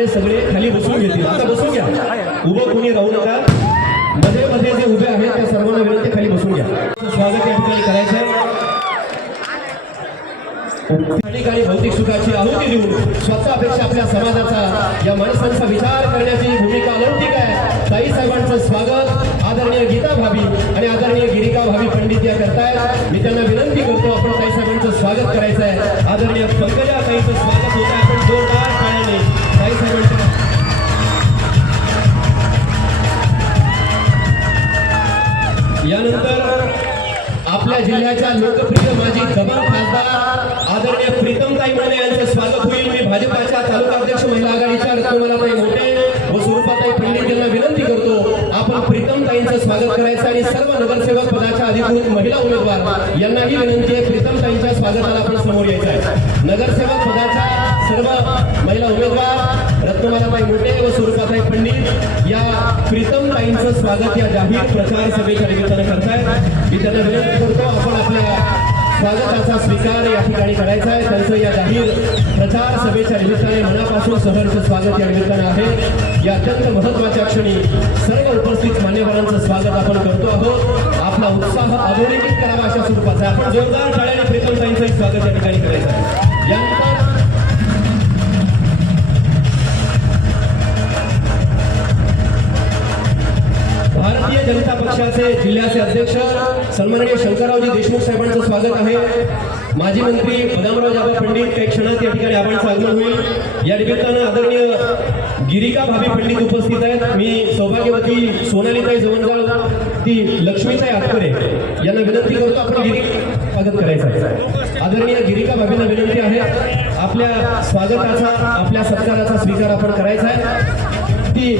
सगळे सगळे खाली बसून घेतील. आता बसून घ्या, उभं कोणी राहू नका. मध्ये मध्ये जे उभे आहेत त्या सर्वांना विनंती खाली बसून घ्या. स्वागत या ठिकाणी करायचं आहे. ठिकाणी भौतिक सुखाची आहुती देऊन स्वतःपेक्षा आपल्या समाजाचा या माणसांचा विचार करण्याची भूमिका अलौकिक आहे. ताई साहेबांचं स्वागत आदरणीय गीता भाभी आणि आदरणीय गिरिका भाभी पंडित या करतायत. मी त्यांना विनंती करतो आपण ताई साहेबांचं स्वागत करायचं आहे. आदरणीय पंकजा ताईंचं स्वागत होतं आहे. आपण जोरदार टाळ्याने ताई साहेबांचं. यानंतर आपल्या जिल्ह्याच्या लोकप्रिय माजी दबंग खासदार आदरणीय प्रीतमताई मोटे यांचे स्वागत होईल. मी भाजपाच्या तालुका अध्यक्ष महिला आघाडीच्या रत्नमालाताई मोटे व स्वरूपाताई पंडित यांना विनंती करतो आपण प्रीतमताईंचं स्वागत करायचं आणि सर्व नगरसेवक पदाच्या अधिकृत महिला उमेदवार यांनाही विनंती आहे प्रीतमताईंच्या स्वागताला आपण समोर यायचं आहे. नगरसेवक पदाच्या सर्व महिला उमेदवार रत्नमालाताई मोटे व स्वरूपाताई पंडित या प्रीतमताईंचं स्वागत या जाहीर प्रचार सभेच्या निमित्तानं करतायत. मी त्यांना विनंती करतो आपण आपल्या स्वागताचा स्वीकार या ठिकाणी करायचा आहे. त्यांचं या जाहीर प्रचार सभेच्या निमित्ताने मनापासून सहर्ष स्वागत या निमित्तानं आहे. या अत्यंत महत्त्वाच्या क्षणी सर्व उपस्थित मान्यवरांचं स्वागत आपण करतो आहोत. आपला उत्साह अधोरेखित करावा अशा स्वरूपाचा आपण जोरदार टाळ्याने प्रीतमताईंचंही स्वागत या ठिकाणी करायचं आहे. यानंतर भारतीय जनता पक्षाचे जिल्ह्याचे अध्यक्ष सन्माननीय शंकररावजी देशमुख साहेबांचं स्वागत आहे. माजी मंत्री बदामराव जाबा पंडित काही क्षणात या ठिकाणी आबांचं आगमन होईल. या निमित्तानं आदरणीय गिरिका भाभी पंडित उपस्थित आहेत. मी सौभाग्यवती सोनालीताई जवंजाळ ती लक्ष्मीताई आतकरे यांना विनंती करतो आपण स्वागत करायचं आहे. आदरणीय गिरिका भाभींना विनंती आहे आपल्या स्वागताचा आपल्या सत्काराचा स्वीकार आपण करायचा आहे. ती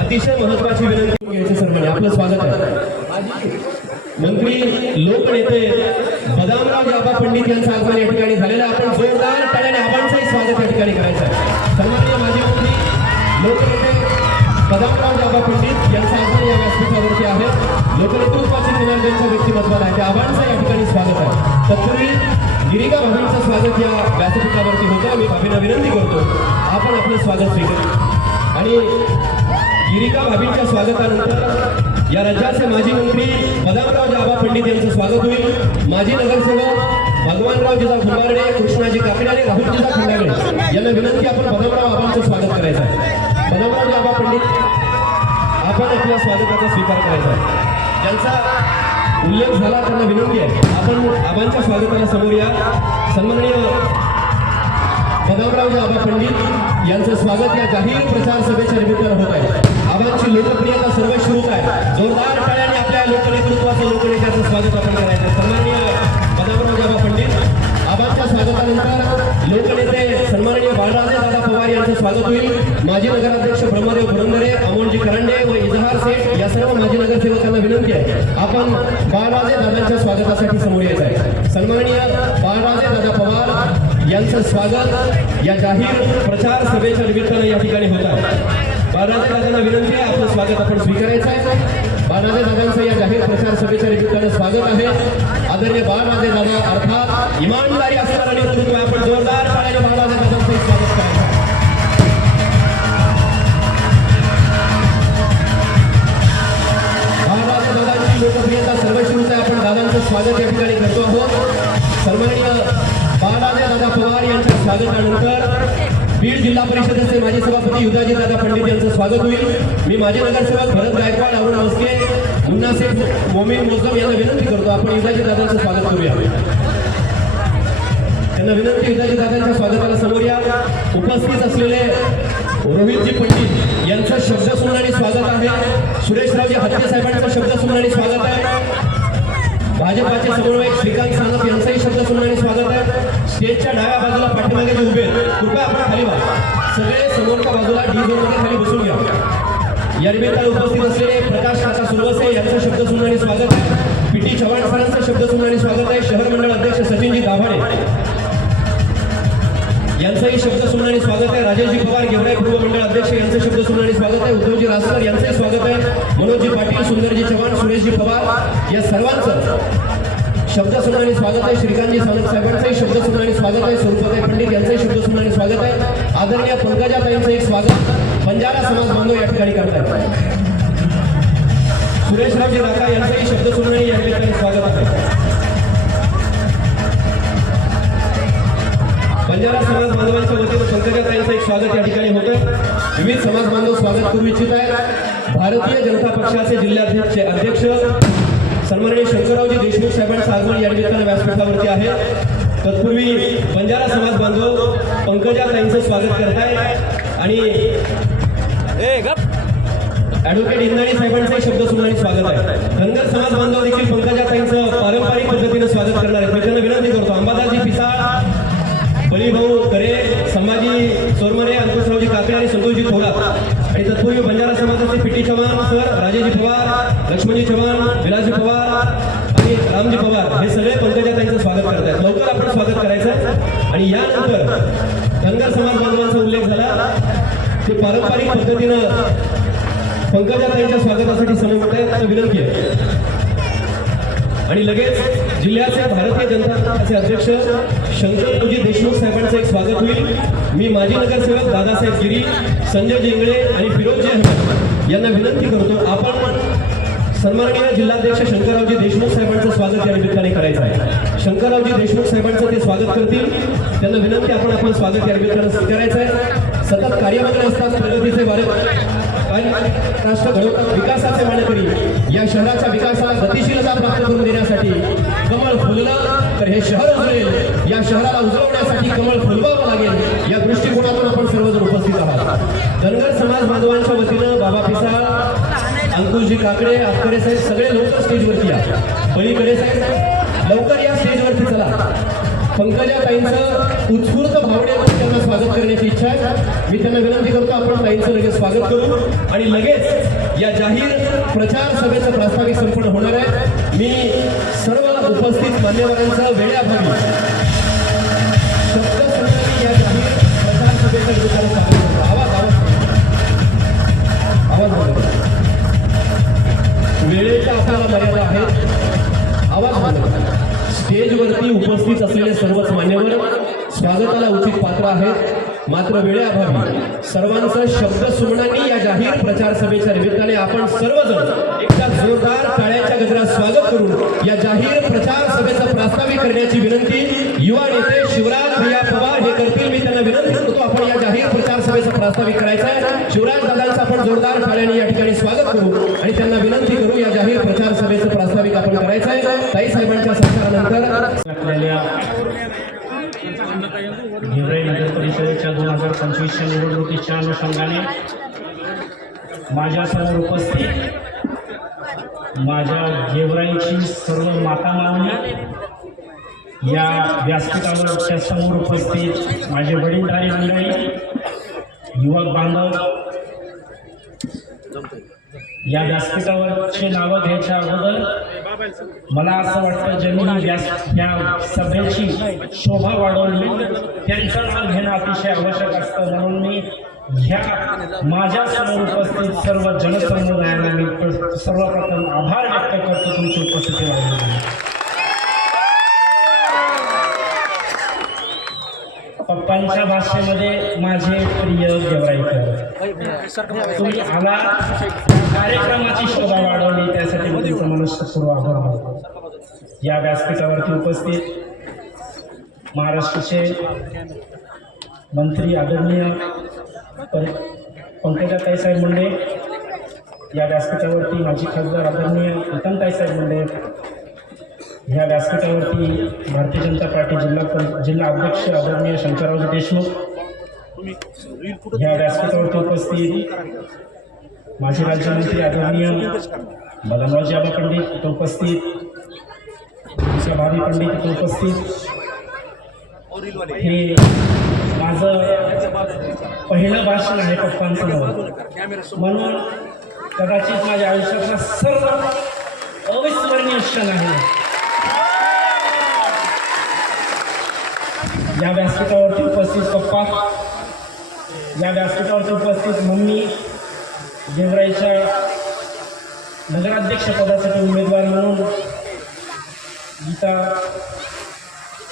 अतिशय महत्वाची विनंती घ्यायची सर्वांनी. आपलं स्वागत आहे. मंत्री लोकनेते बदामराव जाबा पंडित यांचं आगमन या ठिकाणी झालेलं आहे. आपण जोरदार टाळ्याने आबांचंही स्वागत या ठिकाणी करायचं आहे. सन्माननीय माजी मंत्री लोकनेते बदामराव जाबा पंडित यांचं आगमन या व्यासपीठावरती आहे. लोकनेतृत्वाची दिनांकांच्या व्यक्तिमत्वाला आहे त्या आबांचं या ठिकाणी स्वागत आहे. तत्पूर्वी गिरिका भाभींचं स्वागत या व्यासपीठावरती होतं. मी भाभींना विनंती करतो आपण आपलं स्वागत स्वीकार आणि गिरिका भाभींच्या स्वागतानंतर या राज्याचे माजी मंत्री बदामराव जाबा पंडित यांचं स्वागत होईल. माजी नगरसेवक भगवानराव जिजा कुंभारडे, कृष्णाजी काकडे आणि राहुलजीजा खंडागळे यांना विनंती आपण बदामराव आबांचं स्वागत करायचं आहे. बदामराव जाबा पंडित आपण आपल्या स्वागताचा स्वीकार करायचा आहे. ज्यांचा उल्लेख झाला त्यांना विनंती आहे आपण आबांच्या स्वागताला समोर या. सन्माननीय बदामराव जाबा पंडित यांचं स्वागत या जाहीर प्रचार सभेच्या निमित्तानं होत आहे. आबांची लोकप्रियता सर्वश्रुत आहे. जोरदार टाळ्याने आपल्या लोकनेतृत्वाचं लोकनेत्याचं स्वागत आपण करायचं. सन्माननीय बदामराव जाबा पंडित आबांच्या स्वागतानंतर लोकनेते सन्माननीय बाळराजे दादा पवार यांचं स्वागत होईल. माजी नगराध्यक्ष ब्रह्मदेव पुरंदरे, अमोलजी करंडे व इजहार शेठ या सर्व माजी नगरसेवकांना विनंती आहे आपण बाळराजे दादांच्या स्वागतासाठी समोर यायचं आहे. सन्माननीय बाळराजे दादा पवार यांचं स्वागत या जाहीर प्रचार सभेच्या निमित्तानं या ठिकाणी होत आहे. बाळराजे दादांना विनंती आहे आपलं स्वागत आपण स्वीकारायचं आहे. बाळराजे दादांचं या जाहीर प्रचार सभेच्या निमित्तानं स्वागत आहे. आदरणीय बाळराजे दादा अर्थात इमानदारी असणारं नेतृत्व आपण जोरदार टाळ्याने बाळराजे दादांचं स्वागत करायचं. बाळराजे दादांची लोकप्रियता सर्वश्रुत आहे. आपण दादांचं स्वागत या ठिकाणी करतो आहोत. सन्माननीय बाळराजे दादा पवार यांच्या स्वागतानंतर बीड जिल्हा परिषदेचे माजी सभापती युधाजी दादा पंडित यांचं स्वागत होईल. मी माजी नगरसेवक भरत गायकवाड, अरुण मस्के, मुन्नासेठ मोमीन मोजम यांना विनंती करतो आपण युधाजी दादांचं स्वागत करूया. त्यांना विनंती युधाजी दादांच्या स्वागताला समोर या. उपस्थित असलेले रोहितजी पंडित यांचं शब्द सुमनाने स्वागत आहे. सुरेशरावजी हत्ते साहेबांचं शब्द सुमनाने स्वागत आहे. भाजपाचे समन्वयक श्रीकांत सानप यांचंही शब्द सुमनाने स्वागत आहे. स्टेजच्या डाव्या बाजूला पाठीमागे जे उभे कृपया आपण खाली व्हा. सगळे समोरच्या बाजूला डी झोनमध्ये खाली बसून घ्या. या निमित्ताने उपस्थित असलेले प्रकाश काका सुरवसे यांचं शब्द सुमनाने स्वागत आहे. पीटी चव्हाण सरांचं शब्द सुमनाने स्वागत आहे. शहर मंडळ अध्यक्ष सचिनजी दाभाडे यांचंही शब्द सुमनाने स्वागत आहे. राजेशजी पवार गेवराई पूर्व मंडळ अध्यक्ष यांचं शब्द सुमनाने स्वागत आहे. उद्धवजी रासकर यांचंही स्वागत आहे. मनोजजी पाटील, सुंदरजी चव्हाण, सुरेशजी पवार या सर्वांचं शब्द सुमनाने स्वागत आहे. श्रीकांतजी सानप साहेबांचंही शब्द सुमनाने स्वागत आहे. स्वरूपाताई पंडित यांचंही शब्द सुमनाने स्वागत आहे. आदरणीय पंकजाताईंचं एक स्वागत बंजारा समाज बांधव या ठिकाणी करतात. सुरेशरावजी राका यांचंही शब्द सुनावणी या ठिकाणी स्वागत आहे. बंजारा समाज बांधवांच्या वतीनं पंकजाताईंचं एक स्वागत या ठिकाणी होतं. विविध समाज बांधव स्वागत करू इच्छित आहेत. भारतीय जनता पक्षाचे जिल्हाध्यक्ष सन्माननीय शंकररावजी देशमुख साहेबांचं आगमन या निमित्तानं व्यासपीठावरती आहे. तत्पूर्वी बंजारा समाज बांधव पंकजाताईंचं स्वागत करताय आणि ॲडव्होकेट इंद्राणी साहेबांचे शब्द सुनावणी स्वागत आहे. धनगर समाज बांधव देखील पंकजाताईंचं पारंपरिक पद्धतीने स्वागत करणार आहेत. मी त्यांना विनंती करतो, अंबादासजी पिसाळ, बळीभाऊ करे, संभाजी सोरमरे, अंकुशरावजी काकडे आणि संतोषजी थोरात आणि तत्पूर्वी बंजारा समाजाचे पीटी चव्हाण सर, राजेजी पवार, लक्ष्मणजी चव्हाण, विलासजी पवार आणि रामजी पवार हे सगळे पंकजाताईंचं स्वागत करत आहेत. लवकर आपण स्वागत करायचं. आणि यानंतर धनगर समाज बांधवांचा उल्लेख झाला ते पारंपरिक पद्धतीनं पंकजाताईंच्या स्वागतासाठी समोर येत आहेत, विनंती आहे. आणि लगेच जिल्ह्याचे भारतीय जनता पक्षाचे अध्यक्ष शंकररावजी देशमुख साहेबांचं एक स्वागत होईल. मी माजी नगरसेवक दादासाहेब गिरी, संजय जिंगळे आणि फिरोजी अहमद यांना विनंती करतो, आपण सन्माननीय जिल्हाध्यक्ष शंकररावजी देशमुख साहेबांचं स्वागत या निमित्ताने करायचं आहे. शंकररावजी देशमुख साहेबांचं ते स्वागत करतील. त्यांना विनंती आपण स्वागत या निमित्तानं स्वीकारायचं आहे. सतत कार्यमग्न असतात, प्रगतीचे राष्ट्र घडवतात, विकासाचे मानकरी या शहराच्या विकासाला गतिशीलता प्राप्त करून देण्यासाठी कमळ फुललं तर हे शहर उजळेल. या शहराला उजळवण्यासाठी कमळ फुलवावं लागेल. या दृष्टिकोनातून आपण सर्वजण उपस्थित आहात. धनगर समाज बांधवांच्या वतीनं बाबा पिसाळ, अंकुशजी काकडे, आतकरे साहेब सगळे लोक स्टेजवरती या. बळीकडे साहेब लवकर या स्टेजवरती चला. पंकजाताईंचं उत्स्फूर्त भावनेमध्ये त्यांना स्वागत करण्याची इच्छा आहे. मी त्यांना विनंती करतो, आपण ताईंचं लगेच स्वागत करू आणि लगेच या जाहीर प्रचार सभेचं प्रास्ताविक संपन्न होणार आहे. मी सर्व उपस्थित मान्यवरांचं वेळेअभावी शब्द संपन्न या जाहीर प्रचार सभेचं निमित्तानं स्वागत करतो. आवाज वेळेच्या आपल्याला मर्यादा आहेत. आवाज स्टेजवरती उपस्थित असलेले सर्वच मान्यवर स्वागताला उचित पात्र आहेत. मात्र वेळेअभावी सर्वांचं शब्द सुमनांनी या जाहीर प्रचार सभेच्या निमित्ताने आपण सर्वजण एकदा जोरदार टाळ्याच्या गजरात स्वागत करून या जाहीर प्रचार सभेचं प्रास्ताविक करण्याची विनंती युवा नेते शिवराज भैया पवार हे करतील. मी त्यांना विनंती करतो, आपण या जाहीर प्रचार सभेचं प्रास्ताविक करायचं आहे. शिवराज दादांचं आपण जोरदार टाळ्याने या ठिकाणी स्वागत करू आणि त्यांना विनंती करू, या जाहीर प्रचार सभेचं प्रास्ताविक आपण करायचं आहे. ताई साहेबांच्या सरकारानंतर गेवराई नगर परिषदेच्या 2025च्या निवडणुकीच्या अनुषंगाने माझ्यासमोर उपस्थित माझ्या गेवराईची सर्व माता मावली, या व्यासपीठावरच्या समोर उपस्थित माझे वडीलधारी मंडळी, युवक बांधव, या व्यासपीठावरचे नावं घ्यायच्या अगोदर मला असं वाटतं, ज्यांनी या सभेची शोभा वाढवली त्यांचं नाव घेणं अतिशय आवश्यक असतं. म्हणून मी ह्या माझ्या समोर उपस्थित सर्व जनसमुदायाला मी सर्वप्रथम आभार व्यक्त करतो तुमची उपस्थिती वाढवण्यासाठी. पप्पांच्या भाषेमध्ये माझे प्रिय गेवराईकर, तुम्ही आला कार्यक्रमाची शोभा वाढवली त्यासाठी मी तुमचा मनस्पूर्वक आभार मानतो. या व्यासपीठावरती उपस्थित महाराष्ट्राचे मंत्री आदरणीय पंकजाताई साहेब मुंडे, या व्यासपीठावरती माजी खासदार आदरणीय उत्तमताई साहेब मुंडे, ह्या व्यासपीठावरती भारतीय जनता पार्टी जिल्हा अध्यक्ष आदरणीय शंकररावजी देशमुख, ह्या व्यासपीठावरती उपस्थित माजी राज्यमंत्री आदरणीय बदामरावजी आबा पंडित इथं उपस्थित, भावी पंडित इथं उपस्थित. हे माझं पहिलं भाषण आहे पप्पांसमोर, म्हणून कदाचित माझ्या आयुष्यातला सर्व अविस्मरणीय क्षण आहे. या व्यासपीठावरती उपस्थित पप्पा, या व्यासपीठावरती उपस्थित मम्मी, गेवराईच्या नगराध्यक्ष पदासाठी उमेदवार म्हणून गीता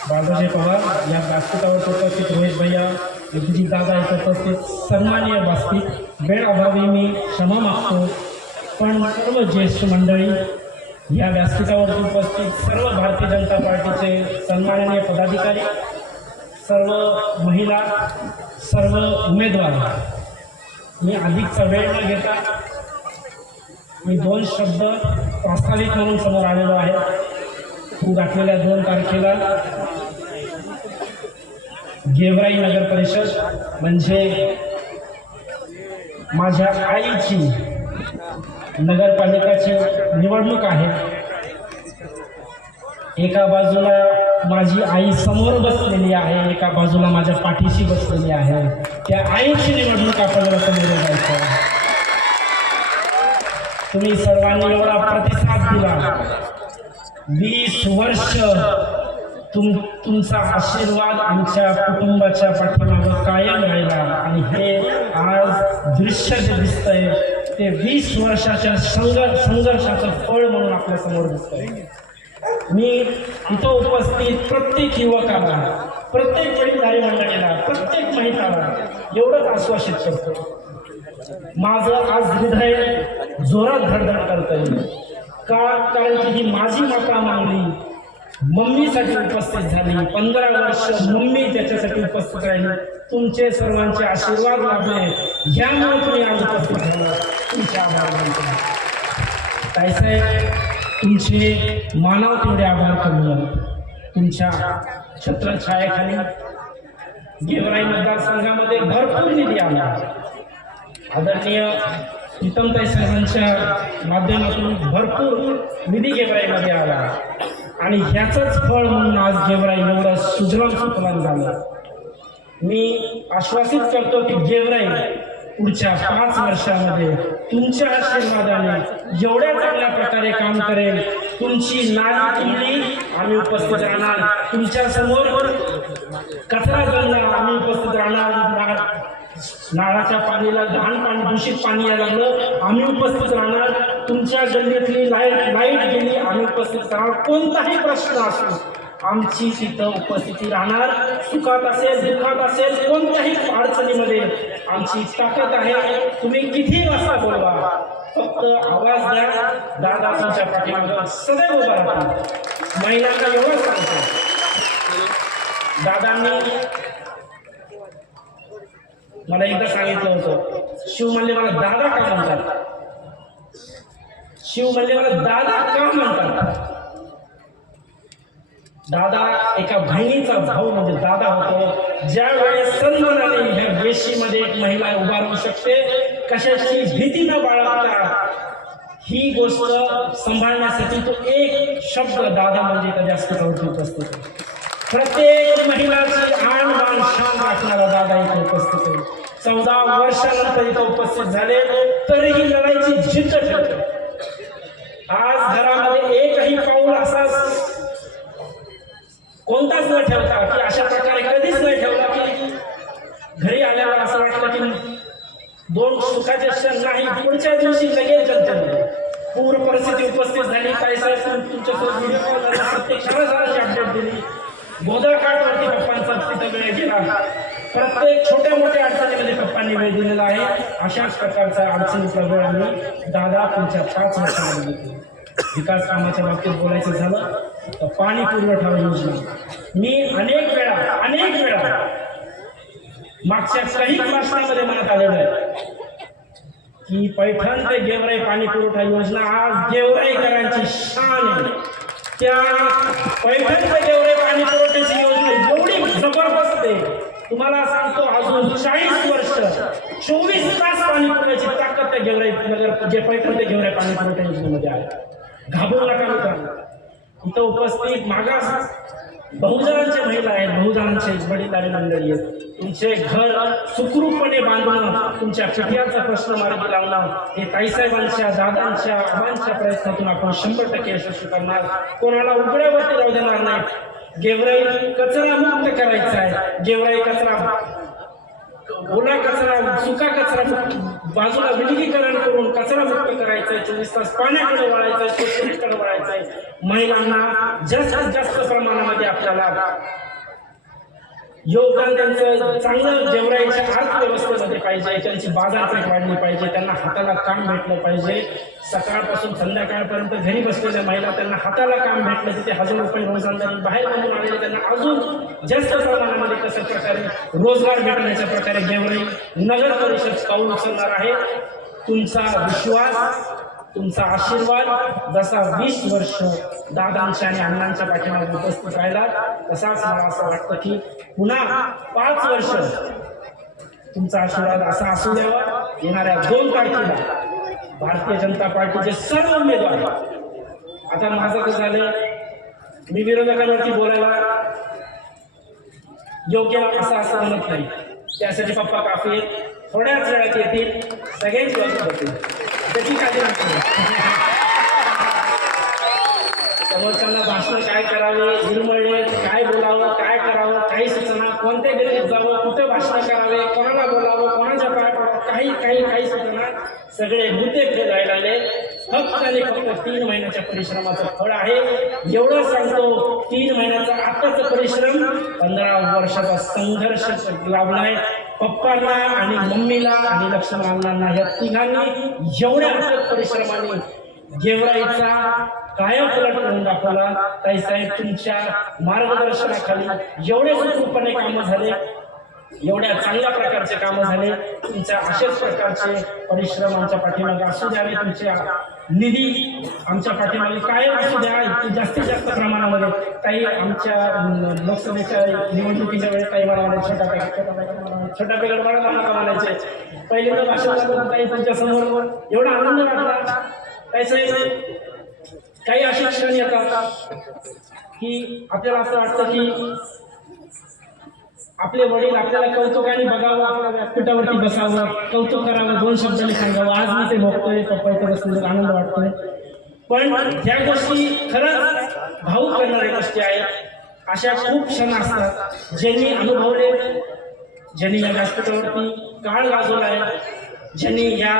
बाळाजी पवार, या व्यासपीठावरती उपस्थित रोहित भैया, जी दादा येत असते सन्माननीय व्यासपीठ वेळाभावी मी क्षमा मागतो, पण सर्व ज्येष्ठ मंडळी, या व्यासपीठावरती उपस्थित सर्व भारतीय जनता पार्टीचे सन्माननीय पदाधिकारी, सर्व महिला, सर्व उमेदवार, मी अधिकचा वेळ न घेता मी 2 शब्द प्रास्ताविक म्हणून समोर आलेलो आहे. तू घातलेल्या 2 तारखेला गेवराई नगर परिषद म्हणजे माझ्या आईची नगरपालिकाची निवडणूक आहे. एका बाजूला माझी आई समोर बसलेली आहे, एका बाजूला माझ्या पाठीशी बसलेली आहे. त्या आईची निवडणूक आपल्याला समोर जायचं. तुम्ही सर्वांनी एवढा प्रतिसाद दिला, 20 वर्ष तुमचा आशीर्वाद आमच्या कुटुंबाच्या पाठीमागं कायम राहिला आणि हे आज दृश्य जे दिसतंय ते 20 वर्षाच्या संघर्षाचं फळ म्हणून आपल्या समोर दिसतंय. मी इथं उपस्थित प्रत्येक युवकाला, प्रत्येक वडीलधारी मंडळीला, प्रत्येक महिलाला एवढंच आश्वासित करतो, माझं आज हृदय जोरात धडधड करतंय. कारण की ही माझी माता मागणी मम्मीसाठी उपस्थित झाली. 15 वर्ष मम्मी त्याच्यासाठी उपस्थित राहिली. तुमचे सर्वांचे आशीर्वाद लाभले, यामुळे तुम्ही आज उपस्थित झाला. तुमचे आभार मानतो. ताईसाहेब, तुमचे मानव तेवढे आभार करून तुमच्या छत्रछायेखाली गेवराई मतदारसंघामध्ये भरपूर निधी आला. आदरणीय प्रीतमताई साहेबांच्या माध्यमातून भरपूर निधी गेवराईमध्ये आला आणि ह्याचंच फळ म्हणून आज गेवराई एवढं सुजलाम सुफलाम झालं. मी आश्वासित करतो की गेवराई पुढच्या 5 वर्षामध्ये तुमच्या आशीर्वादाने एवढ्या चांगल्या प्रकारे काम करेल. तुमची नाली तुंबली, आम्ही उपस्थित राहणार. तुमच्या समोर कचरा जमला, आम्ही उपस्थित राहणार. नाळाच्या पाणीला घाण पाणी, दूषित पाणी यायला लागलं, आम्ही उपस्थित राहणार. तुमच्या गल्लीतली लाईट गेली, आम्ही उपस्थित राहणार. कोणताही प्रश्न असो, आमची तिथं उपस्थिती राहणार. सुखात असेल, दुःखात असेल, कोणत्याही अडचणीमध्ये आमची ताकद आहे. तुम्ही किती वाजता बोलवा, फक्त आवाज द्या, दादा तुमच्या पाठीमागं सदैव उभा राहतील. महिलांना एवढंच सांगतो, दादांनी मला एकदा सांगितलं होतं, शिव म्हणले मला दादा का म्हणतात, शिव म्हणले मला दादा का म्हणतात. दादा एका बहिणीचा भाऊ म्हणजे दादा होतो. ज्या वेळेस सन्मानाने ह्या वेशीमध्ये एक महिला उभा राहू शकते, कशाची भीती न बाळगता, ही गोष्ट सांभाळण्यासाठी तो एक शब्द दादा म्हणजे त्या व्यासपीठावरती उपस्थित आहे. प्रत्येक महिलाची आण बाण शान राखणारा दादा इथे उपस्थित आहे. 14 वर्षानंतर इथं उपस्थित झाले, तरीही लढाईची जिद्द ठेवते. आज घरामध्ये एकही पाऊल असा कोणताच न ठेवता, की अशा प्रकारे कधीच न ठेवला की घरी आल्यावर असं वाटलं की 2 सुखाचे क्षण नाही, पुढच्या दिवशी लगेच जनतेमध्ये पूर परिस्थिती उपस्थित झाली. काही साहेब तुमच्यासोबत व्हिडिओ कॉल झाला, प्रत्येक क्षणाची अपडेट दिली. गोंधळ काढवरती पप्पांचा तिथं वेळ गेला. प्रत्येक छोट्या मोठ्या अडचणीमध्ये पप्पांनी वेळ दिलेला आहे. अशाच प्रकारचा अडचणीचा वेळ आम्ही दादा तुमच्या 5 वर्षामध्ये घेतला. विकास कामाच्या बाबतीत बोलायचं झालं तर पाणी पुरवठा योजना, मी अनेक वेळा मागच्या काही भाषणामध्ये म्हणत आलेलं आहे की पैठण ते गेवराई पाणी पुरवठा योजना आज गेवराईकरांची शान आहे. त्या पैठण ते गेवराई पाणी पुरवठ्याची योजना एवढी जबरदस्त आहे, तुम्हाला सांगतो अजून 40 वर्ष 24 तास पाणी पुरवण्याची ताकद त्या गेवराई नगर जे पैठण ते गेवराई पाणी पुरवठा योजनेमध्ये आहे. घाबरू नका मित्रांनो. इथं उपस्थित मागास बहुजनांचे महिला आहेत, बहुजनांचे वडीलधारी मंडळी आहेत. तुमचे घर सुखरूपपणे बांधणं, तुमच्या पिढ्याचा प्रश्न मार्गी लावणं, हे ताईसाहेबांच्या, दादांच्या, आबांच्या प्रयत्नातून आपण 100% यशस्वी करणार. कोणाला उघड्यावरती जाऊ देणार नाही. गेवराई कचरा मुक्त करायचा आहे. गेवराई कचरा, ओला कचरा, सुका कचरा बाजूला विलगीकरण करून कचरा मुक्त करायचा आहे. 24 तास पाण्याकडे वळायचं आहे, स्वच्छतेकडे वळायचं आहे. महिलांना जास्तीत जास्त प्रमाणामध्ये आपल्याला योगदान त्यांचं चांगलं गेवराईच्या अर्थव्यवस्थेमध्ये पाहिजे, त्यांची बाजारपेठ वाढली पाहिजे, त्यांना हाताला काम भेटलं पाहिजे. सकाळपासून संध्याकाळपर्यंत घरी बसलेल्या महिला, त्यांना हाताला काम भेटलं तिथे 1000 रुपये रोजंदारी, बाहेर बनवून आलेले त्यांना अजून जास्त प्रमाणामध्ये कशा प्रकारे रोजगार भेटण्याच्या प्रकारे गेवराई नगर परिषद पाऊल उचलणार आहे. तुमचा विश्वास, तुमचा आशीर्वाद जसा 20 वर्ष दादांच्या आणि अण्णांच्या पाठीमागे उपस्थित राहिला, तसाच मला असं वाटतं की पुन्हा 5 वर्ष तुमचा आशीर्वाद असा असू द्यावा. येणाऱ्या 2 तारखेला भारतीय जनता पार्टीचे सर्व उमेदवार, आता माझं कसं झालं, मी विरोधकांवरती बोलायला योग्य असं म्हणत नाही, त्यासाठी पप्पा काफी आहेत, थोड्याच वेळात येतील, सगळ्यांची बाजू होतील, त्याची काळजी नसते. समोरच्यांना भाषण काय करावे, निर्मळे काय बोलावं, काय करावं, काही सूचना, कोणत्या गल्लीत जावं, कुठे भाषण करावे, कोणाला बोलावं, कोणाच्या पाया पडावं, काही सूचना, सगळे मुद्दे फेरायला लागले. फक्त आणि फक्त 3 महिन्याच्या परिश्रमाचं फळ आहे. एवढं सांगतो, 3 महिन्याचा आताचा परिश्रम 15 वर्षाचा संघर्ष लाभलाय. पप्पांना आणि मम्मीला आणि लक्ष्मणांना या तिघांनी एवढ्या अथक परिश्रमाने गेवराईचा कायम पलट करून दाखवला. ताईसाहेब, तुमच्या मार्गदर्शनाखाली एवढे सुखरूपणे कामं झाले, एवढ्या चांगल्या प्रकारचे कामं झाले. तुमच्या अशाच प्रकारचे परिश्रम आमच्या पाठीमागे असू द्यावे, तुमच्या निधी आमच्या पाठीमागे कायम असू द्या जास्तीत जास्त प्रमाणामध्ये. काही आमच्या लोकसभेच्या निवडणुकीच्या वेळेस काही मला म्हणायचे छोटा बिगड मला नका म्हणायचे. पहिल्यांदा भाषण काही तुमच्या समोर एवढा आनंद वाटला. काही काही असे क्षण येतात की आपल्याला असं वाटतं की आपले वडील आपल्याला कौतुकाने बघावं, आपल्या व्यासपीठावरती बसावं, कौतुक करावं, 2 शब्दांनी सांगावं. आज मी ते बघतोय, पप्पा इथे बसलेले, आनंद वाटतोय. पण ह्या गोष्टी खरंच भावूक करणाऱ्या गोष्टी आहेत. अशा खूप क्षण असतात ज्यांनी अनुभवले, ज्यांनी या व्यासपीठावरती काळ गाजवलाय, ज्यांनी या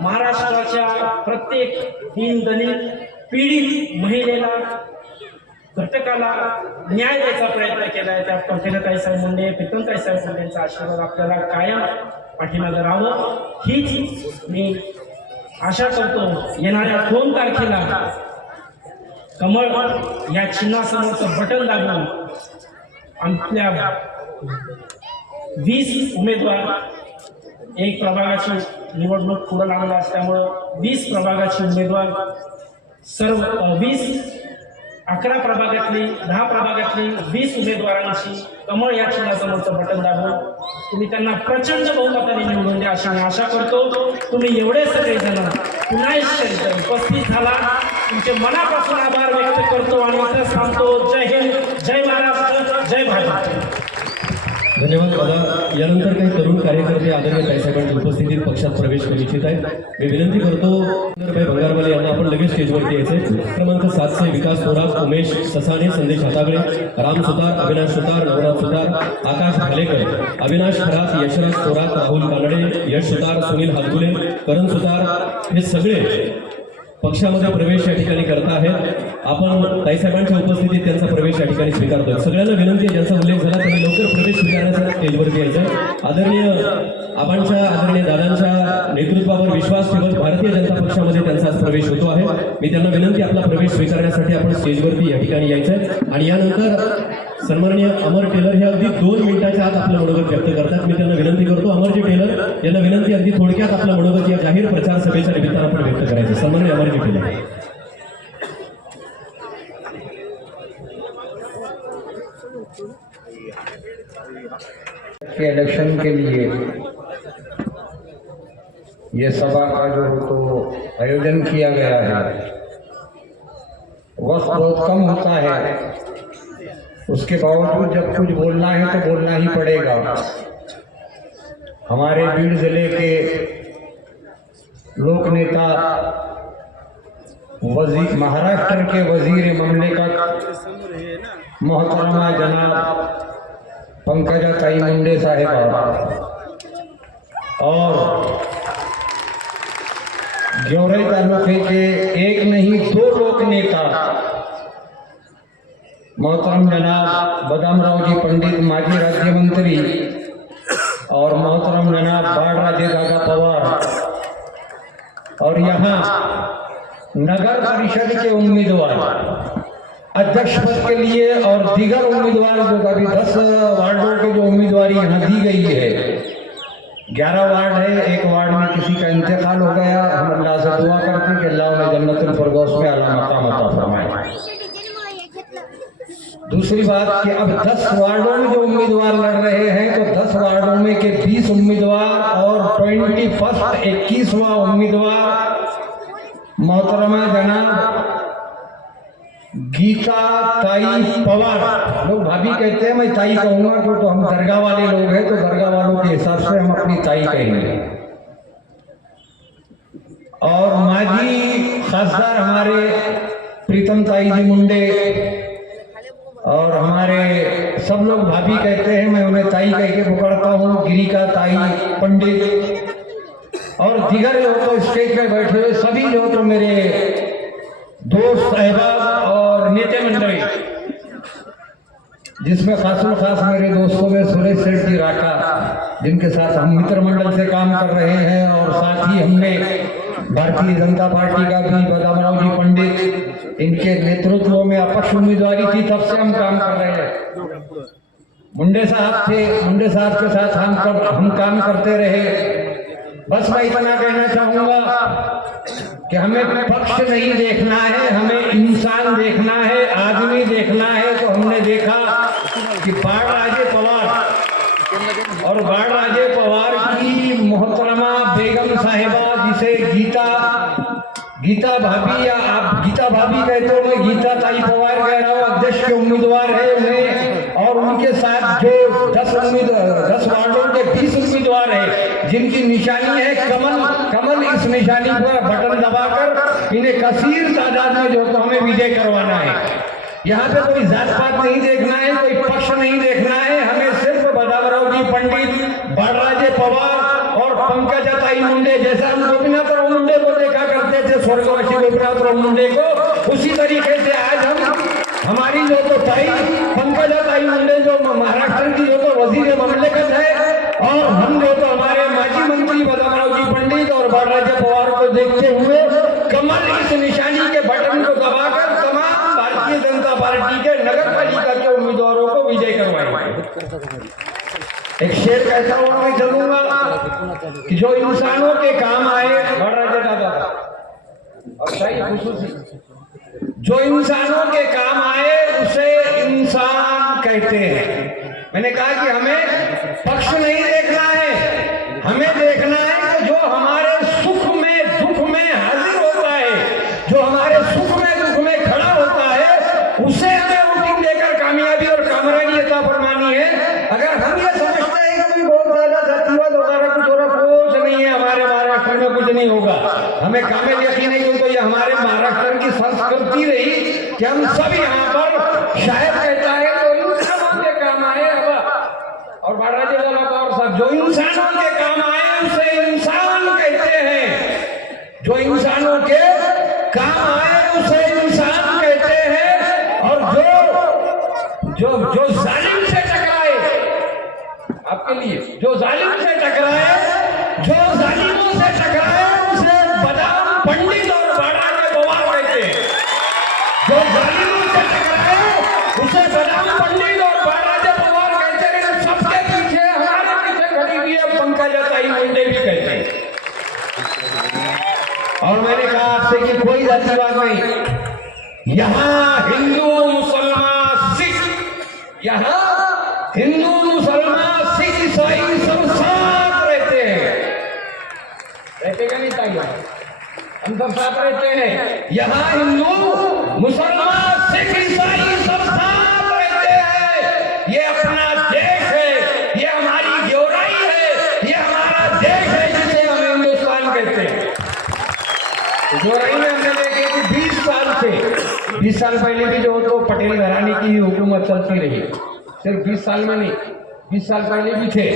महाराष्ट्राच्या प्रत्येक दीनदलित पीडित महिलेला, घटकाला न्याय द्यायचा प्रयत्न केला आहे. त्या पंकजाताईसाहेब मुंडे, प्रीतमताईसाहेब मुंडेंचा आशीर्वाद आपल्याला कायम पाठीमागे राहावं, हीच मी आशा करतो. येणाऱ्या 2 तारखेला कमळ या चिन्हासमोरचं बटन दाबून आपल्या 20 उमेदवार, एक प्रभागाची निवडणूक पुढे लागला असल्यामुळं 20 प्रभागाचे उमेदवार, सर्व 11 प्रभागातली 10 प्रभागातली 20 उमेदवारांची कमळ या चिन्हासमोरचं बटन दाबून तुम्ही त्यांना प्रचंड बहुमताने निवडून द्या अशी मी आशा करतो. तुम्ही एवढे सगळेजण पुन्हा उपस्थित झाला, तुमचे मनापासून आभार व्यक्त करतो आणि इथं सांगतो, जय हिंद, जय महाराष्ट्र, जय भारत. धन्यवाद दादा. यानंतर काही तरुण कार्यकर्ते आदरणीय ताईसाहेबांच्या उपस्थितीत पक्षात प्रवेश करू इच्छित आहेत. मी विनंती करतो भाई भंगारवाले यांना आपण लगेच स्टेजवरती यायचे. क्रमांक 7 विकास थोरात, उमेश ससाणे, संदेश हातागळे, राम सुतार, अविनाश सुतार, नवनाथ सुतार, आकाश भालेकर, अविनाश खरात, यशराज थोरात, राहुल कानडे, यश सुतार, सुनील हातगुले, करण सुतार, हे सगळे पक्षामध्ये प्रवेश या ठिकाणी करत आहेत. आपण ताईसाहेबांच्या उपस्थितीत त्यांचा प्रवेश या ठिकाणी स्वीकारतोय. सगळ्यांना विनंती आहे, ज्यांचा उल्लेख झाला त्यांनी लवकर प्रवेश स्वीकारण्यासाठी स्टेजवरती यायचं. आदरणीय दादांच्या नेतृत्वावर विश्वास ठेवत भारतीय जनता पक्षामध्ये त्यांचा प्रवेश होतो आहे. मी त्यांना विनंती, आपला प्रवेश स्वीकारण्यासाठी आपण स्टेजवरती या ठिकाणी यायचंय. आणि यानंतर सन्माननीय अमर टेलर हे अगदी 2 मिनिटाच्या आत आपलं मनोगत व्यक्त करतात. मी त्यांना विनंती करतो, अमरजी टेलर यांना विनंती, अगदी थोडक्यात आपलं मनोगत या जाहीर प्रचार सभेच्या निमित्तानं आपण व्यक्त करायचं. सन्माननीय अमरजी टेलर. के इलेक्शन के लिए ये सभा का जो तो आयोजन किया गया है, वक्त बहुत कम होता है, उसके बावजूद जब कुछ बोलना है तो बोलना ही पड़ेगा. हमारे बीड़ जिले के लोक नेता, महाराष्ट्र के वजीर ममलिकत मोहतरमा जनाब पंकजाताई मुंडे साहिबा और गेवराई तालुके के एक नहीं 2 लोक नेता मोहतरम जनाब बदामराव जी पंडित माजी राज्य मंत्री और मोहतरम जनाब बाळराजे दादा पवार और यहाँ नगर परिषद के उम्मीदवार अध्यक्ष पद के लिए और दीगर उम्मीदवार जो अभी 10 वार्डों के जो उम्मीदवारी यहाँ दी गई है, 11 वार्ड है, एक वार्ड में किसी का इंतकाल हो गया। हम अल्लाह से दुआ करते हैं कि अल्लाह उन्हें जन्नतुल फिरदौस में आला मकाम अता फरमाए। दूसरी बात कि अब 10 वार्डों में जो उम्मीदवार लड़ रहे हैं तो 10 वार्डों में के 20 उम्मीदवार और 21वां उम्मीदवार मोहतरमा जनाब गीता ताई पवार, लोग भाभी कहते हैं, मैं ताई कहूंगा क्यों, तो हम दरगाह वाले लोग हैं तो दरगाह वालों के हिसाब से हम अपनी ताई कहेंगे। और माजी खासदार हमारे प्रीतम ताई जी मुंडे और हमारे सब लोग भाभी कहते हैं, मैं उन्हें ताई कह के पुकारता हूँ, गिरिका ताई पंडित और दीगर जो तो स्टेज पे बैठे हुए सभी जो तो मेरे दोस्त अहबाब और नेता मंडली, जिसमें खासम खास मेरे दोस्तों में सुरेश सेठ जी राठा, जिनके साथ हम मित्र मंडल से काम कर रहे हैं, और साथ ही हमने भारतीय जनता पार्टी का भी बदामराव जी पंडित, इनके नेतृत्व में अपक्ष उम्मीदवारी थी, तब से हम काम कर रहे हैं। मुंडे साहब थे, मुंडे साहब के साथ हम काम करते रहे। बस मैं इतना कहना चाहूंगा कि हमें पक्ष नहीं देखना है, हमें इंसान देखना है, आदमी देखना है। तो हमने देखा कि बाळराजे पवार और बाळराजे पवार की मोहतरमा बेगम साहिबा, जिसे गीता भाभी या आप गीता भाभी कहते हो, मैं गीता ताई पवार कह रहा हूँ, अध्यक्ष के उम्मीदवार है उन्हें, और उनके साथ जो 10 वार्डों के 20 उम्मीदवार है, जिनकी निशानी है कमल, इस निशानी पर बटन दबाकर इन्हें कसीर तादाद में जो तो हमें विजय करवाना है। यहाँ पे कोई जात पात नहीं देखना है, कोई पक्ष नहीं देखना है, हमें सिर्फ बदामराव जी पंडित, बाळराजे पवार और पंकजा ताई मुंडे, जैसा हम गोपीनाथराव मुंडे को देखा करते थे, स्वर्गवासी गोपीनाथराव मुंडे को, उसी तरीके से आज हम हमारी जो तो ताई पंकजा ताई मुंडे जो महाराष्ट्र की जो तो वजीर ममलिकत है, और हम जो तो हमारे माजी मंत्री बदामराव जी पंडित और बाळराजे पवार को देखते हुए कमल इस निशानी के बटन को दबाकर तमाम भारतीय जनता पार्टी के नगर पालिका के उम्मीदवारों को विजय करवाएंगे। एक शेर कहता हुआ मैं चलूंगा कि जो इंसानों के काम आए, बाळराजे दादा और सही खुशूसी, जो इंसानों के काम आए उसे इंसान कहते हैं। मैंने कहा कि हमें पक्ष नहीं देखना है, हमें देखना है कि जो हमारे सुख में दुख में हाजिर होता है, जो हमारे सुख में दुख में खड़ा होता है, उसे हमें वोटिंग देकर कामयाबी और कामरानी अता फरमानी है। अगर हम ये समझते हैं कि बहुत ज्यादा जातिवाद वगैरह कुछ हो रहा, कुछ नहीं है, हमारे महाराष्ट्र में कुछ नहीं होगा, हमें कामिल यकीन है, क्योंकि ये हमारे महाराष्ट्र की संस्कृति रही कि हम सब यहाँ पर शायद कहता है तो इंसानों के काम आए। और बाळराजे पवार साहब, जो इंसानों के काम आए उसे इंसान कहते हैं, जो इंसानों के काम आए उसे इंसान कहते हैं। और जो जालिम से टकराए, आपके लिए जो जालिम से टकराए, जो जालिमों से टकराए, उसे बदाम पंडित और बाळराजे पवार कहते हैं। जो जालिमों से टकराए उसे बदाम पंडित और बाळराजे पवार कहते हैं। सबके पीछे, हमारे पीछे खड़ी हुई है पंकजा ताई मुंडे भी कहते हैं। और मैंने कहा आपसे कि कोई जातिवाद नहीं, यहाँ हिंदू मुसलमान सिख, यहाँ हिंदू मुसलमान सिख ईसाई सब साथ रहते हैं। रहते क्या नहीं ताई, हम सब साथ रहते हैं। यहाँ हिंदू मुसलमान सिख ईसाई सब साथ रहते हैं। ये अपना देश है, ये हमारी ग्योराई है, ये हमारा देश है, जिसे हम हिंदुस्तान कहते हैं। ग्योराई में हमने देखे कि 20 साल पहले भी जो तो पटेल घराने की ही हुकूमत चलती रही, सिर्फ 20 साल में नहीं, 20 साल पहले भी थे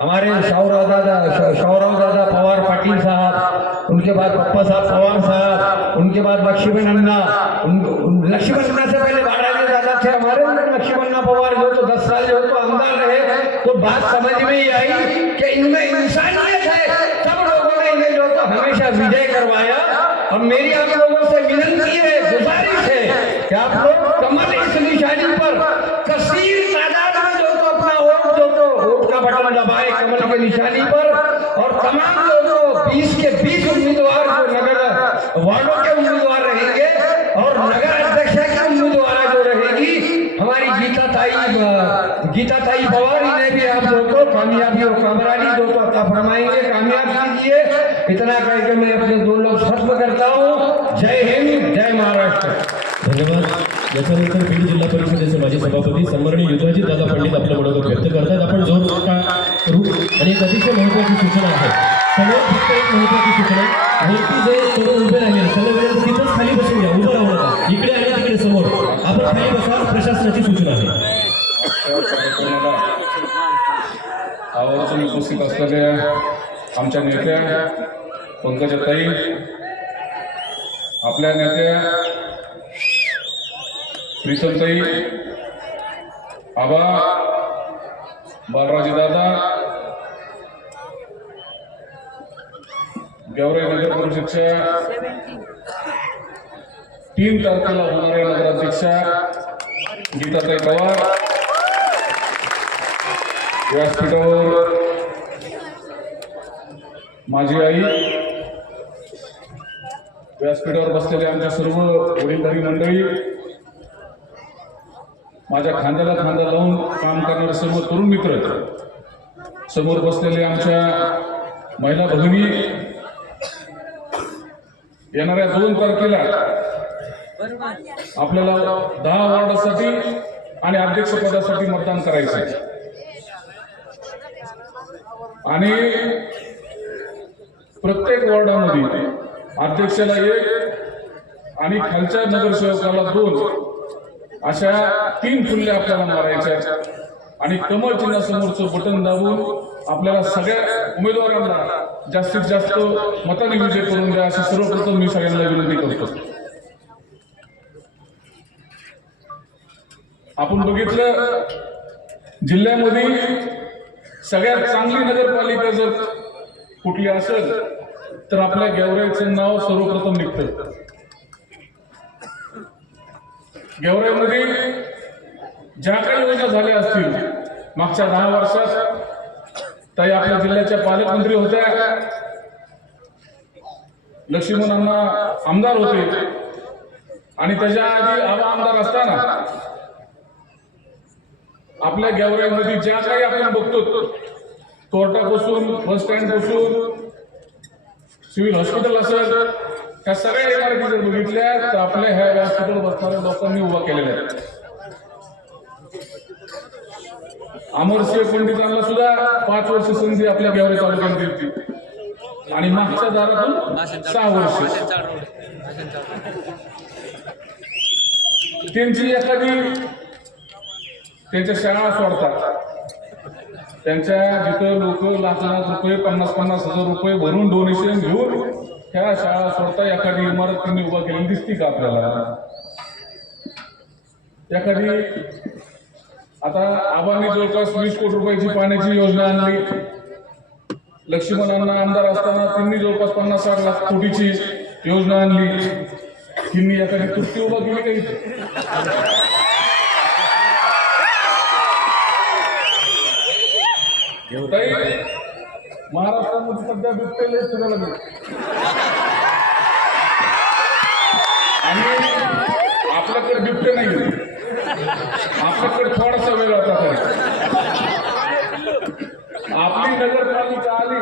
हमारे शौराव दादा पवार पाटिल साहब, उनके बाद पप्पा साहब पवार साहब, उनके बाद लक्ष्मण अन्ना से पहले बाळराजे दादा थे हमारे बात समझ में ही आई कि इनमें इंसानियत है। सब लोगों ने इन्हें जो तो हमेशा विजय करवाया। अब मेरी आप लोगों से विनती है, गुजारिश है कि आप लोग कमल इस निशानी पर कसीर तादाद में जो तो अपना वोट का बटन दबाए कमल के निशानी पर। और तमाम जो तो 20 के 20 उम्मीदवार जो नगर वार्डों के उम्मीदवार रहेंगे और नगर अध्यक्ष की उम्मीदवार जो रहेगी हमारी गीता ताई पवार, इन्हें भी आप जो तो कामयाबी और कामरानी जो तो अता फरमाएंगे, कामयाब कीजिए। इतना कह के मैं अपने 2 लोग खत्म करता हूँ। जय हिंद, जय महाराष्ट्र। धन्यवाद। याच्यानंतर बीड जिल्हा परिषदेचे माजी सभापती सन्माननीय युधाजी दादा पंडित आपलं मनोगत व्यक्त करतात। आपण जोर करू आणि एक अतिशय महत्त्वाची सूचना आहे। समोर फक्त एक महत्त्वाची सूचना, वरती जे तरुण उभे राहिले त्यांना वेळेला तिथंच खाली बसून घ्या, उभं राहू नका, इकडे आणि तिकडे समोर आपण खाली बसा, प्रशासनाची सूचना आहे। आवर्जून उपस्थित असलेल्या आमच्या नेत्या पंकजाताई, आपल्या नेत्या प्रीतमताई, आबा बालराजे दादा, गेवराई नगर परिषदच्या 3 तारखेला होणाऱ्या नगराध्यक्षा गीताताई पवार, व्यासपीठावर माझी आई, व्यासपीठावर बसलेले आमच्या सर्व वडीलधारी मंडळी, माझ्या खांद्याला खांदा लावून काम करणारे सर्व तरुण मित्र, समोर बसलेले आमच्या महिला भगिनी, येणाऱ्या 2 तारखेला आपल्याला 10 वॉर्डासाठी आणि अध्यक्षपदासाठी मतदान करायचं आहे। आणि प्रत्येक वॉर्डामध्ये अध्यक्षाला 1 आणि खालच्या नगरसेवकाला 2 अशा 3 फुल्ले आपल्याला मारायच्या आणि कमळ चिन्हासमोरचं बटन दाबून आपल्याला सगळ्या उमेदवारांना जास्तीत जास्त मतांनी विजय करून द्या, अशी सर्वप्रथम मी सगळ्यांना विनंती करतो। आपण बघितलं जिल्ह्यामध्ये सगळ्यात चांगली नगरपालिका जर कुठली असेल तर आपल्या गेवराईचं नाव सर्वप्रथम निघतं। गेवराईमध्ये ज्या काही योजना झाल्या असतील मागच्या 10 वर्षात, ताई आपल्या जिल्ह्याच्या पालकमंत्री होत्या, लक्ष्मण अण्णा आमदार होते आणि त्याच्या आधी आबा आमदार असताना आपल्या गेवराईमध्ये ज्या काही आपण बघतो, कोर्टापासून बस स्टँड पासून सिव्हिल हॉस्पिटल असेल, त्या सगळ्या इमारती जर बघितल्या तर आपल्या ह्या व्यासपीठावर बसणाऱ्या लोकांनी उभा केलेल्या आहेत। अमरसिंह पंडितांना सुद्धा 5 वर्ष संधी आपल्या गेवराई तालुक्यात दिली आणि मागच्या दारातून 6 वर्ष। त्यांची एखादी त्यांच्या शाळा सोडतात, त्यांच्या जिथं लोक लाख रुपये 50-50 हजार रुपये भरून डोनेशन घेऊन त्या शाळा सोडता, एखादी इमारत त्यांनी उभा केलेली दिसती का आपल्याला? एखादी आता आबांनी जवळपास 20 कोटी रुपयाची पाण्याची योजना आणली, लक्ष्मणांना आमदार असताना त्यांनी जवळपास 50-60 लाख कोटीची योजना आणली, त्यांनी एखादी तुरती उभा केली काही? महाराष्ट्रामध्ये सध्या बिबटेले फिरायला लागले आणि आपल्याकडे बिबटे नाही, आपल्याकडे थोडासा वेळ होता। आपली नगरपालिका आली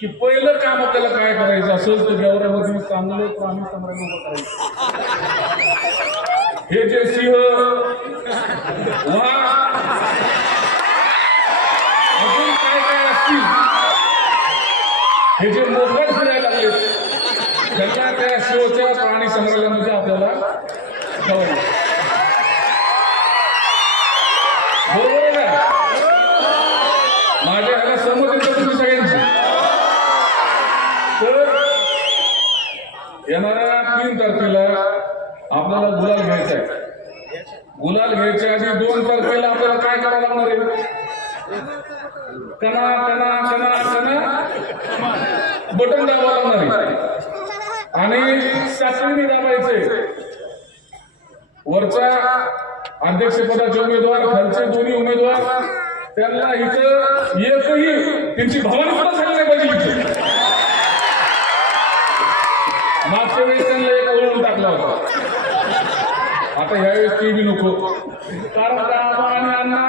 की पहिलं काम आपल्याला काय करायचं असेल तर गेवराईमध्ये चांगलं प्राणी संग्रहालय उभं करायचं। हे जे सिंह, वाघ, अजून काय काय असतील, हे जे मोकाट फिरायला लागले त्यांना त्या शिवच्या प्राणी संग्रहालयामध्ये आपल्याला ठेवायचं। बरोबर आहे, माझ्या ह्याला सहमत येतं तुम्ही सगळ्यांची? तर येणाऱ्या 3 तारखेला आपल्याला गुलाल घ्यायचा आहे। गुलाल घ्यायच्या आधी 2 तारखेला आपल्याला काय करावं लागणार आहे? कणा कणा कणा कणा बटन दाबावं लागणार आणि साखळीने दाबायचे. वरचा अध्यक्षपदाचे उमेदवार, खालचे दोन्ही उमेदवार, त्यांना इथं एकही त्यांची भवानी सुद्धा झाली नाही पाहिजे इथे. मागच्या वेळेस त्यांना एक ओळखून टाकला होता, आता ह्यावेळेस ते बी नको. कारण का आबा आणि अण्णा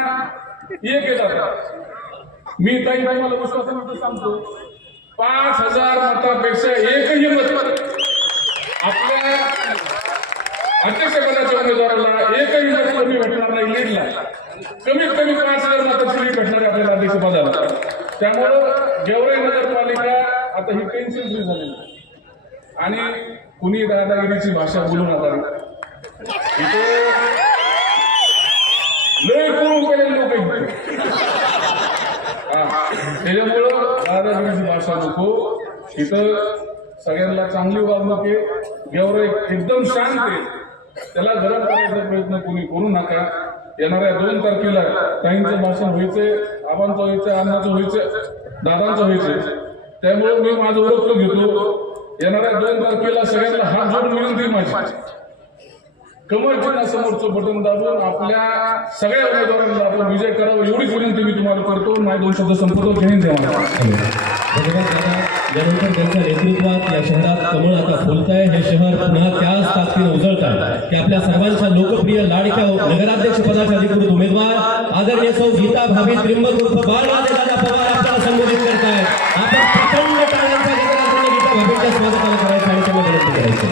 एक येतात. मी ताई मला विश्वासाने सांगतो, 5,000 मतापेक्षा एकही मत आपल्या अध्यक्षपदाच्या उमेदवाराला एकही मत कमी भेटणार नाही. लीडला कमीत कमी 5,000 मताची लीड भेटणार आहे आपल्याला अध्यक्षपदाला. त्यामुळं गेवराई नगरपालिका आता ही टेन्शन फ्री झालेली आणि कुणी दादागिरीची भाषा बोलू नका. इथे लय करून केलेले लोक आहेत. त्याच्यामुळं दादागिरीची भाषा नको. इथं सगळ्यांना चांगली वागणूक आहे. गेवराई एकदम शांत आहे. त्याला गरम करायचा प्रयत्न कोणी करू नका. येणाऱ्या 2 तारखेला ताईंचं भाषण व्हायचंय, आबांचं व्हायचं, अण्णाचं व्हायचं, दादांचं व्हायचंय. त्यामुळे मी माझं ओळख घेतो. येणाऱ्या 2 तारखेला सगळ्यांना हात जोडून विनंती माझी, कमळ चिन्हासमोरचं बटन दाबून आपल्या सगळ्या उमेदवारांना आपण विजय करावा एवढीच विनंती मी तुम्हाला करतो. माझे 2 शब्द संपर्क घेऊन द्यावा. यानंतर त्यांच्या नेतृत्वात या शहरात कमळ आता फुलतंय. हे शहर पुन्हा त्याच ताकदीने उजळत आहे की आपल्या सर्वांच्या लोकप्रिय लाडक्या नगराध्यक्ष पदाच्या अधिकृत उमेदवार आदरणीय सौ गीता भाभी त्रिंबक उर्फ बाळराजेदादा पवार आपल्याला संबोधित करतायत. आपण प्रचंड टाळ्यांचा गजर करून गीता भाभींच्या स्वागताला करायचं आणि त्यांना विनंती करायचं.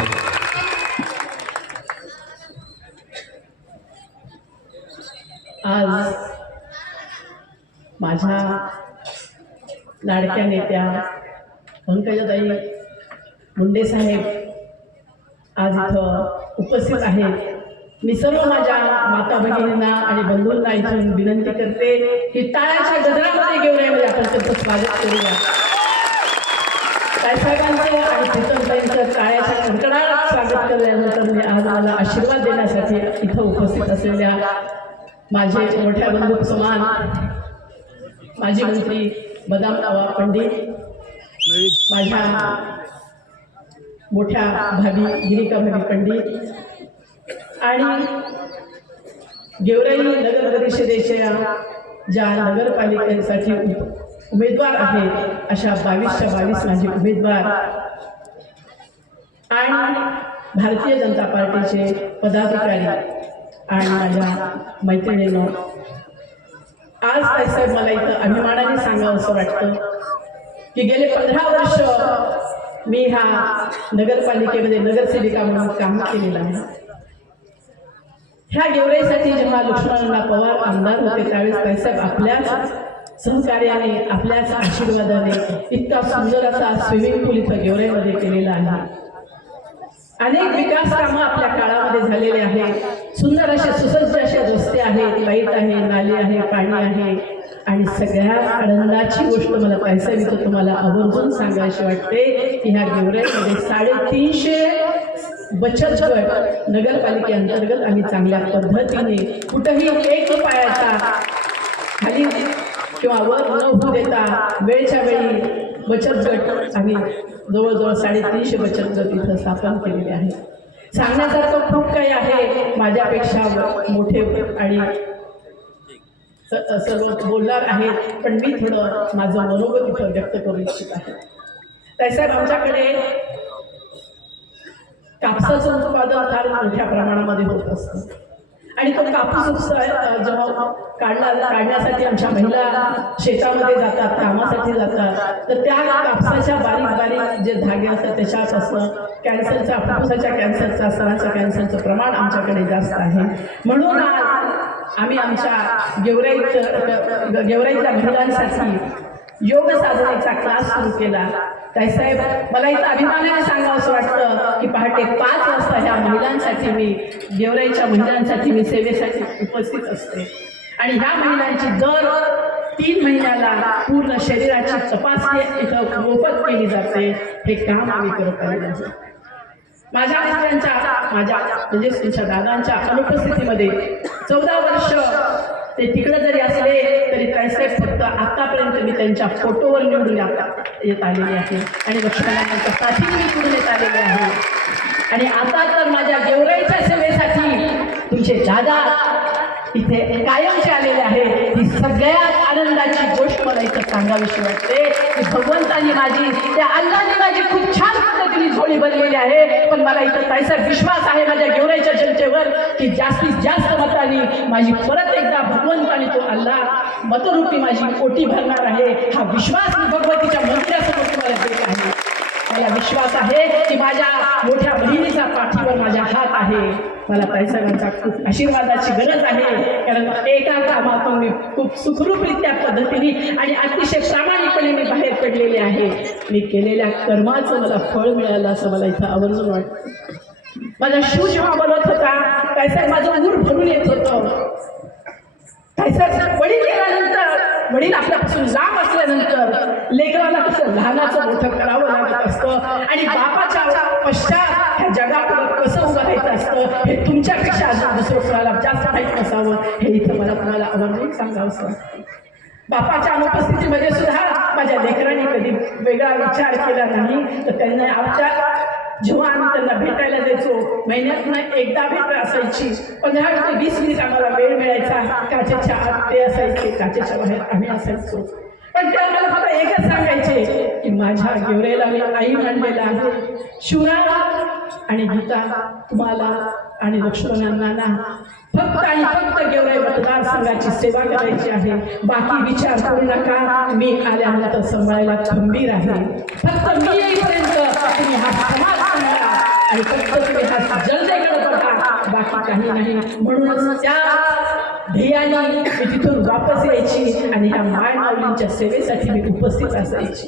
आज माझ्या लाडक्या नेत्या पंकजाताई मुंडे साहेब आज इथं उपस्थित आहेत. मी सर्व माझ्या माता भगिनींना आणि बंधूंना इथून विनंती करते की टाळ्याच्या गजरामध्ये गेवराईमध्ये आपण त्यांचं स्वागत करूया. ताईसाहेबांचं आणि प्रीतमताईंचं टाळ्याच्या कडकडाट स्वागत केल्यानंतर मी आज मला आशीर्वाद देण्यासाठी इथं उपस्थित असलेल्या माझे मोठ्या बंधू समान माजी मंत्री बदामराव पंडित, माझ्या मोठ्या भाभी गिरिका भाभी पंडित आणि गेवराई नगर परिषदेच्या ज्या नगरपालिकेसाठी उमेदवार आहेत अशा 22च्या 22 माझे उमेदवार आणि भारतीय जनता पार्टीचे पदाधिकारी आणि माझ्या मैत्रिणींनो, आज ताईसाहेब मला इथं अभिमानाने सांगावं असं वाटतं की गेले 15 वर्ष मी ह्या नगरपालिकेमध्ये नगरसेविका म्हणून काम केलेलं आहे. ह्या गेवराईसाठी जेव्हा लक्ष्मणअण्णा पवार आमदार होते त्यावेळेस ताईसाहेब आपल्याच सहकार्याने, आपल्याच आशीर्वादाने इतका सुंदर असा स्विमिंग पूल इथं गेवराईमध्ये केलेला आहे. अनेक विकास कामं आपल्या काळामध्ये झालेले आहेत. सुंदर असे सुसज्ज असे रस्ते आहेत, लाईट आहे, नाले आहे, पाणी आहे आणि सगळ्यात आनंदाची गोष्ट मला ताईसाहेब इथं तुम्हाला आवर्जून सांगायची वाटते की ह्या गेवराईमध्ये 350 बचत गट नगरपालिकेअंतर्गत आम्ही चांगल्या पद्धतीने कुठंही 1 रुपयाचा खाली किंवा वर न होऊ देता वेळच्या वेळी बचत गट आम्ही जवळजवळ 350 बचत गट इथं स्थापन केलेले आहे. सांगण्यासारखं खूप काही आहे. माझ्यापेक्षा मोठे आणि सर्व बोलणार आहेत, पण मी थोडं माझं मनोगत इथं व्यक्त करू इच्छित आहे. ताईसाहेब, आमच्याकडे कापसाचं उत्पादन फार मोठ्या प्रमाणामध्ये होत असतं आणि तो कापूस जेव्हा काढण्यासाठी आमच्या महिला शेतामध्ये जातात, कामासाठी जातात, तर त्या कापसाच्या बारीक बारीक जे धागे असतात त्याच्यापासून कॅन्सरचा, फुफ्फुसाच्या कॅन्सरचा, स्तनाच्या कॅन्सरचं प्रमाण आमच्याकडे जास्त आहे. म्हणून आम्ही आमच्या गेवराईतल्या महिलांसाठी योग साधनेचा क्लास सुरू केला. ताईसाहेब, मला इथं अभिमानाने सांगावं असं वाटतं की पहाटे 5 वाजता ह्या महिलांसाठी मी, गेवराईच्या महिलांसाठी मी सेवेसाठी उपस्थित असते आणि ह्या महिलांची दर 3 महिन्याला पूर्ण शरीराची तपासणी इथं मोफत केली जाते. हे काम आम्ही करत आलेलं आहे. माझ्या मित्रांच्या, माझ्या म्हणजे तुमच्या दादांच्या अनुपस्थितीमध्ये 14 वर्ष ते तिकडे जरी असले तरी ताईसाहेब फक्त आतापर्यंत मी त्यांच्या फोटोवर निवडून येत आलेले आहे आणि लक्ष्मणांच्या साठी मी निवडून येत आलेले आहे. आणि आता तर माझ्या गेवराईच्या सेवेसाठी तुमचे दादा इथे कायमचे आलेले आहेत. ही सगळ्यात आनंदाची गोष्ट मला इथं सांगावीशी वाटते की भगवंतानी माझी, त्या अल्लाने माझी खूप छान पद्धतीने जोडी बनलेली आहे. पण मला इथं ताईसाहेब विश्वास आहे माझ्या गेवराईच्या जनतेवर की जास्तीत जास्त मतांनी माझी परत एकदा भगवंताने तो अल्लाह मतरूपी माझी कोटी भरणार आहे. हा विश्वास मी भगवतीच्या मंदिरासमोर तुम्हाला देत आहे. मला विश्वास आहे की माझ्या मोठ्या बहिणीचा पाठीवर माझा हात आहे. मला ताईसाहेबांचा खूप आशीर्वादाची गरज आहे, कारण एका कामातून मी खूप सुखरूपरित्या पद्धतीने आणि अतिशय प्रामाणिकपणे मी बाहेर पडलेले आहे. मी केलेल्या कर्माचं मला फळ मिळालं असं मला इथं आवर्जून वाटतं. माझा शिव जेव्हा बोलत होता ताईसाहेब माझं ऊर भरून येत होतं. ताईसाहेब वडील गेल्यानंतर, वडील आपल्यापासून लांब असल्यानंतर लेकराला कसं लहानाचं मोठं करावं लागत असतं आणि बापाच्या पश्चात ह्या जगाकडे कसं उभं राहायचं असतं हे तुमच्यापेक्षा अजून दुसरं कोणाला जास्त माहीत नसावं हे इथं मला तुम्हाला आवर्जून सांगावं वाटतं. बापाच्या अनुपस्थितीमध्ये सुद्धा माझ्या लेकरांनी कधी वेगळा विचार केला नाही. तर त्यांना आमच्या जेव्हा आम्ही त्यांना भेटायला जायचो, महिन्यातनं एकदा भेट असायची, 15 ते 20 मिनिट आम्हाला वेळ मिळायचा. काचेच्या आत ते असायचे, काचेच्या बाहेर आम्ही असायचो. पण ते आम्हाला फक्त एकच सांगायचे की माझ्या गेवराईला मी आई मानलेला आहे. शिवराम आणि गीता तुम्हाला आणि लक्ष्मणांना फक्त आणि फक्त गेवराई मतदारसंघाची सेवा करायची आहे. बाकी विचार करू नका. मी आल्यानंतर सांभाळायला खंबीर आहे. फक्त मी येईपर्यंत तुम्ही हा समाज सांगा आणि फक्त तुम्ही हा जलदेकडे बघा, बाकी काही नाही. म्हणूनच त्या ध्येयाने मी तिथून वापस यायची आणि ह्या माय माऊलींच्या सेवेसाठी मी उपस्थित असायची.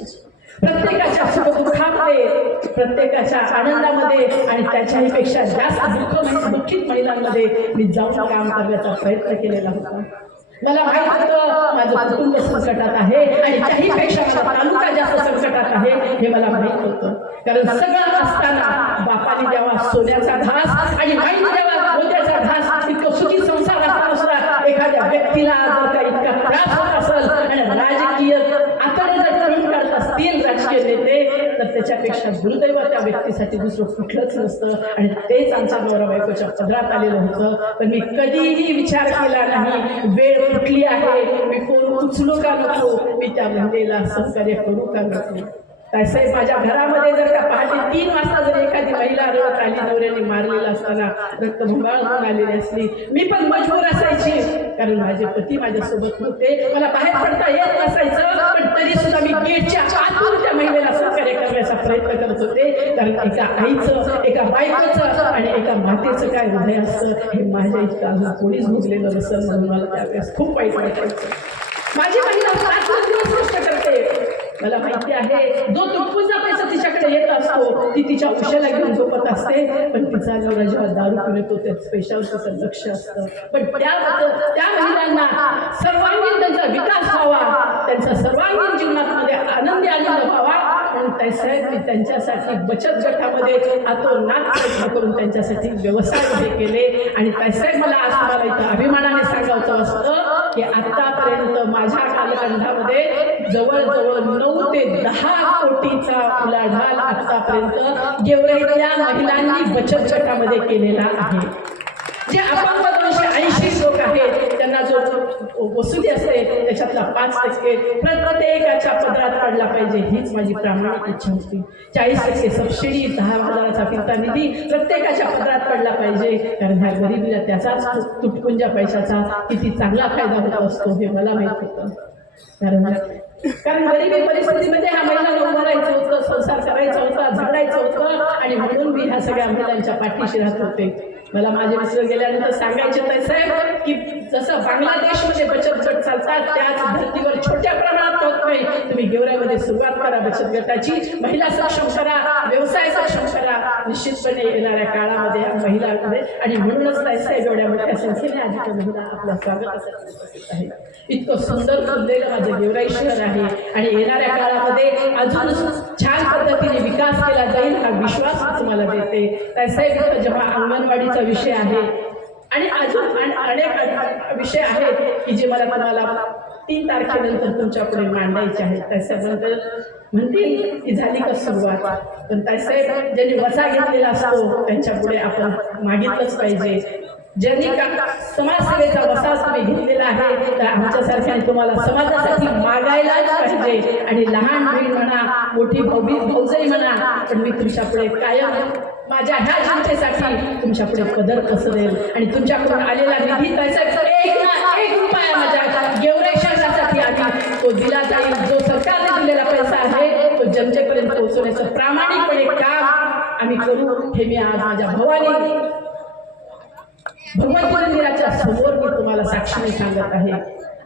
प्रत्येकाच्या सुखदुःखामध्ये, प्रत्येकाच्या आनंदामध्ये आणि त्याच्याहीपेक्षा जास्त दुःखित महिलांमध्ये मी जाऊन काम करण्याचा प्रयत्न केलेला होता. मला माहित होतं माझं कुटुंब संकटात आहे आणि त्याहीपेक्षा माझा तालुका जास्त संकटात आहे हे मला माहित होतं. कारण सगळं असताना बापाने जेव्हा सोन्याचा घास आणि माईने जेव्हा मोत्याचा घास, इतकं सुखी संसार असताना सुद्धा एखाद्या व्यक्तीला जर का इतका त्रास होत असेल आणि राजकीय आकडे जर करून काढत असतील राजकीय नेते, तर त्याच्यापेक्षा दुर्दैव त्या व्यक्तीसाठी दुसरं कुठलंच नसतं. आणि तेच आमच्या नवरा बायकोच्या पदरात आलेलं होतं. पण मी कधीही विचार केला नाही वेळ कुठली आहे, मी फोन उचलू का नको, मी त्या महिलेला सहकार्य करू का नको. ताईसाहेब माझ्या घरामध्ये जर का पहाटे 3 वाजता जर एखादी महिला रडत आली, नवऱ्याने मारलेला असताना रक्तभंगाळ होऊन आलेली असली, मी पण मजबूर असायची. कारण माझे पती माझ्यासोबत होते, मला बाहेर पडता येत नसायचं. पण तरी सुद्धा मी गेटच्या आतून त्या महिलेला सहकार्य करण्याचा प्रयत्न करत होते. कारण एका आईचं, एका बायकोचं आणि एका मातेचं काय हृदय असतं हे माझ्या इतकं अजून कोणीच भोगलेलं नसेल. म्हणून मला त्यावेळेस खूप वाईट वाटायचं. माझी महिला 5 दिवस कष्ट करते. मला माहिती आहे जो तुटपुंजा पैसा तिच्याकडे येत असतो ती तिच्या उशाला घेऊन झोपत असते. पण तिचा नवरा जेव्हा दारू पिऊन येतो त्या पैशावर तिचं लक्ष असतं. पण त्या महिलांना सर्वांगीण त्यांचा विकास व्हावा, त्यांचा सर्वांगीण जीवनामध्ये आनंदी आनंद व्हावा म्हणून ताईसाहेब मी त्यांच्यासाठी बचत गटामध्ये आतोनात प्रयत्न करून त्यांच्यासाठी व्यवसाय उभे केले. आणि ताईसाहेब मला आज तुम्हाला इथं अभिमानाने सांगायचं असतं की आतापर्यंत माझ्या कालखंडामध्ये जवळजवळ 9 ते 10 कोटीचा उलाढाल आतापर्यंत गेवराईतल्या महिलांनी बचत गटामध्ये केलेला आहे. जे अपंग 280 लोक आहेत त्यांना जो वसुली असते त्याच्यातला 5% प्रत्येकाच्या पदरात पडला पाहिजे हीच माझी प्रामाणिक इच्छा होती. 40% सबसिडी, 10,000चा फिरता निधी प्रत्येकाच्या पदरात पडला पाहिजे. कारण ह्या गरिबीला त्याचाच तुटपुंजा पैशाचा किती चांगला फायदा होत असतो हे मला माहित होतं. कारण गरिबी परिस्थितीमध्ये ह्या महिलांना उभं राहायचं होतं, संसार करायचा होता, झगडायचं होतं आणि म्हणून मी ह्या सगळ्या महिलांच्या पाठीशी राहत होते. मला माझे मिस्टर गेल्यानंतर सांगायचे ताईसाहेब की जसं बांगलादेशमध्ये बचत गट चालतात त्याच धर्तीवर छोट्या प्रमाणात होत नाही. तुम्ही गेवराईमध्ये सुरुवात करा बचत गटाची, महिला सक्षम करा, व्यवसाय सक्षम करा. निश्चितपणे येणाऱ्या काळामध्ये महिलांमध्ये आणि म्हणूनच ताईसाहेब एवढ्या मोठ्या संख्येने अधिक महिला आपल्या स्वागतासाठी उपस्थित आहेत. इतकं सुंदर फुललेलं माझं गेवराई शहर आहे आणि येणाऱ्या काळामध्ये अजून छान पद्धतीने विकास केला जाईल हा विश्वास मी तुम्हाला देते. ताईसाहेब जेव्हा अंगणवाडीचा विषय आहे आणि अजून अनेक विषय आहेत की जे मला तुम्हाला 3 तारखेनंतर तुमच्यापुढे मांडायचे आहेत. त्याच्यानंतर म्हणतील की झाली का सुरुवात, पण त्यासाहेब ज्यांनी वसा घेतलेला असतो त्यांच्यापुढे आपण मागितलंच पाहिजे. ज्यांनी समाजसेवेचा वसा तुम्ही घेतलेला आहे तर आमच्यासारख्याने तुम्हाला समाजासाठी मागायलाच पाहिजे. आणि लहान बहीण म्हणा, मोठी भाऊजाई म्हणा, पण मी तुमच्यापुढे कायम माझ्या ह्या जनतेसाठी तुमच्यापुढे पदर पसरेल. आणि तुमच्याकडून आलेला निधी त्याचा 1 रुपया माझ्या गेवराई शहरासाठी आधी तो दिला जाईल. जो सरकारने दिलेला पैसा आहे तो जनतेपर्यंत पोहोचवण्याचं प्रामाणिकपणे काम आम्ही करू. हे मी आज माझ्या भावाने भगवंत मंदिराच्या समोर मी तुम्हाला साक्षीने सांगत आहे.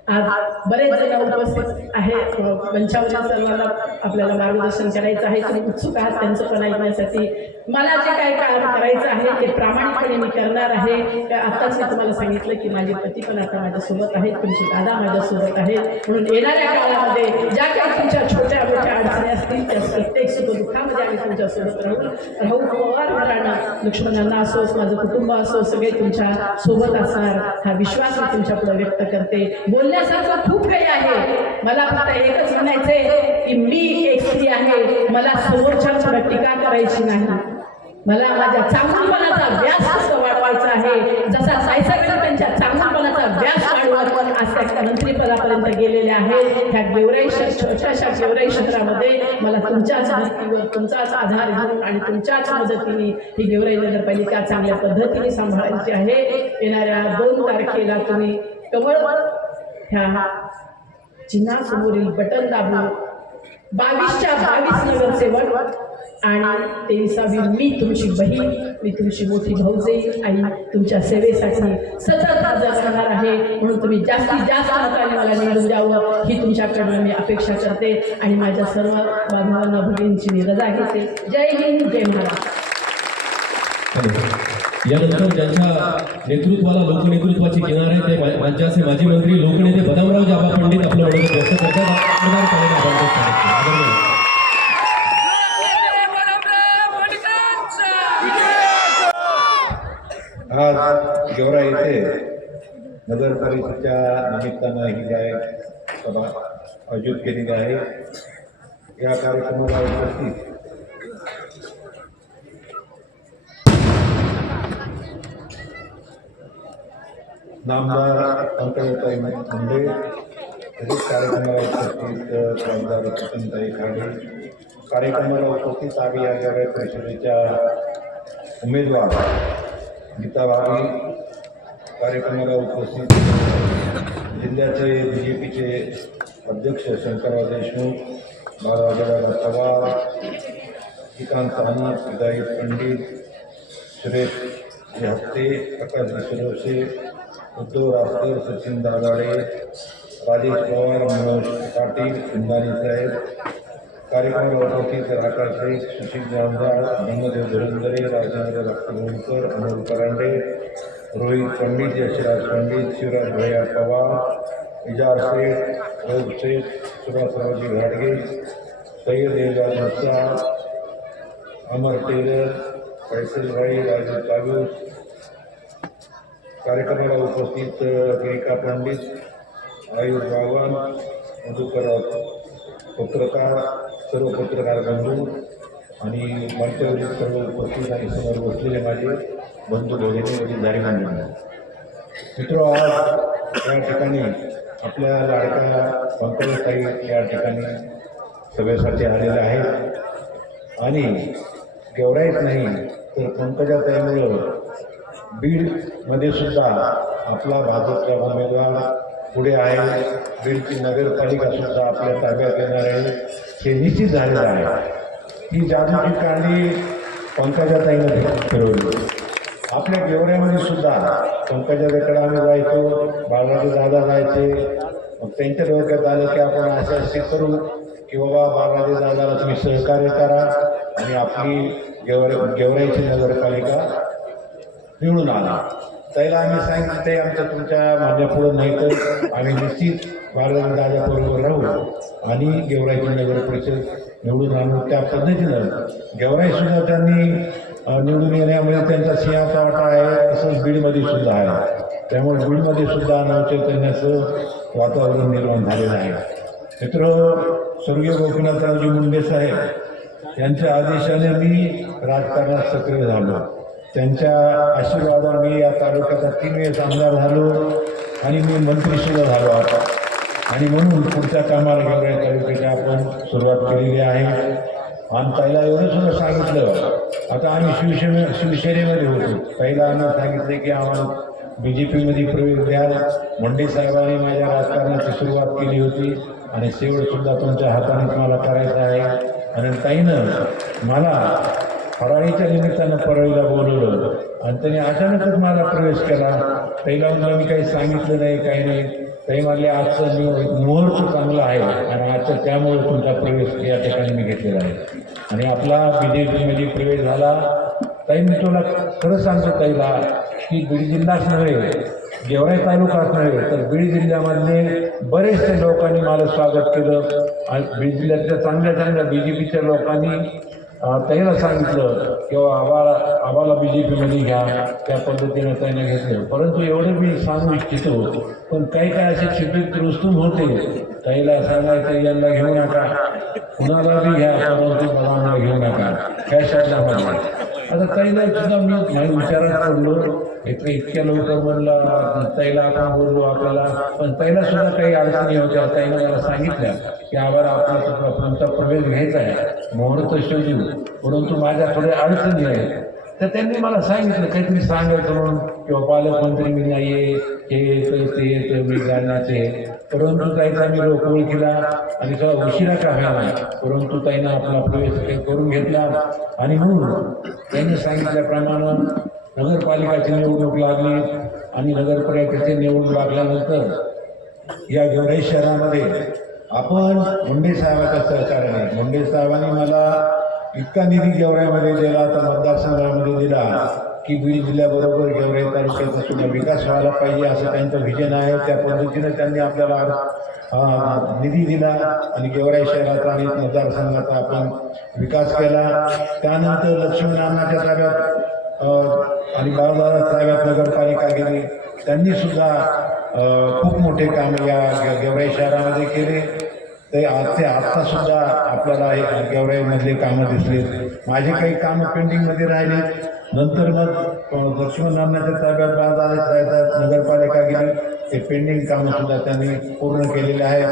आज बरेच जण उपस्थित आहेत. मंचावरील सर्वांना आपल्याला मार्गदर्शन करायचं आहे. तुम्ही उत्सुक आहात त्यांचं पण ऐकण्यासाठी. मला जे काय काम करायचं आहे ते प्रामाणिकपणे मी करणार आहे. आताच मी तुम्हाला सांगितलं की माझे पती पण आता माझ्यासोबत आहेत, तुमचे दादा माझ्यासोबत आहेत. म्हणून येणाऱ्या काळामध्ये ज्या काही तुमच्या छोट्या मोठ्या अडचणी असतील त्या प्रत्येक सुख दुःखामध्ये आम्ही तुमच्यासोबत राहू. पवार घराणं लक्ष्मणांना असो, माझं कुटुंब असो, सगळे तुमच्या सोबत असणार हा विश्वास मी तुमच्यापुढे व्यक्त करते. बोलण्यासारखं खूप काही आहे. मला फक्त एकच म्हणायचंय की मी एक स्त्री आहे. मला समोरच्या टीका करायची नाही. मला माझ्या चांगुलपणाचा व्यास वाढवायचा आहे. जसा साईसाहेबांनी त्यांच्या चांगुलपणाचा व्यास वाढवत आज त्या मंत्रिपदापर्यंत गेलेले आहेत. ह्या गेवराई छोट्याशा गेवराई शहरामध्ये मला तुमच्याच मदतीवर, तुमचाच आधार घेऊन आणि तुमच्याच मदतीने ही गेवराई नगरपालिका चांगल्या पद्धतीने सांभाळायची आहे. येणाऱ्या 2 तारखेला तुम्ही कमळ ह्या चिन्हासमोरील बटन दाबून 22च्या 22 नगरसेवक आणि 23वी मी तुमची बहीण, मी तुमची मोठी भाऊजाई आई तुमच्या सेवेसाठी सतत हजर राहणार आहे. म्हणून तुम्ही जास्तीत जास्त मताने मला निवडून द्यावं ही तुमच्याकडनं मी अपेक्षा करते. आणि माझ्या सर्व बांधवांना भगिनींची मी रजा घेते. जय हिंद, जय महाराष्ट्र. यानंतर ज्यांच्या नेतृत्वाला लोकनेतृत्वाची किनार आहे ते राज्याचे माजी मंत्री लोकनेते बदामरावजी आबा पंडित आपलं मनोगत व्यक्त करतात. आज गेवराई येथे नगर परिषदेच्या निमित्तानं ही काय सभा आयोजित केलेली आहे. या कार्यक्रमाला उपस्थित नामदार पंकजाताई मुंडे, तसेच कार्यक्रमाला उपस्थित खासदार रतनताई खाडे, कार्यक्रमाला उपस्थित आम्ही या गेवराई परिषदेच्या उमेदवार गीता भाभी, कार्यक्रमाला उपस्थित जिल्ह्याचे BJPचे अध्यक्ष शंकरराव देशमुख, बाळासाहेब पवार, श्रीकांत सावंत, हिदायत पंडित, सुरेश हप्ते, प्रकाश शिरोसे, उद्धव रासकर, सचिन दाभाडे, राजेश पवार, मनोज पाटील, इंदानी साहेब, कार्यक्रमाला उपस्थित राकेश शेख, सुशील जामदार, ब्रह्मदेव धुरंदरे, राजेंद्र रक्तभूमकर, अमोल परांडे, रोहित पंडित, यशराज पंडित, शिवराज भैया पवार, इजार शेख, रोग शेख, सुभाषरावजी घाटगे, सय्यद एजाज मुस्ताद, अमर टेलर, फैसल भाई, राजू कागूस, कार्यक्रमाला उपस्थित गिरिका पंडित, आयुष बागवान, मधुकर पत्रकार, सर्व पत्रकार बंधू आणि मंचावरील सर्व उपस्थित आणि समोर बसलेले माझे बंधू भगिनी वडीलधारी मंडळी, मित्र, आज या ठिकाणी आपल्या लाडका पंकजाताई या ठिकाणी सभेसाठी आलेल्या आहेत. आणि गेवराईच नाही तर पंकजाताईमुळं बीडमध्ये सुद्धा आपला भाजपचा उमेदवार पुढे आहे. बीडची नगरपालिका सुद्धा आपल्या ताब्यात येणार आहे हे निश्चित झालेलं आहे. ही जादूची कांडी पंकजाताईने फिरवली. आपल्या गेवऱ्यामध्ये सुद्धा पंकजाताईकडे आम्ही जायचो, बाळराजे दादा जायचे. मग त्यांच्या डोक्यात आलं की आपण अशी करू की बाबा बाळराजे दादाला तुम्ही सहकार्य करा आणि आपली गेवराईची नगरपालिका निवडून आला. त्याला आम्ही सांगितलं ते आमच्या तुमच्या माझ्यापुढं नाही तर आम्ही निश्चित बाळराजे दादाबरोबर राहू आणि गेवराईची नगर परिषद निवडून आणू. त्या पद्धतीनं गेवराईसुद्धा त्यांनी निवडून येण्यामध्ये त्यांचा सिंहाचा वाटा आहे, तसंच बीडमध्ये सुद्धा आहे. त्यामुळे बीडमध्ये सुद्धा नवचैतन्याचं वातावरण निर्माण झालेलं आहे. मित्र, स्वर्गीय गोपीनाथरावजी मुंडे साहेब यांच्या आदेशाने मी राजकारणात सक्रिय झालो. त्यांच्या आशीर्वादाने मी या तालुक्याचा 3 वेळेस आमदार झालो आणि मी मंत्रीसुद्धा झालो आता. आणि म्हणून पुढच्या कामाला गेवराई तालुक्याची आपण सुरुवात केलेली आहे. आणि पहिला एवढं सुद्धा सांगितलं, आता आम्ही शिवसेनेमध्ये होतो. पहिला आम्ही सांगितले की आम्हाला BJPमध्ये प्रवेश द्या. मुंडे साहेबांनी माझ्या राजकारणाची सुरुवात केली होती आणि शेवटसुद्धा तुमच्या हातानेच मला करायचं आहे. आणि ताईनं मला फराळीच्या निमित्तानं परळीला बोलवलं आणि त्यांनी अचानकच मला प्रवेश केला. पहिला म्हणलं मी काही सांगितलं नाही, काही नाही. ताई म्हणले आजचं मुहूर्त चांगलं आहे आणि आजचं त्यामुळे तुमचा प्रवेश या ठिकाणी मी घेतलेला आहे आणि आपला BJPमध्ये प्रवेश झाला. ताई मी तुला खरं सांगतो ताईला की बीड जिल्हाच नव्हे, गेवराई तालुकाच नव्हे तर बीड जिल्ह्यामधले बरेचसे लोकांनी मला स्वागत केलं. आणि बीड जिल्ह्यातल्या चांगल्या BJPच्या लोकांनी ताईला सांगितलं किंवा आम्हाला BJPमध्ये घ्या. त्या पद्धतीनं त्याने घेतलं. परंतु एवढं मी सांगू इच्छितो, पण काही असे चित्रित रुस्तुम होते. ताईला सांगायचं यांना घेऊ नका, कुणाला बी घ्या, परंतु मला घेऊ नका. काय शब्दामध्ये आता ताईला सुद्धा मी माझ्या विचारात पडलो. इतक्या लवकर म्हणलं ताईला आपण बोललो आपल्याला, पण ताईला सुद्धा काही अडचणी होत्या. ताईनं मला सांगितल्या की आम्हाला आपला तुमचा प्रवेश घ्यायचा आहे, मुहूर्त शोधू, परंतु माझ्या थोड्या अडचणी आहेत. तर त्यांनी मला सांगितलं काहीतरी सांगायचं म्हणून किंवा पालकमंत्री मी नाही आहे, हे येतं मी गाण्याचे. परंतु ताईचा मी लोक ओळखीला आणि थोडा उशिरा का व्हायला, परंतु ताईनं आपला प्रवेश करून घेतला. आणि म्हणून त्यांनी सांगितल्याप्रमाणे नगरपालिकाची निवडणूक लागली आणि नगरपालिकेची निवडणूक लागल्यानंतर या गेवराई शहरामध्ये आपण मुंडे साहेबाच्या सहकार्याने, मुंडे साहेबांनी मला इतका निधी गेवराईमध्ये दिला, आता मतदारसंघामध्ये दिला की बीड जिल्ह्याबरोबर गेवराई तालुक्याचा सुद्धा विकास व्हायला पाहिजे असं त्यांचं विजन आहे. त्या पद्धतीनं त्यांनी आपल्याला निधी दिला आणि गेवराई शहराचा आणि मतदारसंघाचा आपण विकास केला. त्यानंतर लक्ष्मीनारायणाच्या ताब्यात आणि बाळदादा ताब्यात नगरपालिका गेली. त्यांनी सुद्धा खूप मोठे काम या गेवराई शहरामध्ये केले. ते आत्तासुद्धा आपल्याला गेवराईमधले कामं दिसले. माझे काही कामं पेंडिंगमध्ये राहिले. नंतर मग लक्ष्मीनारायणाच्या ताब्यात बाळदादा नगरपालिका गेली. ते पेंडिंग कामंसुद्धा त्यांनी पूर्ण केलेले आहे.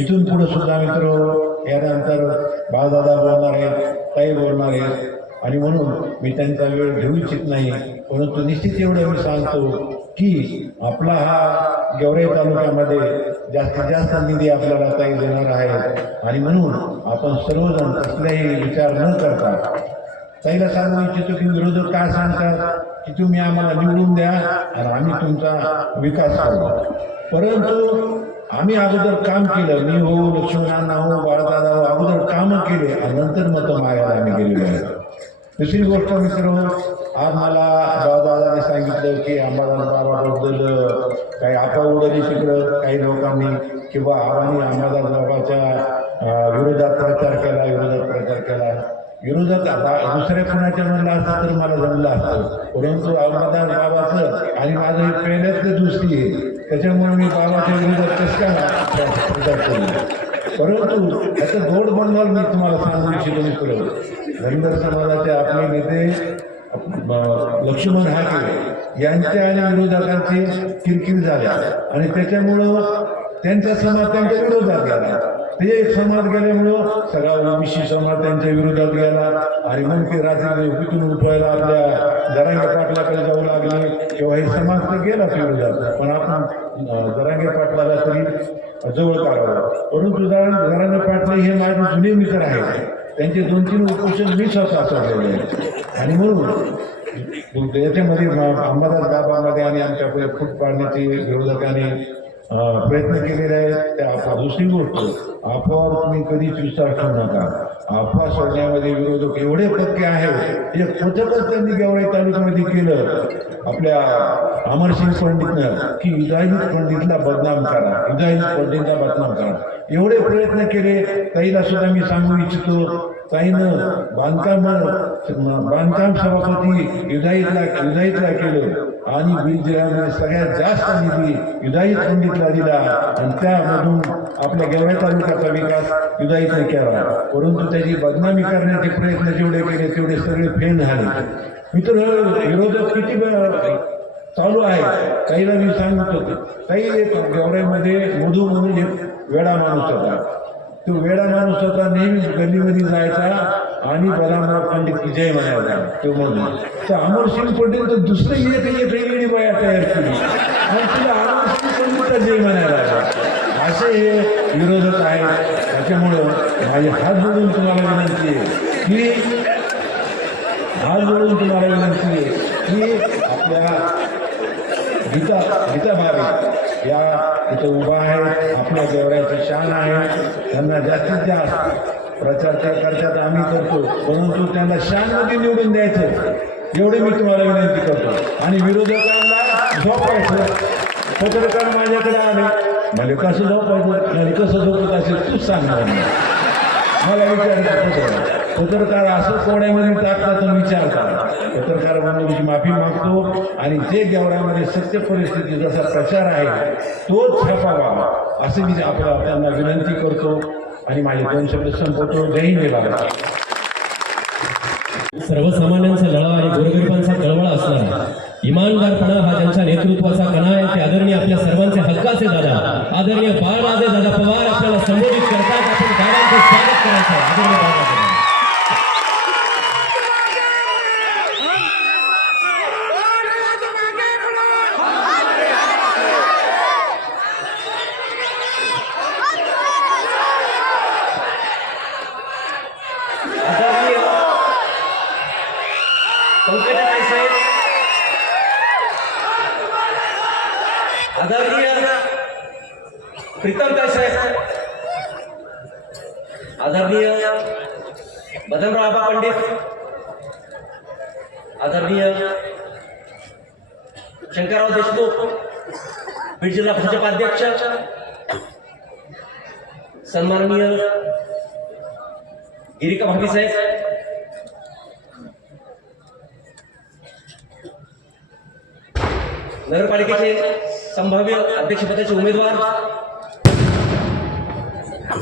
इथून पुढं सुद्धा मित्र यानंतर बाळदादा बोलणार आहेत, ताई बोलणार आहेत आणि म्हणून मी त्यांचा वेळ घेऊ इच्छित नाही. परंतु निश्चित एवढं मी सांगतो की आपला हा गेवराई तालुक्यामध्ये जास्तीत जास्त निधी आपल्याला ताई देणार आहे आणि म्हणून आपण सर्वजण कसलेही विचार न करता ताईला सांगू इच्छितो की विरोधक काय सांगतात की तुम्ही आम्हाला निवडून द्या आणि आम्ही तुमचा विकास करू. परंतु आम्ही अगोदर काम केलं, मी हो, लक्ष्मीनारायण हो, बाळदादा हो, अगोदर कामं केले आणि नंतर मतं मागायला आम्ही गेलेलो आहे. दुसरी गोष्ट मित्र, आज मला बाळदादाने सांगितलं की अंबादास बाबाबद्दल काही अफवा उडवली तिकडं काही लोकांनी किंवा आबांनी अंबादास बाबाच्या विरोधात प्रचार केला. विरोधात आता दुसऱ्या कोणाच्या म्हणलं असतं तर मला जमलं असतं, परंतु अंबादास बाबाचं आणि माझं हे पहिल्यातलं दुसरी आहे. त्याच्यामुळे मी बाबाच्या विरोधात कसं काय प्रचार केला. परंतु याचं गोड बनवाल मी तुम्हाला सांगू इच्छितो मित्र. धनगर समाजाचे आपले नेते लक्ष्मण हाके यांच्या आणि विरोधकांची किरकिर झाल्या आणि त्याच्यामुळं त्यांचा समाज त्यांच्या विरोधात गेला. ते एक समाज गेल्यामुळं सगळा ओबीसी समाज त्यांच्या विरोधात गेला आणि मग ते रात्री झोपेतून उठवायला आपल्या जरांगे पाटलाकडे जाऊ लागले किंवा हे समाज तर गेलाच विरोधात. पण आपण जरांगे पाटलाला तरी जवळ काढावं. परंतु जरांगे पाटले हे माझे जुने मित्र आहेत. त्यांचे 2-3 उपोषण मी स्वतः सोडलेले आहेत आणि म्हणून याच्यामध्ये अंबादास बाबामध्ये आणि आमच्याकडे फूट पाडण्याचे विरोधकांनी प्रयत्न केलेले आहेत. त्या दुसरी गोष्ट, अफवावर तुम्ही कधीच विश्वास ठेवू नका. अफवा सोडण्यामध्ये विरोधक एवढे पक्के आहेत. एक पथकच त्यांनी गेवराई तालुक्यामध्ये केलं आपल्या अमरसिंग पंडितनं की युधाजीत पंडितला बदनाम करा, युधाजीत पंडितला बदनाम करा. एवढे प्रयत्न केले. ताईला सुद्धा मी सांगू इच्छितो ताईनं बांधकाम सभापती युधाईतला केलं आणि बीड जिल्ह्यामध्ये सगळ्यात जास्त निधी युधाईत पंडितला दिला आणि त्यामधून आपल्या गेवराई तालुक्याचा विकास युधाईतने केला. परंतु त्याची बदनामी करण्याचे प्रयत्न जेवढे केले तेवढे सगळे फेल झाले. मित्र, विरोधक किती चालू आहे. ताईला मी सांगत होतो, ताई एक गेवराईमध्ये मधू म्हणून एक वेडा माणूस होता. तो वेडा माणूस होता, नेहमी गल्लीमध्ये जायचा आणि बदामराव पंडित की जय म्हणायचा. तो म्हणून तर अमरसिंग पटेल तर दुसरं एक वेगळी बाया तयार केली आणि तिला अमरसिंग पंडितचा जय म्हणायला लागला. असे हे विरोधक आहेत. त्याच्यामुळं माझे हात जोडून तुम्हाला विनंती आहे की आपल्या गीता भाभी या इथं उभा आहेत. आपल्या गेवराईची शान आहे. त्यांना जास्तीत जास्त प्रचार करतात आम्ही करतो, परंतु त्यांना शानमध्ये निवडून द्यायचं एवढे मी तुम्हाला विनंती करतो. आणि विरोधकांना झोपायचं. पत्रकार माझ्याकडे आले, म्हणजे कसं झोपायचं आणि कसं झोपत असेल तूच सांगणार. मला विचारायचं पत्रकार असं कोड्यामध्ये टाकतात आणि विचारतात. पत्रकार बंधूंची माफी मागतो आणि जे गेवराईमध्ये सत्य परिस्थिती जसा प्रचार आहे तोच छापावा असे मी त्यांना विनंती करतो आणि माझे 2 शब्द संपवतो. जय हिंद बाबा. सर्वसामान्यांचा लढा आणि गोरगरिबांचा कळवळा असणारा इमानदारपणा हा ज्यांच्या नेतृत्वाचा कणा आहे ते आदरणीय आपल्या सर्वांचे हक्काचे दादा आदरणीय बाळराजे दादा पवार आपल्याला संबोधित करतात. आपण दादांचं स्वागत करायचं आहे. आदरणीय बाळराजे. आदरणीय प्रीतम साहेब, आदरणीय बदमराव आबा पंडित, आदरणीय शंकरराव देशमुख, बीड जिल्हा भाजप अध्यक्ष, सन्माननीय गिरिका भाभी साहेब, नगरपालिकेचे संभाव्य अध्यक्षपदाचे उमेदवार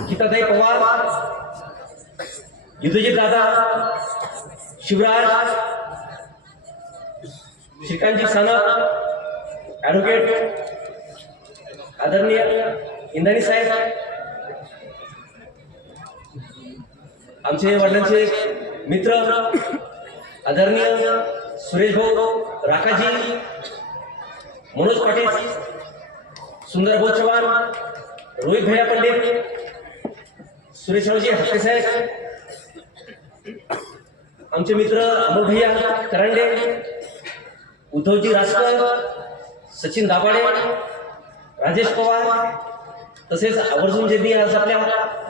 गीताताई पवार, युद्धजित दादा, शिवराज, श्रीकांतजी सानप, ॲडव्होकेट आदरणीय इंदाणी साहेब, आमचे वडिलांचे मित्र आदरणीय सुरेश भाऊ राकाजी, मनोज पाटील, सुंदर भाऊ चव्हाण, रोहित भैया पंडित, सुरेशरावजी हत्ते साहेब, आमचे मित्र अमोल भैया करांडे, उद्धवजी रासकर, सचिन दाभाडे, राजेश पवार, तसेच आवर्जून ज्यांनी आज आपल्या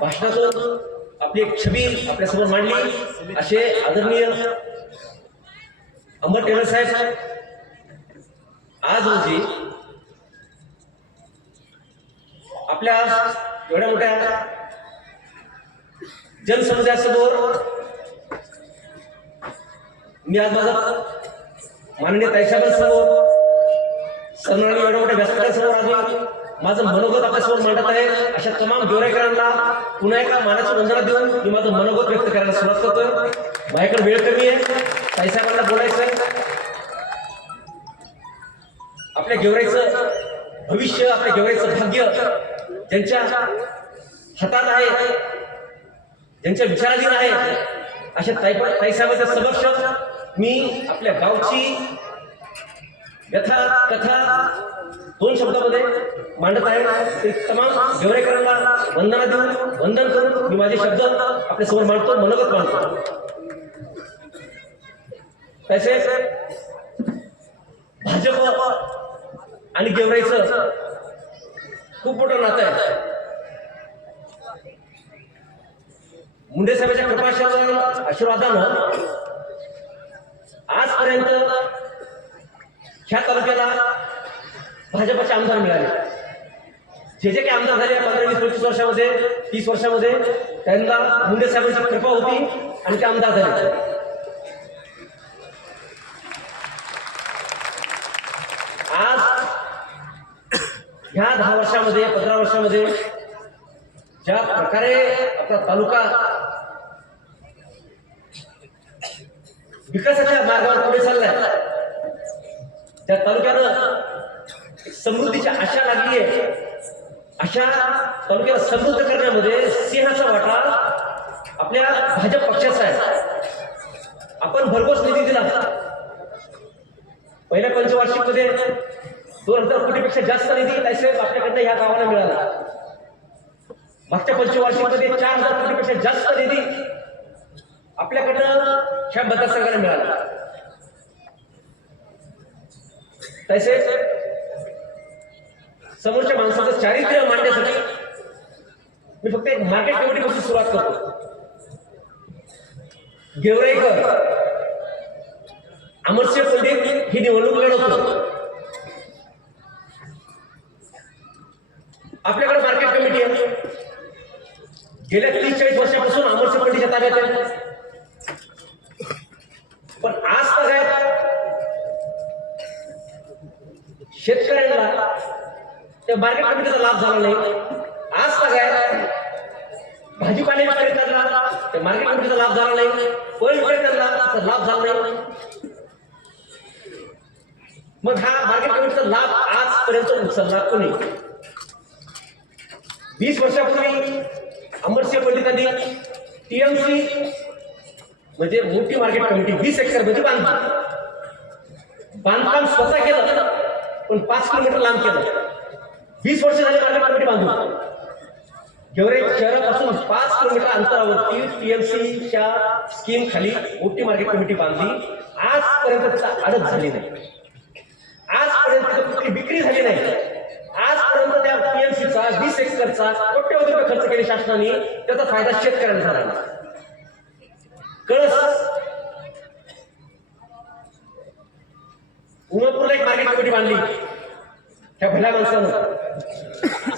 भाषणातून आपली एक छबी आपल्यासमोर मांडली असे आदरणीय अंबर टेलर साहेब, आज रोजी आपल्या एवढ्या मोठ्या जनसमुदायासमोर मी आज माझा माननीय ताईसाहेबांसमोर सन्माननीय एवढ्या मोठ्या व्यासपीठासमोर आम्ही माझं मनोगत आपल्यासमोर मांडत आहे. अशा तमाम गेवराईकरांना पुन्हा एकदा मानाची वंदना देऊन मी माझं मनोगत व्यक्त करायला सुरुवात करतोय. माझ्याकडे वेळ कमी आहे. ताईसाहेबांना बोलायचं आहे. आपल्या गेवराईचं भविष्य, आपल्या गेवराईचं भाग्य ज्यांच्या हातात आहे, ज्यांच्या विचाराधीन आहे, अशा ताईसाहेबांच्या समक्ष मी आपल्या गावची व्यथा कथा 2 शब्दामध्ये मांडत आहे. ते तमाम गेवराईकरांना वंदना देऊन वंदन करून मी माझे शब्द आपल्यासमोर मांडतो, मनोगत मांडतो. तसेच भाजप आणि गेवराईचं खूप मोठं नातं आहे. मुंडे साहेबांच्या कृपा आशीर्वादानं आजपर्यंत ह्या तालुक्याला भाजपचे आमदार मिळाले. जे काही आमदार झाले 15-20-25 वर्षामध्ये, 30 वर्षामध्ये त्यांना मुंडे साहेबांची कृपा होती आणि ते आमदार झाले. आज ह्या 10 वर्षामध्ये 15 वर्षामध्ये ज्या प्रकारे आपला तालुका विकासाच्या मार्गावर पुढे चाललाय, त्या तालुक्यानं समृद्धीची आशा लागली आहे. अशा तालुक्याला समृद्ध करण्यामध्ये सिंहाचा वाटा आपल्या भाजप पक्षाचा आहे. आपण भरघोस निधी दिला. पहिल्या पंचवार्षिक मध्ये 2000 कोटीपेक्षा जास्त निधी साहेब आपल्याकडनं ह्या गावाला मिळाला. मागच्या पंचवार्षिक मध्ये 4000 कोटीपेक्षा जास्त निधी आपल्याकडनं ह्या मतदारसंघाला मिळाला. साहेब समोरच्या माणसाचं चारित्र्य मांडण्यासाठी मी फक्त एक मार्केट कमिटीपासून सुरुवात करतो. गेवराईकर अमरसिंह पंडित ही निवडणूक लढवतो. आपल्याकडे मार्केट कमिटी आहे. गेल्या 30-40 वर्षापासून अमरसिंह पंडितच्या ताब्यात आहे. पण आज तर शेतकऱ्यांना त्या मार्केट कमिटीचा लाभ झाला नाही. आज तर भाजीपाला विक्रेत्यांना त्या मार्केट कमिटीचा लाभ झाला नाही. फळ विक्रेत्यांना त्याचा लाभ झाला नाही. मग हा मार्केट कमिटीचा लाभ आजपर्यंत उचलला कोणी? 20 वर्षापूर्वी अमरसिंह पंडितांनी टीएमसी म्हणजे मोठी मार्केट कमिटी 20 एकर मध्ये बांधकाम स्वतः केलं, पण 5 किलोमीटर लांब केलं. 20 वर्ष झाले मार्केट कमिटी बांधून. गेवराई शहरापासून 5 किलोमीटर अंतरावरती टीएमसीच्या स्कीम खाली मोठी मार्केट कमिटी बांधली. आजपर्यंत त्याचा आडत झाली नाही. आजपर्यंत कुठली विक्री झाली नाही. आजपर्यंत त्या टीएमसीचा 20 एकरचा कोट्यवधी रुपये खर्च केले शासनाने. त्याचा फायदा शेतकऱ्यांना झाला नाही. कळस उमापूरला एक मार्केट कमिटी बांधली त्या भल्या माणसानं.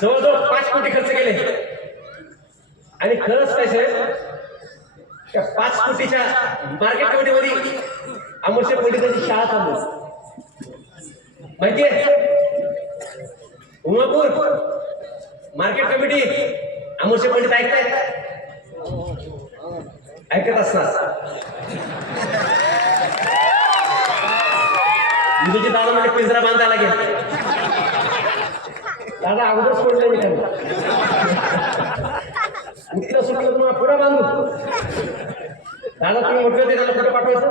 जवळजवळ 5 कोटी खर्च केले. आणि खरंच काय साहेब, त्या 5 कोटीच्या मार्केट कमिटीमध्ये अमरसिंह पंडितांची शाळा चालू माहितीये. उमापूर मार्केट कमिटी अमरसिंह पंडित ऐकत असणार. विजयजी दादा म्हणजे पिंजरा बांधायला गेले. दादा अगोदर सोडले मी त्यांना. उठलं सुटलं तुम्हाला पुढे बांधू. दादा तुम्ही म्हटलं होते त्यांना कुठे पाठवायचं?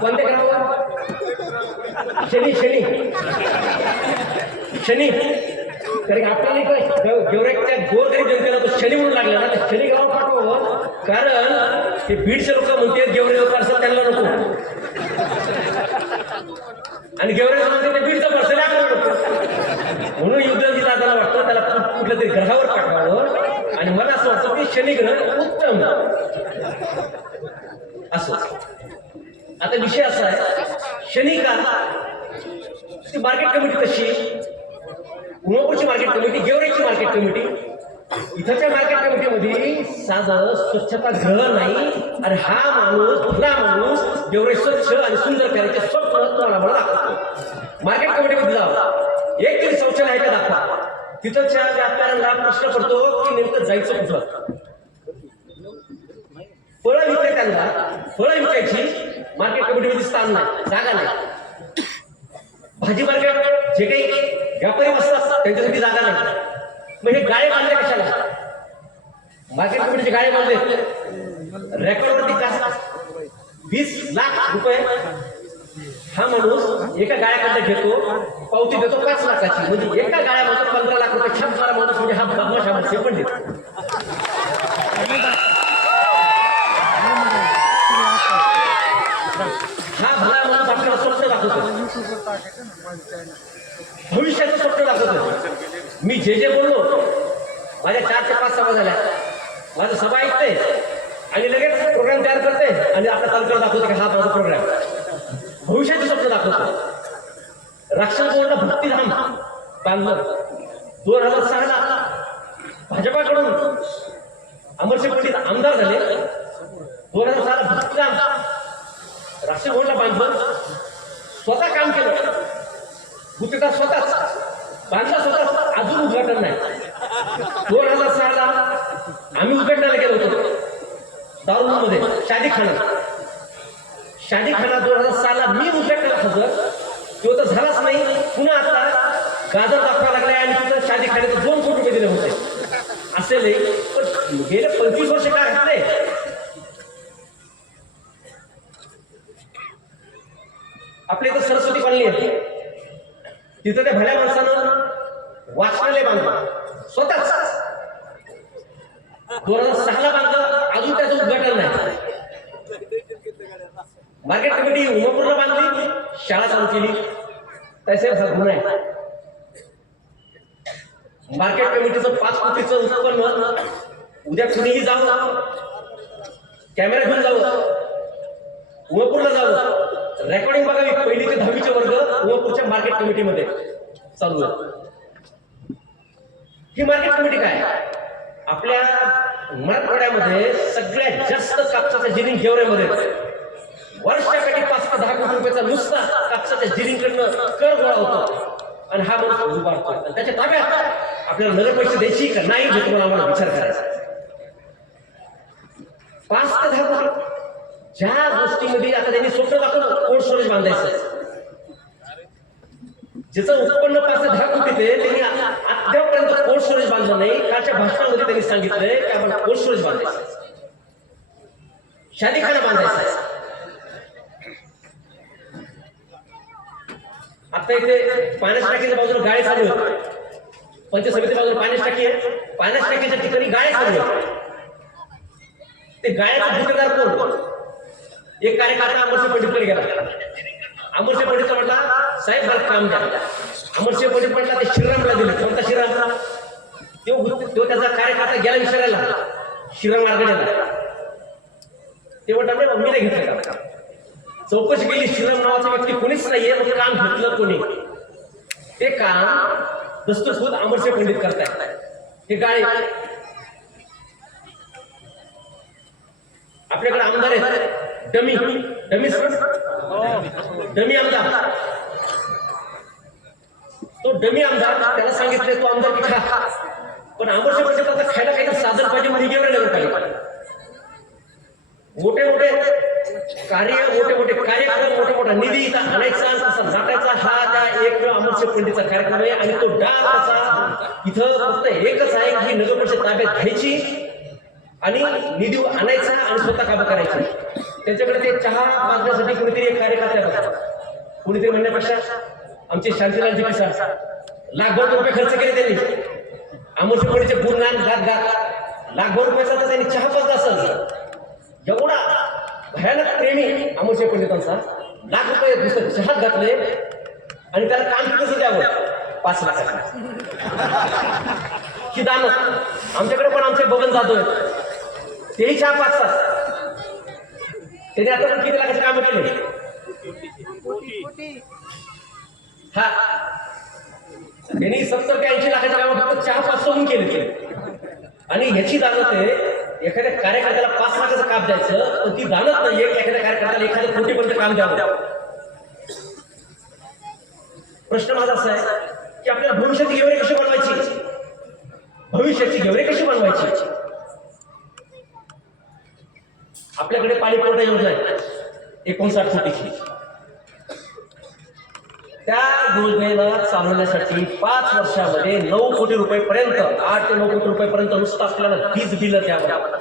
कोणत्या गावावर? शनी तरी आपल्याला गेवराईच्या गोरगरीब जनतेला तो शनी म्हणून लागला ना. त्या शनी गावात पाठवावं, कारण ते बीडचे लोक म्हणते गेवराई लोक असं त्यांना नको, आणि गेवराई म्हणते ते बीडचं पर्सल आपल्याला नको. म्हणून युद्धजी दादाला वाटतं त्याला कुठल्या तरी ग्रहावर पाठवावं. आणि मला असं वाटतं की शनी ग्रह उत्तम असं. आता विषय असा आहे, शनी का ती मार्केट कमिटी कशी? उमापूरची मार्केट कमिटी, गेवराईची मार्केट कमिटी. इथच्या मार्केट कमिटीमध्ये साधं स्वच्छता ग्रह नाही. आणि हा माणूस भला माणूस गेवराई स्वच्छ आणि सुंदर करायचे स्वप्न तुम्हाला मला दाखवतो. मार्केट कमिटीमध्ये जाऊ, एक तरी शौचालय आहे का दाखवा. तिथच्या व्यापाऱ्यांना प्रश्न पडतो की नेमकं जायचं कुठं. फळं विकायची मार्केट कमिटीमध्ये स्थान नाही, जागा नाही. भाजी मार्केट जे काही व्यापारी बसतात त्यांच्यासाठी जागा नाही. मग हे गाळे बांधले कशाला? मार्केट कमिटीचे गाळे बांधले रेकॉर्डवरती 20 लाख रुपये हा माणूस एका गाळ्याकडे घेतो, पावती देतो 5 लाखाची. म्हणजे एका गाळ्यामध्ये 15 लाख रुपये छापणारा माणूस म्हणजे हा बदमाश अमरसिंह पंडित. हा भला माणूस आपल्याला स्वप्न दाखवतो, भविष्याचं स्वप्न दाखवतो. मी जे बोललो, माझ्या 4 ते 5 सभा झाल्या. माझं सभा ऐकते आणि लगेच प्रोग्राम तयार करते आणि आपल्या तालुक्याला दाखवते की हा माझा प्रोग्राम. भविष्याचं स्वप्न दाखवतो. राक्षस बोर्डला भक्तिधाम बांधलं 2006ला भाजपाकडून अमरशे पंडित आमदार झाले 2006 भक्तराम राष्ट्रीय भवनला बांधलं, स्वतः काम केलं, गुत्तेदार स्वतःच बांधला, स्वतः अजून उद्घाटन नाही. 2006 आम्ही उद्घाटनाला गेलो होतो दारूमध्ये शादीखाना 2006 मी उद्घाटनाला हजर, तो तर झालाच नाही. पुन्हा आता गाजर दाखवा लागलाय आणि तिथं शादीखान्यात 2 कोटी रुपये दिले होते. असे नाही, पण गेले 25 वर्ष काय घातले. आपल्या इथं सरस्वती कॉलनी आहे, तिथं त्या भल्या माणसानं वाचनालय बांधलं स्वतःच. 2006 बांधलं, अजून त्याचं उद्घाटन नाही. मार्केट कमिटी उमापूरला बांधली, शाळा चालू केली, त्याचे गुन्हा आहे. मार्केट कमिटीचं 5 कोटीचं उत्पन्न उद्या कुणीही जावं, कॅमेरा घेऊन जावं, उमापूरला जावं, रेकॉर्डिंग बघावी. 1ली ते 10वीचे वर्ग उमापूरच्या मार्केट कमिटीमध्ये चालू आहे. ही मार्केट कमिटी काय, आपल्या मराठवाड्यामध्ये सगळ्यात जास्त कापसाच्या जिनिंग गेवऱ्यामध्ये वर्षाकाठी 5 ते 10 कोटी रुपयाचा नुसता कापसाच्या जिनिंगकडनं कर गोळा होतो. आणि हा माणूस उभारतो, त्याच्या ताब्यात आपल्याला नगर पैसे द्यायची का नाही हे तुम्हाला आम्हाला विचार करायचा. 5 ते 10 कोटी ज्या गोष्टीमध्ये आता त्यांनी स्वप्न दाखवलं कोल्ड स्टोरेज बांधायचं, ज्याचं उत्पन्न 5 ते 10 कोटी ते त्यांनी अद्यापर्यंत कोल्ड स्टोरेज बांधलं नाही. कालच्या भाषणामध्ये त्यांनी सांगितलंय की आपण कोल्ड स्टोरेज बांधायचं, शादीखाना बांधायचा. आता इथे पाण्याच्या टाकीच्या बाजूला गाळे चालू आहे, पंचायत समिती बाजूला पाण्याची टाकी आहे, पाण्याच्या टाकीच्या ठिकाणी गाळे चालू आहे. ते गाळ्याचा गुत्तेदार कोण, एक कार्यकर्ता अमरशे पंडितकडे गेला. अमरशे पंडित म्हटला साहेब मला काम द्या. अमरशे पंडित म्हटला ते श्रीरामला दिले. कोणता श्रीराम, तो त्याचा कार्यकर्ता गेला विचारायला श्रीराम आरगडेला. ते म्हटलं मी नाही घेतलं का. चौकशी केली, श्रीराम नावाचा व्यक्ती कोणीच नाहीये, मग काम घेतलं कोणी. ते काम दस्तूरखुद अमरशे पंडित करताय. हे गाळे आपल्याकडे आमदार आहेत, डमी आमदार. तो डमी आमदार त्याला सांगितले तू आमदार की खा, पण अमरशे पंडित आता खायला काहीतरी साधन पाहिजे म्हणजे गेवरे नगर पाहिजे. मोठे मोठे कार्यक्रम, मोठा निधी आणायचा, तसा नाटायचा. हा त्या एक अमरशे पंडितचा कार्यक्रम आहे. आणि तो डाचा इथं फक्त एकच आहे की नगर परिषद ताब्यात घ्यायची आणि निधी आणायचा आणि स्वतः कामं करायची. त्यांच्याकडे ते चहा मागण्यासाठी कोणीतरी एक कार्यकर्ता आहे, कोणीतरी म्हणण्यापेक्षा आमचे शांतीलालजी पिसाळ लाखभर रुपये खर्च केले त्यांनी. अमरशे पंडितचे गुणगान गात लाखभर रुपयाचा तर त्यांनी चहा पाजला असेल. एवढा भयानक प्रेमी अमरशे पंडितांचा, लाख रुपये नुसतं चहात घातले आणि त्याला काम कसं द्यावं, 5 लाखाचं ही दान. आमच्याकडे पण आमचे बबन जाधव आहेत, तेही चहा पाजतात. त्याने आता पण किती लाखाचे काम केले. हा त्यांनी 70 ते 80 लाखाचे काम फक्त चहा पाजून केले. आणि ह्याची दानत आहे, एखाद्या कार्यकर्त्याला 5 लाखाचं काम द्यायचं, पण ती दानत नाहीये एखाद्या कार्यकर्त्याला एखाद्या कोटीपर्यंत काम द्यावं. प्रश्न माझा असा आहे की आपल्याला भविष्याची गेवरे कशी बनवायची, आपल्याकडे पाणी पुरवठा योजना आहे 59 कोटीची. त्या योजनेला चालवण्यासाठी 5 वर्षामध्ये 9 कोटी रुपयेपर्यंत, 8 ते 9 कोटी रुपयेपर्यंत नुसतं आपल्याला वीज बिल द्यावं.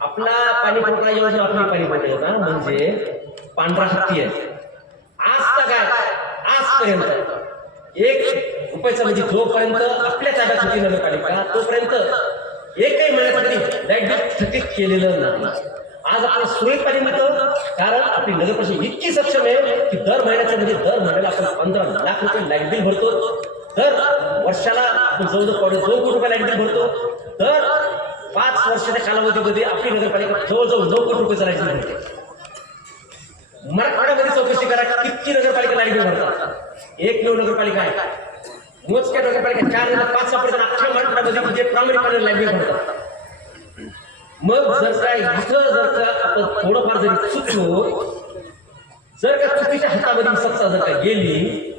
आपला पाणी पुरवठा योजना, आपली पाणी पुरवठा योजना म्हणजे पांढरा हत्ती आहे. आजपर्यंत 1 रुपयाचा म्हणजे जोपर्यंत आपल्या ताब्यात होती नगरपालिका तोपर्यंत एकही महिन्याचा तरी लाईट बिल थकीत केलेलं नाही. आज आपल्याला सुरळीत पाणी मिळतं कारण आपली नगर परिषद इतकी सक्षम आहे की दर महिन्याला आपण 15 लाख रुपये लाईट बिल भरतो. दर वर्षाला आपण जवळजवळ 2 कोटी रुपये लाईट बिल भरतो. दर 5 वर्षाच्या कालावधीमध्ये आपली नगरपालिका जवळजवळ 9 कोटी रुपये लाईट बिल भरते. मराठवाड्यामध्ये चौकशी करा किती नगरपालिका लाईट बिल भरतात. एकमेव नगरपालिका आहे, मोजक्या नगरपालिका 4 5 सापडतात अख्ख्या मराठवाड्यामध्ये जे प्रामाणिकपणे लाईट बिल भरतात. मग जर का इथं जर का आपण थोडंफार जरी चुकलो, जर का चुकीच्या हातामध्ये सत्ता जर का गेली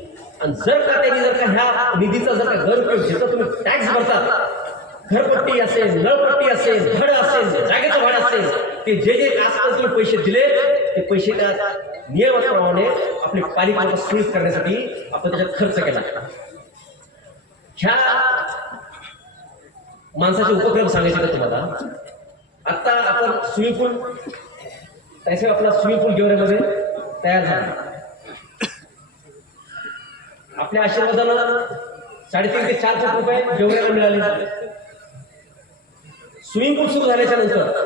आणि जर का त्यांनी जर का ह्या निधीचा जर का गैरप्रयोग जिथं तुम्ही टॅक्स भरतात, घरपट्टी असेल, नळपट्टी असेल, भाडं असेल, जागेचं भाडं असेल, ते जे आजकाल तुम्ही पैसे दिले ते पैसे त्या नियमाप्रमाणे आपली पालिका सुरळीत करण्यासाठी आपण त्याच्यात खर्च केला. ह्या माणसाचे उपक्रम सांगायचे का तुम्हाला? आता आपण स्विमिंग पूल त्याशिवाय आपला स्विमिंग पूल गेवऱ्यामध्ये तयार झाला. आपल्या आशीर्वादानं 3.5 ते 4 कोटी रुपये गेवऱ्याला मिळाले. स्विमिंग पूल सुरू झाल्याच्या नंतर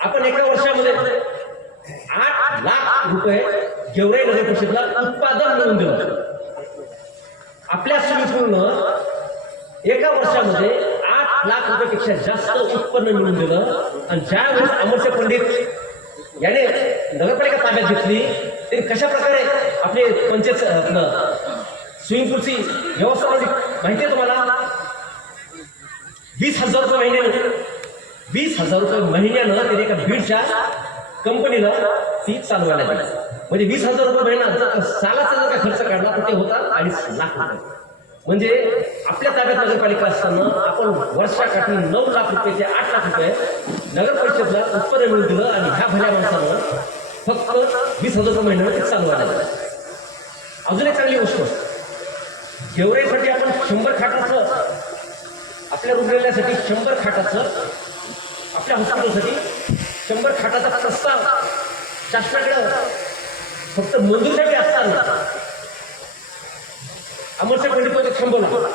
आपण एका वर्षामध्ये 8 लाख रुपये गेवराई नगर परिषदला उत्पादन मिळवून दिलं. आपल्या स्विमिंग पूलनं एका वर्षामध्ये 8 लाख रुपयापेक्षा जास्त उत्पन्न मिळवून दिलं. आणि ज्यावेळेस अमरसिंह पंडित याने नगरपालिका ताब्यात घेतली, त्यांनी कशा प्रकारे आपले पंचायत आपलं स्विमिंग पूलची व्यवस्था माहिती आहे तुम्हाला? 20,000 रुपये महिन्यानं, 20,000 रुपये महिन्यानं त्याने एका बीडच्या कंपनीला ती चालवायला दिली. म्हणजे 20,000 रुपये महिना जर सालाचा जर का खर्च काढला तर ते होता 2.5 लाख रुपये. म्हणजे आपल्या ताब्यात नगरपालिका असताना आपण वर्षाकाठी 9 लाख रुपये ते 8 लाख रुपये नगर परिषदला उत्पन्न मिळून दिलं. आणि ह्या भल्या माणसानं फक्त 20,000 रुपये महिन्यानं ते चालवायला दिलं. अजून एक चांगली गोष्ट, गेवराईसाठी आपण 100 खाटाचं, आपल्या रुग्णालयासाठी 100 खाटाचं, आपल्या हॉस्पिटलसाठी 100 खाटाचा प्रस्ताव शासनाकडे फक्त मंजुरीसाठी असताना अमरसिंह पंडित थांबवला.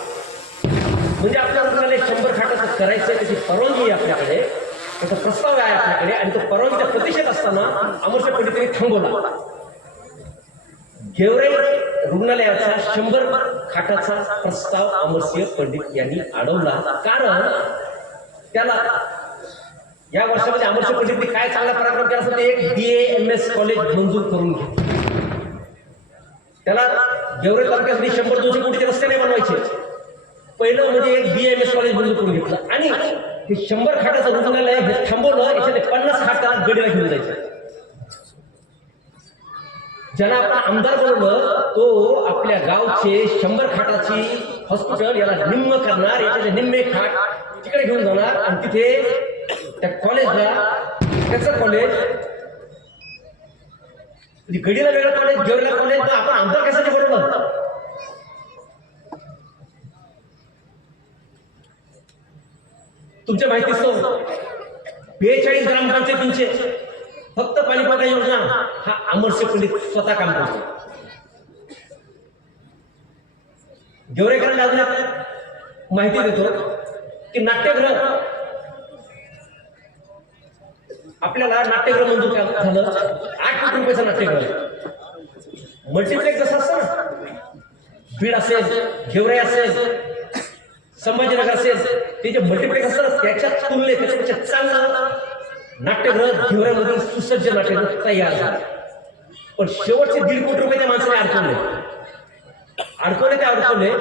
म्हणजे आपल्या रुग्णालय 100 खाटाचं करायचं, त्याची परवानगी आहे आपल्याकडे, त्याचा प्रस्ताव आहे आपल्याकडे, आणि तो परवानगीच्या प्रतीक्षेत असताना अमरसिंह पंडितांनी थांबवला. गेवराई रुग्णालयाचा 100 खाटाचा प्रस्ताव अमरसिंह पंडित यांनी अडवला. कारण त्याला या वर्षामध्ये अमरसिंह पंडितने काय चांगला पराक्रम केला असं, ते एक BAMS कॉलेज मंजूर करून घेतलं. त्याला गेवराई तालुक्यासाठी 100-200 कोटीचे रस्ते नाही बनवायचे. पहिलं म्हणजे एक BAMS कॉलेज मंजूर करून घेतलं. आणि हे 100 खाटाचं रुग्णालय हे थांबवलं. याच्यात 50 खाटा गडीला घेऊन जायचं. ज्याला आपण आमदार बनवलं तो आपल्या गावचे 100 खाटाची हॉस्पिटल याला निम्म करणार, याच्याचे निम्मे खाट तिकडे घेऊन जाणार. आणि तिथे त्या कॉलेजला, त्याचं कॉलेज गडीला वेगळं कॉलेज, गेवराईला कॉलेज, तर आपण आमदार कशासाठी बनवलं? तुमच्या माहितीच 42 ग्रामपंचायतींचे फक्त पाणीपुरवठा योजना हा अमरसिंह पंडित स्वतः काम करतो. गेवराईकरांना अजून माहिती देतो की नाट्यगृह, आपल्याला नाट्यगृह मंजूर झालं. 8 कोटी रुपयाचं नाट्यगृह. मल्टीप्लेक्स जसं असतं ना, बीड असेल, गेवराई असेल, संभाजीनगर असेल, ते जे मल्टीप्लेक्स असतं त्याच्या तुलनेत त्याच्यापेक्षा चांगलं नाट्यगृह गेवराईमध्ये सुसज्ज नाट्यगृह तयार झालं. पण शेवटचे 1.5 कोटी रुपये त्या माणसाने अडकवले.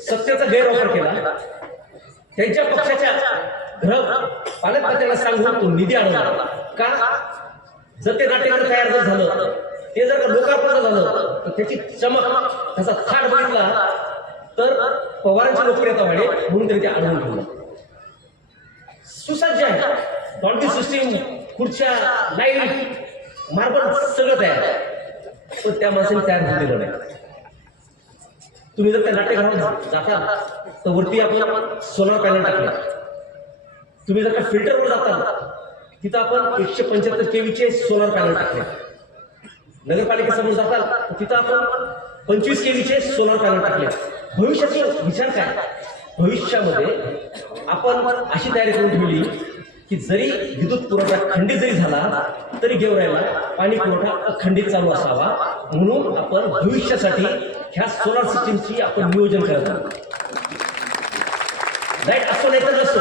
सत्तेचा गैरवापर केला. त्यांच्या पक्षाच्या पालकमंत्र्यांना सांगून तो निधी अडवला. का? जर ते नाट्यगृह तयार जर झालं, ते जर लोकार्पण झालं तर त्याची चमक, त्याचा थाट बघितला तर पवारांची लोकप्रियता वाढेल, म्हणून त्यांनी ते अडवून ठेवलं. सुसज्ज आहे, डॉल्बी सिस्टीम, खुर्च्या, लाईट, मार्बल सगळं तयार आहे. पण त्या माणसाने तयार झालेलं नाही. तुम्ही जर त्या नाट्यगृहात जाता तर वरती आपण सोलार पॅनल टाकले. तुम्ही जर का फिल्टरवर जाता तिथं आपण 175 kVचे सोलार पॅनल टाकले. नगरपालिकेसमोर जातात तिथं आपण 25 kVचे सोलार पॅनल टाकले. भविष्याचा विचार काय? भविष्यामध्ये आपण अशी तयारी करून ठेवली की जरी विद्युत पुरवठा खंडित जरी झाला तरी गेवराईला पाणी पुरवठा अखंडित चालू असावा. म्हणून आपण भविष्यासाठी ह्या सोलार सिस्टीमची आपण नियोजन करत आहोत. लाईट असो नाही तर नसो,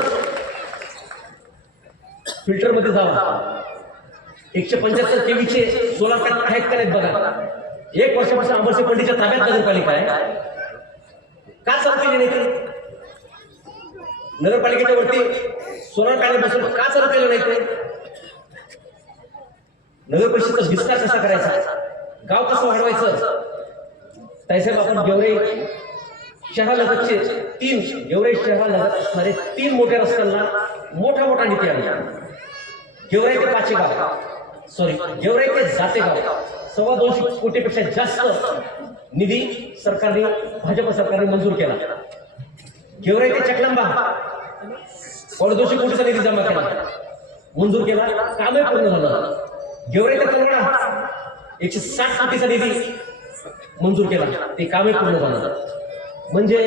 फिल्टरमध्ये जावा. 175 kVचे सोलार पॅनल आहेत का नाहीत बघा. 1 वर्षापासून अमरसिंह पंडितच्या ताब्यात नगरपालिका आहे. का चालू केली नाही? नगरपालिकेच्या वरती सोलर पॅनल बसून का चालू केलं नाही ते? नगर परिषदेचा विस्तार कसा करायचा, गाव कसं वाढवायचं? ताईसाहेब, आपण गेवराई शहरालगतचे गेवराई शहरालगत असणारे 3 मोठ्या रस्त्यांना मोठा निधी आणला. गेवराई ते पाचेगाव, गेवराई ते जातेगाव 225 कोटीपेक्षा जास्त निधी सरकारने, भाजप सरकारने मंजूर केला. गेवराई ते चकलंबा 250 कोटीचा निधी जमा केला, मंजूर केला, कामही पूर्ण झालं. गेवराई ते तरोडा 160 कोटीचा निधी मंजूर केला, ते कामही पूर्ण झालं. म्हणजे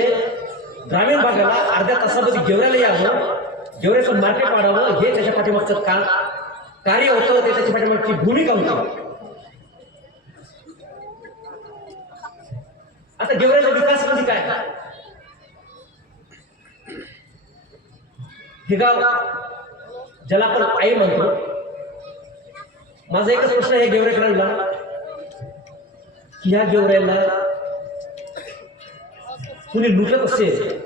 ग्रामीण भागाला अर्ध्या तासामध्ये गेवराईला यावं, गेवराईचं मार्केट वाढावं, हे त्याच्या पाठीमागचं कार्य होतं, ते त्याच्या पाठीमागची भूमिका होती. आता गेवराईचा विकास म्हणजे काय? हे गाव ज्याला आपण आई म्हणतो. माझा एकच प्रश्न आहे गेवराईकरांना, की ह्या गेवराईला कुणी लुटत असेल,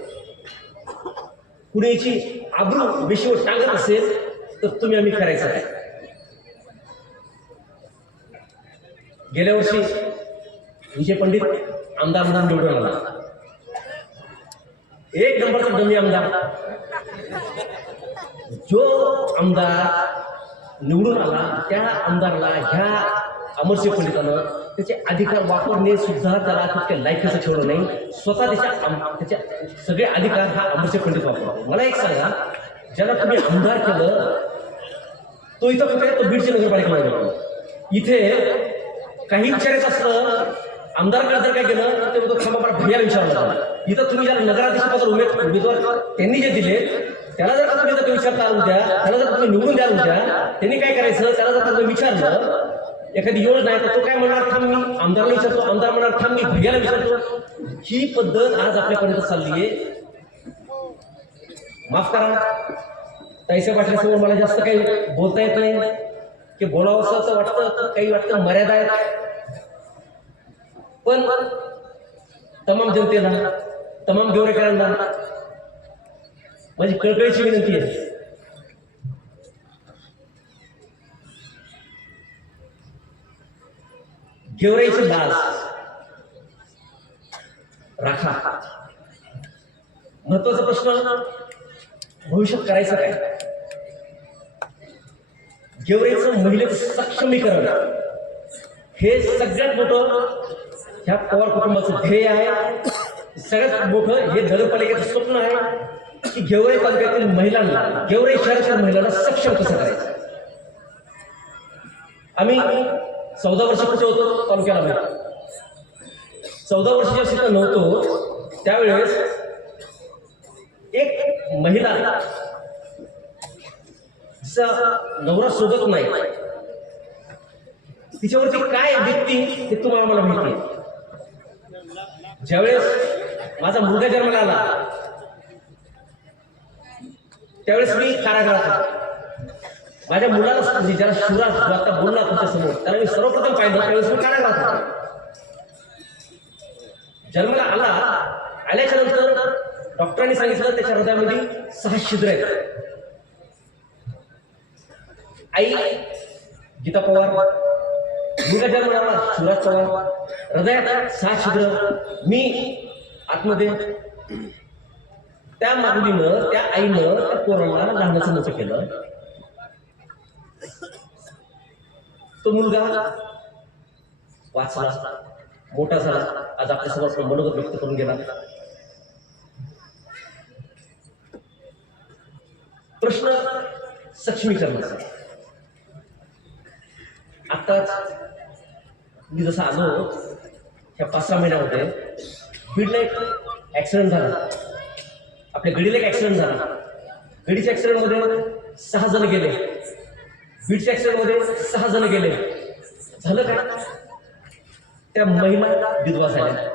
कुणी याची आबरू वेशीवर टांगत असेल, तर तुम्ही आम्ही करायचं आहे. गेल्या वर्षी विजय पंडित आमदार म्हणून निवडून आला, 1 नंबरचा डमी आमदार. जो आमदार निवडून आला त्या आमदारला ह्या अमरसिंह पंडितानं त्याचे अधिकार वापरणे सुद्धा त्याला तितक्या लायकीचं ठेवलं नाही. स्वतः त्याच्या सगळे अधिकार हा अमरसिंह पंडित वापरतो. मला एक सांगा, ज्याला तुम्ही आमदार केलं तो इथं कुठे? तो बीडची नगरपालिकेमध्ये येतो. इथे काही विचारायचं असलं, आमदारकडे जर काय केलं तर ते म्हणतो थांबा मला भैया विचारलं. इथं तुम्ही ज्याला नगराध्यक्ष पदावर उमेदवार त्यांनी जे दिले त्याला जर का तुम्ही जर विचारता उद्या, त्याला जर तुम्ही निवडून द्याल उद्या, त्यांनी काय करायचं? त्याला जर तुम्ही विचारलं एखादी योजना आहे तर तो काय म्हणणार? थांब मी आमदारला विचारतो, आमदार म्हणणार थांब मी भैयाला विचारतो. ही पद्धत आज आपल्यापर्यंत चालली आहे. माफ करा ताईसाहेब पाटलासमोर मला जास्त काही बोलता येत नाही, की बोलावं असं वाटतं, काही वाटतं मर्यादा आहेत. पण तमाम जनतेला, तमाम गेवराईकरांना माझी कळकळीची विनंती आहे, गेवराईची लाज राखा. महत्वाचा प्रश्न भविष्यात करायचं काय? गेवराईचं महिलेचं सक्षमीकरण हे सगळ्यात मोठं ह्या पवार कुटुंबाचं ध्येय आहे. सगळ्यात मोठं हे नगरपालिकेचं स्वप्न आहे की गेवराई तालुक्यातील महिलांना, गेवराई शहरातील महिलांना सक्षम कसं करायचं. आम्ही 14 वर्ष कुठे होतो तालुक्याला? 14 वर्ष जेव्हा तिथं नव्हतो त्यावेळेस एक महिला नवरा सोबत नाही, तिच्यावरती काय व्यक्ती हे तुम्हाला मला माहिती आहे. ज्यावेळेस माझा मुलगा जन्माला आला त्यावेळेस मी कारागृहात होतो. माझ्या मुलाला म्हणजे ज्याला शिवराज जो आता बोलला तुमच्या समोर त्याला मी सर्वप्रथम पाहिलं त्यावेळेस मी कारागृहात होतो. जन्माला आल्याच्या नंतर डॉक्टरांनी सांगितलं त्याच्या हृदयामध्ये 6 छिद्र आहेत. आई गीता पवार, मुलगा जन्माला आला शिवराज चव्हाण, हृदयात 6 छिद्र. मी आतमध्ये त्या मागणीनं, त्या आईनं त्या पोराला लहानाचं मोठं केलं. तो मुलगा वाचला, मोठा झाला, आज आपल्यासमोर मनोगत व्यक्त करून गेला. प्रश्न सक्षमीकरणाचा. आताच मी जसं आलो ह्या 5-6 महिन्यामध्ये बीडला एक ऍक्सिडेंट झाला, आपल्या गडीला एक ऍक्सिडेंट झाला. गडीच्या ऍक्सिडेंटमध्ये 6 जण गेले, बीडच्या ऍक्सिडेंटमध्ये 6 जण गेले. झालं काय? त्या महिला विधवा झाल्या,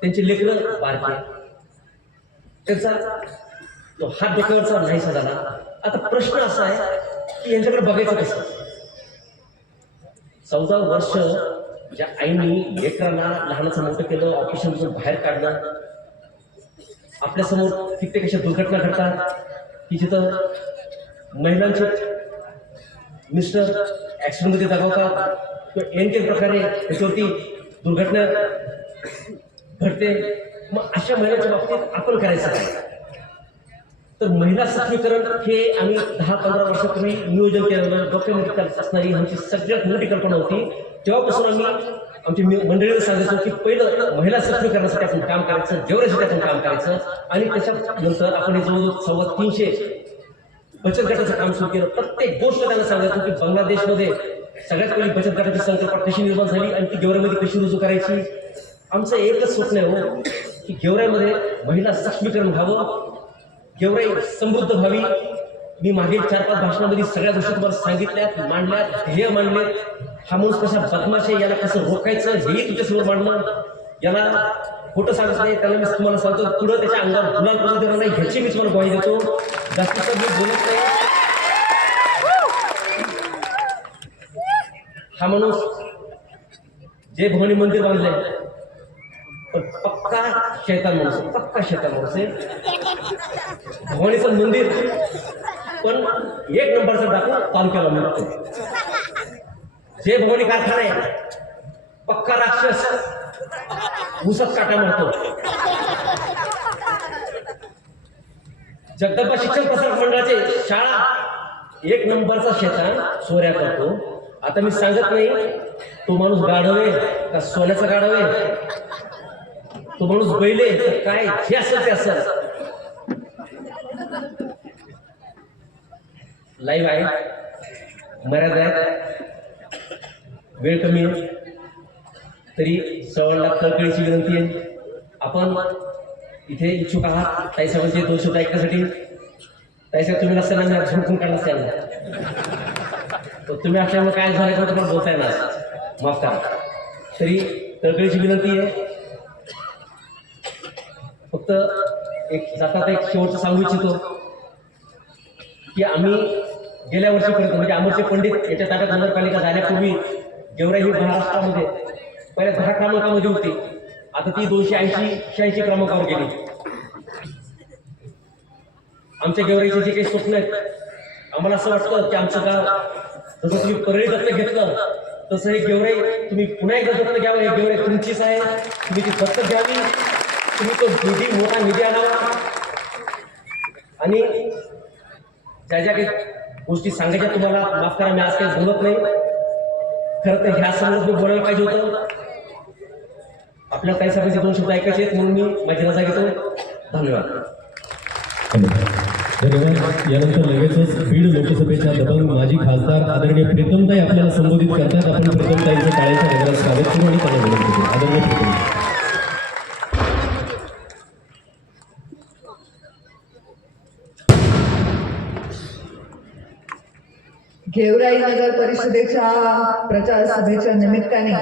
त्यांची लेकरं बारकी, त्यांचा तो हात डोक्यावरचा नाहीसा झाला. आता प्रश्न असा आहे की यांच्याकडे बघायचं कसं? 14 वर्ष ज्या आईने लेकरांना लहानाचं मोठं केलं, ऑपरेशन करून बाहेर काढलं, आपल्यासमोर कित्येक अशा दुर्घटना घडतात की जिथं महिलांचे मिस्टर ॲक्सिडेंटमध्ये दगावतात किंवा एनके प्रकारे त्याच्यावरती दुर्घटना घडते. मग अशा महिलांच्या बाबतीत आपण करायचं काय? तर महिला सक्षमीकरण हे आम्ही 10-15 वर्षापूर्वी नियोजन केलेलं डॉक्युमेंट करत असणारी आमची सगळ्यात मोठी कल्पना होती. तेव्हापासून आम्ही आमची मंडळीला सांगायचो की पहिलं महिला सक्षमीकरणासाठी आपण काम करायचं, गेवराईसाठी आपण काम करायचं आणि त्याच्यानंतर आपण हे जवळजवळ 350 बचत गटाचं काम सुरू केलं. प्रत्येक गोष्ट त्यांना सांगायचं की बांगलादेशमध्ये सगळ्यात पहिली बचत गटाची संकल्पना कशी निर्माण झाली आणि ती गेवराईमध्ये कशी रुजू करायची. आमचं एकच स्वप्न आहे हो की गेवराईमध्ये महिला सक्षमीकरण व्हावं, गेवराई समृद्ध व्हावी. मी मागील 4-5 भाषणामध्ये सगळ्या गोष्टी तुम्हाला सांगितल्यात, मांडल्यात, ध्येय मांडले. हा माणूस कसा बदमाश आहे, याला कसं रोखायचं हेही तुमच्यासमोर मांडलं. याला खोटं सांगत नाही, त्याला मी तुम्हाला सांगतो पुढं त्याच्या अंगावर गुलाल करून देणार नाही ह्याची मी तुम्हाला ग्वाही देतो. जास्तीचं मी बोलत नाही. हा माणूस जे भवानी मंदिर बांधलंय पण पक्का शैतान माणूस आहे, पक्का शैतान माणूस आहे. भवानीचं मंदिर पण 1 नंबरचा डाकू तालुक्याला मिळतो. जे भवानी कारखाना आहे पक्का राक्षस, ऊसात काटा मारतो. जगदंबा शिक्षण प्रसारक मंडळाचे शाळा 1 नंबरचा शैतान चोऱ्या करतो. आता मी सांगत नाही तो माणूस गाढव आहे का सोन्याचा गाढव आहे, तो माणूस बैल आहे तर काय, जे असेल ते असेल. लाईव्ह आहे, मर्यादा आहे, वेळ कमी आहे, तरी सर्वांना कळकळीची विनंती आहे. आपण इथे इच्छुक आहात ताईसाहेबांचे 2 शब्द ऐकण्यासाठी. ताईसाहेब तुम्ही नसताना मी झोपून काढलाच त्यांना, तुम्ही असल्यामुळे काय झालं का तुम्हाला बोलता येणार, माफ करा. तरी कळकळीची विनंती आहे. फक्त एक जातात एक शेवटचं सांगू इच्छितो की आम्ही गेल्या वर्षीपर्यंत म्हणजे अमरचे पंडित याच्या ताब्यात नगरपालिका झाल्यापूर्वी गेवराई ही महाराष्ट्रामध्ये पहिल्या 10 क्रमांकामध्ये होती. आता ती 280-86 क्रमांकावर गेली. आमच्या गेवराईचे जे काही स्वप्न आहेत, आम्हाला असं वाटतं की आमचं गाव जसं तुम्ही परळी दत्तक घेतलं तसं हे गेवराई तुम्ही पुन्हा एकदा दत्तक घ्यावं. हे गेवराई तुमचीच आहे, तुम्ही ती दत्तक घ्यावी. तुम्ही तो मोठा निधी आणावा आणि ज्या ज्या काही गोष्टी सांगायच्या तुम्हाला, माफ करा मी आज काही बोलत नाही. खरं तर ह्या समोर मी बोलायला पाहिजे होतं. आपल्या काही सगळ्यांचे 2 शब्द ऐकायचे आहेत म्हणून मी माझी रजा घेतो. धन्यवाद. धन्यवाद. यानंतर लगेचच बीड लोकसभेच्या दबंग माजी खासदार आदरणीय प्रीतमताई आपल्याला संबोधित करतात. आपण प्रीतमताईंचं टाळ्यांच्या गजरात स्वागत करू आणि त्यांना विनंती करू. आदरणीय प्रीतम. गेवराई नगर परिषदेच्या प्रचार सभेच्या निमित्ताने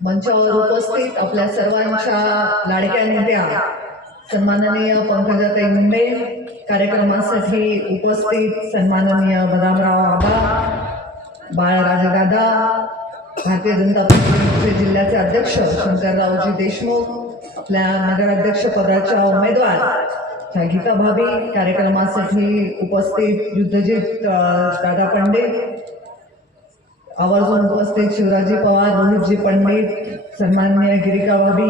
मंचावर उपस्थित आपल्या सर्वांच्या लाडक्या नेत्या सन्माननीय पंकजाताई मुंडे, कार्यक्रमासाठी उपस्थित सन्माननीय बदामराव आबा, बाळराजेदादा, भारतीय जनता पक्षाचे जिल्ह्याचे अध्यक्ष शंकररावजी देशमुख, आपल्या नगराध्यक्ष पदाच्या उमेदवार गीता भाभी, कार्यक्रमासाठी उपस्थित युद्धजीत दादा पंडित, आवर्जून उपस्थित शिवराजी पवार, रोहितजी पंडित, सन्माननीय गिरिका भाभी,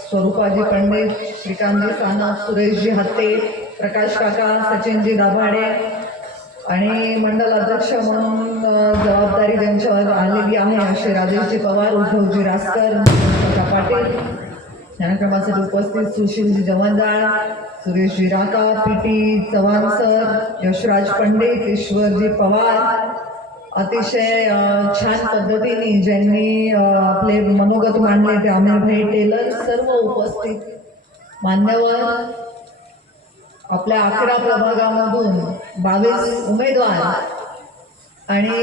स्वरूपाजी पंडित, श्रीकांतजी सानप, सुरेशजी हत्ते, प्रकाश काका, सचिनजी दाभाडे आणि मंडल अध्यक्ष म्हणून जबाबदारी ज्यांच्यावर आलेली आहे असे राजेशजी पवार, उद्धवजी रासकर, पाटील. कार्यक्रमासाठी उपस्थित सुशीलजी जवंजाळ, सुरेशजी राका, पीटी चव्हाण सर, यशराज पंडित, ईश्वरजी पवार, अतिशय छान पद्धतीने ज्यांनी आपले मनोगत मांडले ते आमिरभाई टेलर, सर्व उपस्थित मान्यवर, आपल्या 11 प्रभागामधून 22 उमेदवार आणि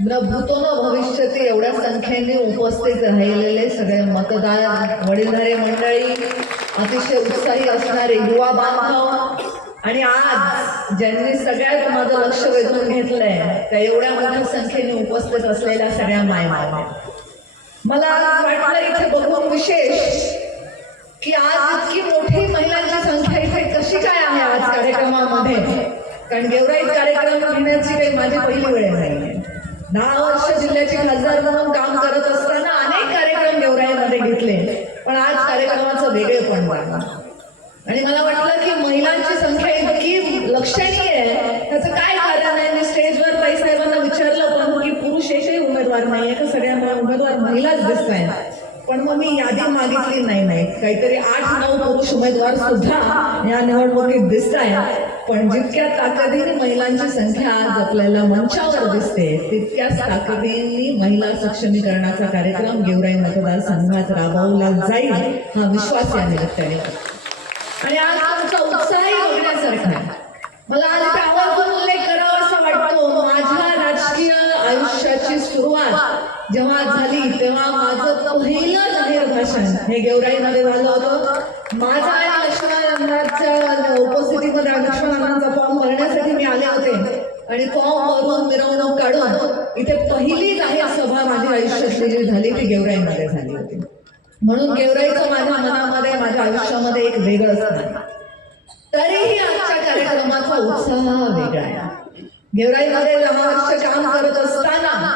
न भूतो न भविष्यती एवढ्या संख्येने उपस्थित राहिलेले सगळे मतदार, वडीलधारे मंडळी, अतिशय उत्साही असणारे युवा बांधव आणि आज ज्यांनी सगळ्यात माझं लक्ष वेधून घेतलंय त्या एवढ्या मोठ्या संख्येने उपस्थित असलेल्या सगळ्या मायमान्य. मला वाटलं इथे बघून विशेष की आज इतकी मोठी कारण गेवराईत कार्यक्रम घेण्याची काही माझी पहिली वेळ नाही. 10 वर्ष जिल्ह्याचे खासदार म्हणून काम करत असताना अनेक कार्यक्रम गेवराईमध्ये घेतले, पण आज कार्यक्रमाचं वेगळेपण वाढलं आणि मला वाटलं की महिलांची संख्या इतकी लक्षणीय आहे, त्याचं काय कारण आहे. मी स्टेजवर ताईसाहेबांना विचारलं पण की पुरुष एकही उमेदवार नाही आहे का, सगळ्या उमेदवार महिलाच दिसत आहेत. पण मग मी यादी मागितली नाही, काहीतरी 8-9 पुरुष उमेदवार सुद्धा या निवडणुकीत दिसत आहेत. पण जितक्या ताकदीने महिलांची संख्या आज आपल्याला मंचावर दिसते, तितक्याच ताकदीने महिला सक्षमीकरणाचा कार्यक्रम गेवराई मतदारसंघात राबवला जाईल हा विश्वास या निमित्ताने. आणि आज आमचा उत्साहही बघण्यासारखा आहे. मला आज त्या आवर्जून उल्लेख करावा असा वाटतो. माझ्या राजकीय आयुष्याची सुरुवात जेव्हा झाली तेव्हा माझं पहिलं जाहीर भाषण हे गेवराईमध्ये झालं होतं. माझा आणि लक्ष्मणांच्या उपस्थितीमध्ये लक्ष्मणांचा फॉर्म भरण्यासाठी मी आले होते आणि फॉर्म भरून मिरवणूक काढून इथे पहिली जाहीर सभा माझ्या आयुष्यातली जी झाली ती गेवराईमध्ये झाली होती. म्हणून गेवराईचं माझ्या मनामध्ये माझ्या आयुष्यामध्ये एक वेगळं स्थान. तरीही आजच्या कार्यक्रमाचा उत्साह हा वेगळा आहे. गेवराईमध्ये 10 वर्ष काम करत असताना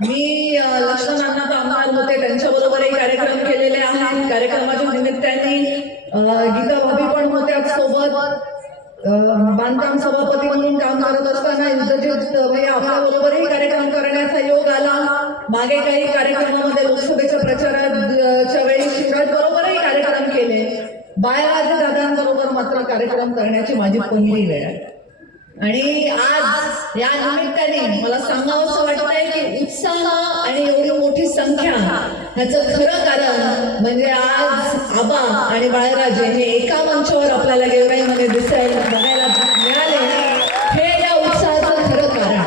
मी लक्ष्मणांना तर आमदार होते, त्यांच्याबरोबरही कार्यक्रम केलेले आहेत. कार्यक्रमाच्या निमित्ताने गीता भाभी पण होत्या सोबत. बांधकाम सभापती म्हणून काम करत असताना इंद्रजित भैया आपल्याबरोबरही कार्यक्रम करण्याचा योग आला. मागे काही कार्यक्रमामध्ये लोकसभेच्या प्रचाराच्या वेळी शिवराज बरोबरही कार्यक्रम केले. बाळराजे दादांबरोबर मात्र कार्यक्रम करण्याची माझी पहिली वेळ आहे. आणि आज या निमित्ताने मला सांगावं असं वाटतंय की उत्साह आणि एवढी मोठी संख्या ह्याचं खरं कारण म्हणजे आज आबा आणि बाळराजे हे एका मंचावर आपल्याला गेवराईमध्ये बघायला मिळाले, हे या उत्साहाचं खरं कारण.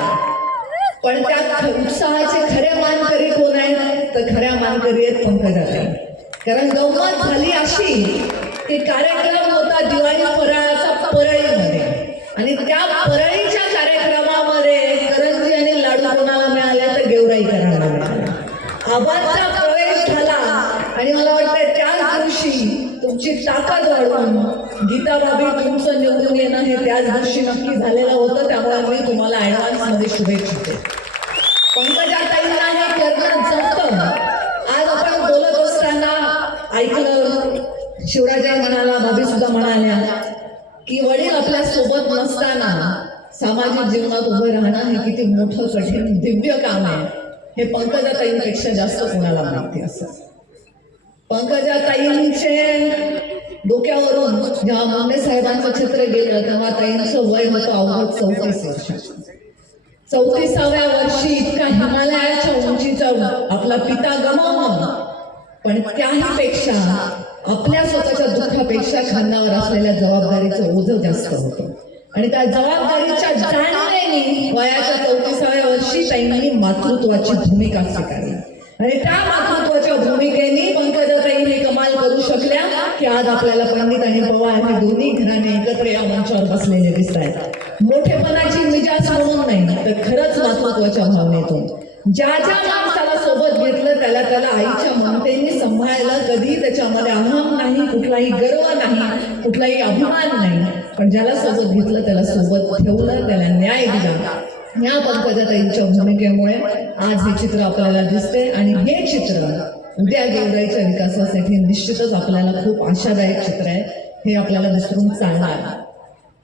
पण त्या उत्साहाचे खरे मानकरी कोण आहेत तर खऱ्या मानकरी आहेत पंकजाताई. कारण गंमत झाली अशी की कार्यक्रम होता दिवाळी फराळाचा परळीमध्ये आणि त्या परळीच्या कार्यक्रमामध्ये करंजी आणि लाडू कोणाला मिळाले तर गेवराईकरांना मिळाले. आबांचा प्रवेश झाला आणि मला वाटतं त्याच दिवशी तुमची ताकद वाढवून गीता भाभी तुमचं निवडून येणं हे त्याच दिवशी नक्की झालेलं होतं. त्यामुळे मी तुम्हाला ॲडव्हान्समध्ये शुभेच्छा देते. पंकजाताईंना हे करणं जमतं. आज आपण बोलत असताना ऐकलं शिवराजही म्हणाला, भाभी सुद्धा म्हणाल्या की वडील आपल्या सोबत नसताना सामाजिक जीवनात उभं राहणं हे किती मोठं कठीण दिव्य काम आहे हे पंकजाताईंपेक्षा जास्त कोणाला माहिती असं. पंकजाताईंचे डोक्यावरून जेव्हा मुंडे साहेबांचं छत्र गेलं तेव्हा ताईंचं वय होतं अवघड 34 वर्षाचं. 34व्या वर्षी इतका हिमालयाच्या उंचीचा आपला पिता गमावणं, पण त्याही पेक्षा आपल्या स्वतःच्या दुःखापेक्षा खांद्यावर असलेल्या जबाबदारीचं ओझं जास्त होतं. आणि त्या जबाबदारीच्या जाणीवेने वयाच्या 34व्या वर्षी ताईंनी मातृत्वाची भूमिका स्वीकारली आणि त्या मातृत्वाच्या भूमिकेने पंकजाताई हे कमाल करू शकल्या की आज आपल्याला पंडित आणि पवार हे दोन्ही घराणे एकत्र या मंचावर बसलेले दिसत आहेत. मोठेपणाची मिजाज म्हणून नाही तर खरंच मातृत्वाच्या भावनेतून ज्या माणसाला सोबत घेतलं त्याला आईच्या ममतेने सांभाळलं. कधी त्याच्यामध्ये अहम नाही, कुठलाही गर्व नाही, कुठलाही अभिमान नाही, पण ज्याला सोबत घेतलं त्याला सोबत ठेवलं, त्याला न्याय दिला. या पंकजाताईंच्या भूमिकेमुळे आज हे चित्र आपल्याला दिसते आणि हे चित्र उद्या गेवराईच्या विकासासाठी निश्चितच आपल्याला खूप आशादायक चित्र आहे. हे आपल्याला विसरून चालणार.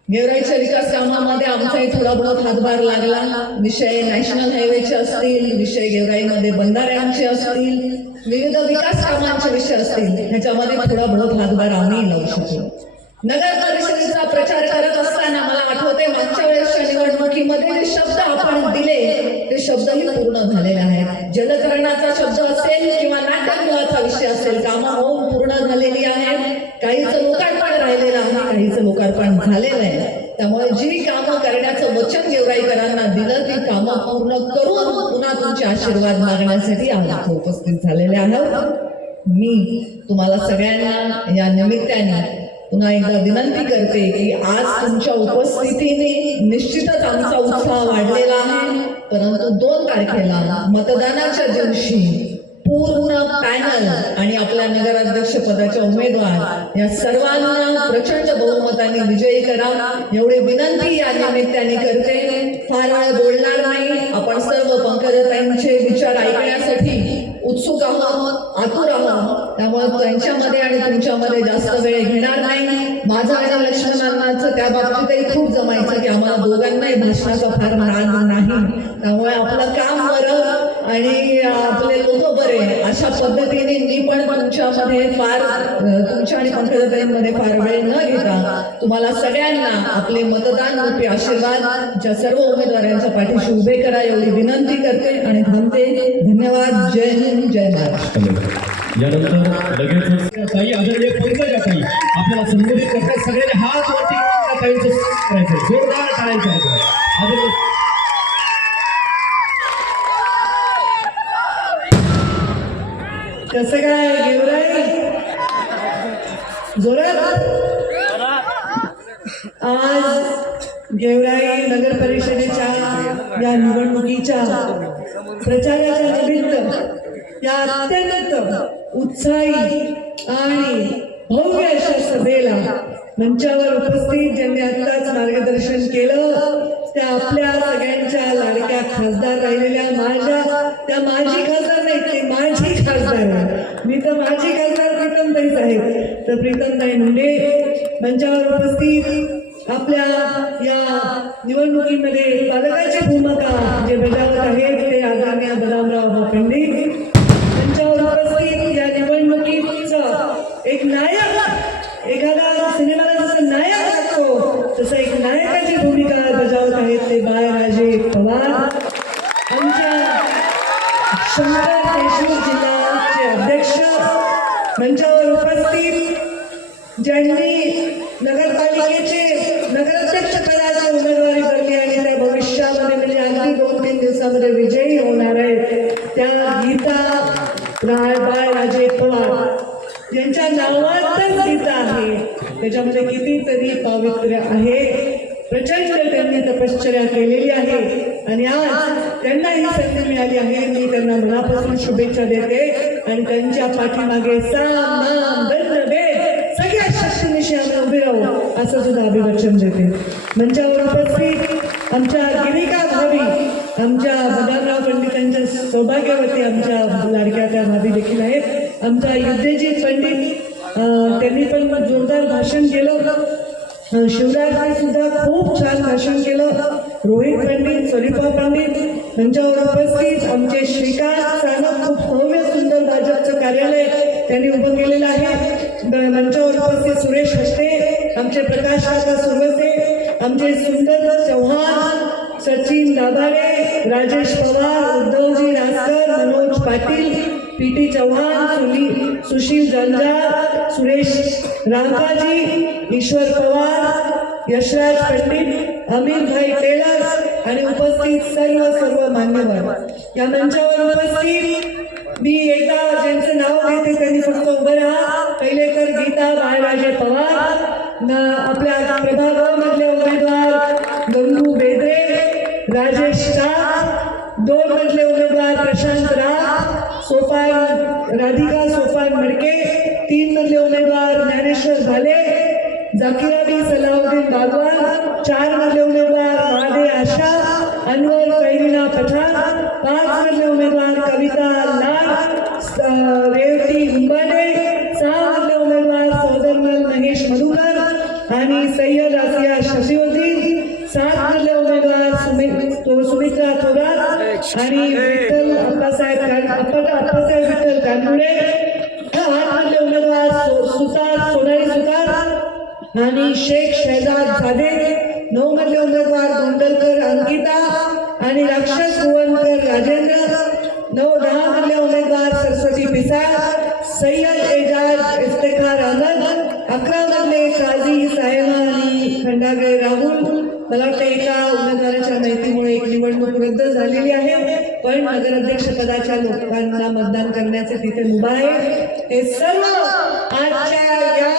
गेवराईच्या विकास कामामध्ये आमचाही थोडा बहुत हातभार लागला. विषय नॅशनल हायवेचे असतील, विषय गेवराईमध्ये बंधाऱ्यांचे असतील, विविध विकास कामांचे विषय असतील, ह्याच्यामध्ये थोडा बहुत हातभार आम्ही लावू शकलो. नगर परिषदेचा प्रचार करत असताना मला आठवते मागच्या वेळेसच्या निवडणुकीमध्ये जे शब्द आपण दिले ते शब्दही पूर्ण झालेले आहेत. जलतरणाचा शब्द असेल किंवा नाट्यगृहाचा विषय असेल, कामं होऊन पूर्ण झालेली आहेत. काहीचं लोकार्पण राहिलेलं आहे, काहीचं लोकार्पण झालेलं आहे. त्यामुळे जी कामं करण्याचं वचन गेवराईकरांना दिलं ती कामं पूर्ण करून पुन्हा तुमचे आशीर्वाद मागण्यासाठी आज उपस्थित झालेले आहोत. मी तुम्हाला सगळ्यांना या निमित्ताने पुन्हा एकदा विनंती करते की आज तुमच्या उपस्थितीने निश्चितच आमचा उत्साह वाढलेला आहे. परंतु 2 तारखेला मतदानाच्या दिवशी पूर्ण पॅनल आणि आपल्या नगराध्यक्ष पदाच्या उमेदवार या सर्वांना प्रचंड बहुमताने विजयी करा एवढी विनंती या निमित्ताने करते. फार वेळ बोलणार नाही. आपण सर्व पंकजताईंचे विचार ऐकण्यासाठी उत्सुक आहोत, आतुर आहोत. त्यामुळे त्यांच्यामध्ये आणि तुमच्यामध्ये जास्त वेळ घेणार नाही. माझं आणि लक्ष्मणांनाचं त्या बाबतीतही खूप जमायचं की आम्हाला दोघांनाही भाषणाचा फार नाद नाही. त्यामुळे आपलं काम बरं आणि आपले लोक बरे अशा पद्धतीने मी पण तुमच्यामध्ये तुमच्या आणि पंकजताईंमध्ये फार वेळ न घेता तुम्हाला सगळ्यांना आपले मतदान रूपी आशीर्वाद ज्या सर्व उमेदवारांच्या पाठीशी उभे करा एवढी विनंती करते आणि थांबते. धन्यवाद. जय हिंद, जय महाराष्ट्र. यानंतर लगेचच ताई आदरणीय पंकजाताई आपल्याला संबोधित करतात. सगळ्यांनी हात वरती ताईंचं करायचं, जोरदार टाळ्यांचं आदरणीय कसं काय गेवराई जोरात. आज गेवराई नगर परिषदेच्या या निवडणुकीच्या प्रचाराच्या निमित्त या अत्यंत उत्साही आणि भव्य अशा सभेला मंचावर उपस्थित ज्यांनी आत्ताच मार्गदर्शन केलं त्या आपल्या सगळ्यांच्या लाडक्या खासदार राहिलेल्या त्या माजी खासदार नाही, ते माझी खासदार आहे. मी तर माझी खासदार प्रीतमताईच आहे. तर प्रीतमताई मुंडे मंचावर उपस्थित आपल्या या निवडणुकीमध्ये पालकाची भूमिका जे बजावत आहेत ते आदरणीय बदामराव पंडित. मंचावर उपस्थित या निवडणुकीचा एक नायक, एखादा सिनेमाला जसं नायक असतो तसं एक नायकाची भूमिका बजावत आहेत ते बाळराजे पवार. आमच्या शंकर देशमुख जिल्ह्याचे अध्यक्ष मंचावर उपस्थित ज्यांनी नगरपालिकेचे नगराध्यक्ष पदाची उमेदवारी भरली आणि त्या भविष्यामध्ये म्हणजे अगदी 2-3 दिवसामध्ये विजयी होणार आहेत त्या गीता बाळराजे पवार यांच्या नावातच गीता आहे. त्याच्यामध्ये कितीतरी पावित्र्य आहे. प्रचंड त्यांनी तपश्चर्या केलेली आहे आणि आज त्यांना ही संधी मिळाली आहे. मी त्यांना मनापासून शुभेच्छा देते आणि त्यांच्या पाठीमागे साम नाम दंड भेद सगळ्या शक्तीनिशी आम्ही उभे राहू असं सुद्धा अभिवचन देते. मंचावर उपस्थित आमच्या गिरिका भाभी, आमच्या बदामराव पंडितांच्या सौभाग्यवती आमच्या लाडक्या त्या भाभी देखील आहेत. आमचा युद्धजीत पंडित त्यांनी पण जोरदार भाषण केलं. शिवराजने सुद्धा खूप छान भाषण केलं. रोहित पंडित, स्वरूपा पंडित मंचावर उपस्थित आमचे श्रीकांत सानप खूप भव्य सुंदर भाजपचं कार्यालय त्यांनी उभं केलेलं आहे. मंचावर उपस्थित सुरेश हस्ते, आमचे प्रकाश काका सुरवसे, आमचे सुंदर चव्हाण, सचिन दाभाडे, राजेश पवार, उद्धवजी रासकर, मनोज पाटील, पीटी चव्हाण, सुशील जंजाळ, सुरेश रामकाजी, ईश्वर पवार, यशराज पंडित, अमीर भाई टेलर आणि उपस्थित सर्व मान्यवर. या मंचावर उपस्थित मी एकदा ज्यांचं नाव घेते त्यांनी फक्त उभं राहा. पहिले तर गीता बाळराजे पवार, आपल्या प्रभागामधले उमेदवार गंगू बेदरे, राजेश शाह, 2 मधले उमेदवार प्रशांत राव, राधिका सोपान मडके, 3 मधले उमेदवार ज्ञानेश्वर भाले, जाकिराबी सलाउद्दीन बागवान, 4 मधले उमेदवार महादे आशा, अनवर फैरीना पठाण, 5 मधले उमेदवार कविता लाल, रेवती गुंबाडे, 6 मधले उमेदवार सौदरमल महेश मधुकर आणि सय्यद आसिया शशिउद्दीन, 7 मधले उमेदवार सुमित्रा थोरात आणि विठ्ठल अप्पासाहेब विठ्ठल कानपुडे, 8 मधले उमेदवार सोनाली सुतार आणि शेख शहजाद झादे, 9 मधले उमेदवार गोंडलकर अंकिता आणि राक्षस भुवनकर राजेंद्र, 9-10 मधले उमेदवार सरस्वती पिसाळ, सय्यद एजाज इफ्तेखार अहमद, 11 मधले काझी साहेबा आणि खंडागळे राहुल. मला वाटतं एका उमेदवाराच्या माहितीमुळे एक निवडणूक रद्द झालेली आहे पण नगराध्यक्ष पदाच्या लोकांना मतदान करण्याचे तिथे उभा आहे. हे सर्व आजच्या या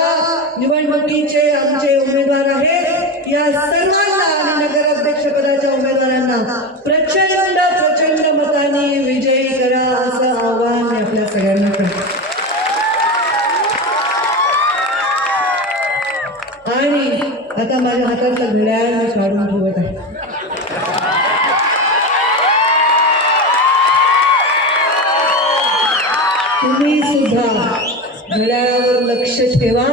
निवडणुकीचे आमचे उमेदवार आहेत. या सर्वांना आणि नगराध्यक्ष पदाच्या उमेदवारांना प्रचंड मताने विजयी करा असं आव्हान आपल्या आणि आता माझ्या हातातलं घड्याळ मी काढून ठेवत आहे. तुम्ही सुद्धा घड्याळावर लक्ष ठेवा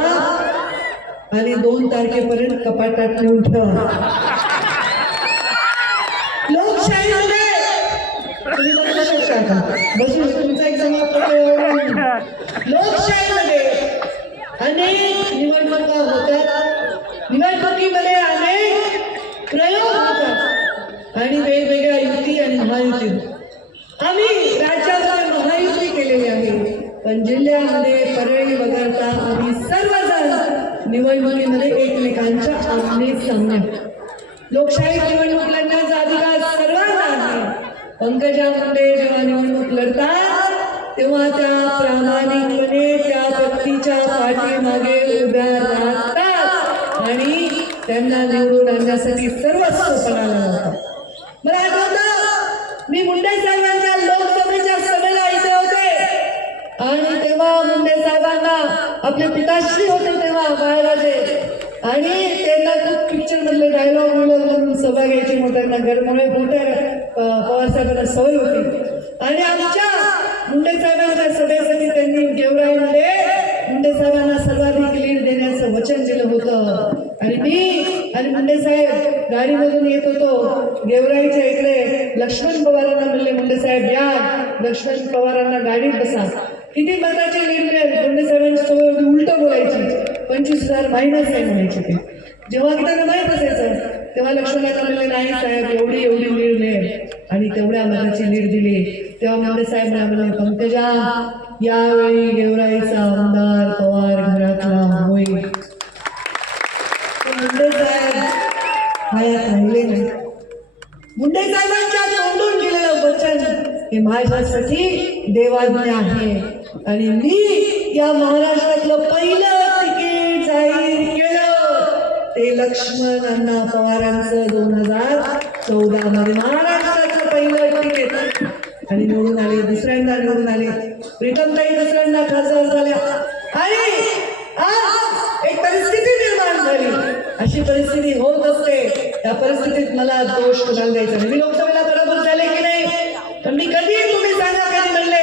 आणि 2 तारखेपर्यंत कपाटात ठेवून ठेवा. लोकशाहीमध्ये तुम्ही बसू शकता का? बसू तुमचा एक लोकशाहीमध्ये अनेक निवडणुका होतात, निवडणुकीमध्ये अनेक प्रयोग होतात आणि वेगवेगळ्या युती आणि महायुती. आम्ही राज्यामध्ये महायुती केलेली आहे, पण जिल्ह्यामध्ये परळी वगळता आम्ही सर्वजण निवडणुकीमध्ये एकमेकांच्या आमने सामने. लोकशाही निवडणूक लढण्याचा अधिकार सर्वांना आहे. पंकजा मुंडे जेव्हा निवडणूक लढतात तेव्हा त्या प्रामाणिकपणे त्या व्यक्तीच्या पाठीमागे उभ्या राहतात आणि त्यांना निवडून आणण्यासाठी सर्वस्व पणाला लावतात. मला आठवतं मी मुंडे साहेबांच्या लोकसभेच्या सभेला इथे होते आणि तेव्हा मुंडे साहेबांना आपले पिताश्री होते तेव्हा बाळराजे, आणि त्यांना खूप पिक्चर मधले डायलॉग म्हणून सभा घ्यायची मग त्यांना गडमुळे मोठ्या पवार साहेबांना सवय होती. आणि आमच्या मुंडे साहेबांच्या सभेसाठी त्यांनी गेवराईमध्ये मुंडे साहेबांना सर्वाधिक लीड देण्याचं वचन दिलं होतं. आणि मी आणि मुंडे साहेब गाडीमधून येत होतो. गेवराईच्या इकडे लक्ष्मण पवारांना म्हणले मुंडे साहेब या, लक्ष्मण पवारांना गाडीत बसा. किती मताची लीड मिळेल? मुंडे साहेबांची सवय होती उलट बोलायची, 25,000 मायनस आहे म्हणायचे ते. जेव्हा की त्यांना माहीत असायचं तेव्हा लक्ष्मणाला म्हणले नाही साहेब एवढी लीड मिळेल, आणि तेवढ्या मताची लीड दिली. तेव्हा मुंडे साहेब म्हणले पंकजा यावेळी गेवराईचा आमदार पवार घरातला होईल. मुंडे साहेब हयात राहिले नाही. मुंडे साहेबांच्या तोंडून गेलेलं वचन हे माझ्यासाठी देवाज्ञा आहे आणि मी या महाराष्ट्रातलं पहिलं तिकीट जाहीर केलं ते लक्ष्मण अण्णा पवारांचं 2014 मध्ये महाराष्ट्राचं पहिलं तिकीट, आणि निवडून आले. दुसऱ्यांदा निवडून आले. प्रीतमताई दुसऱ्यांदा खासदार झाल्या आणि आज एक परिस्थिती निर्माण झाली. अशी परिस्थिती होत असते. त्या परिस्थितीत मला दोष कुणाला द्यायचा नाही. मी लोकसभेला बरोबर झाले की नाही, पण मी कधी तुम्ही सांगा कधी म्हणले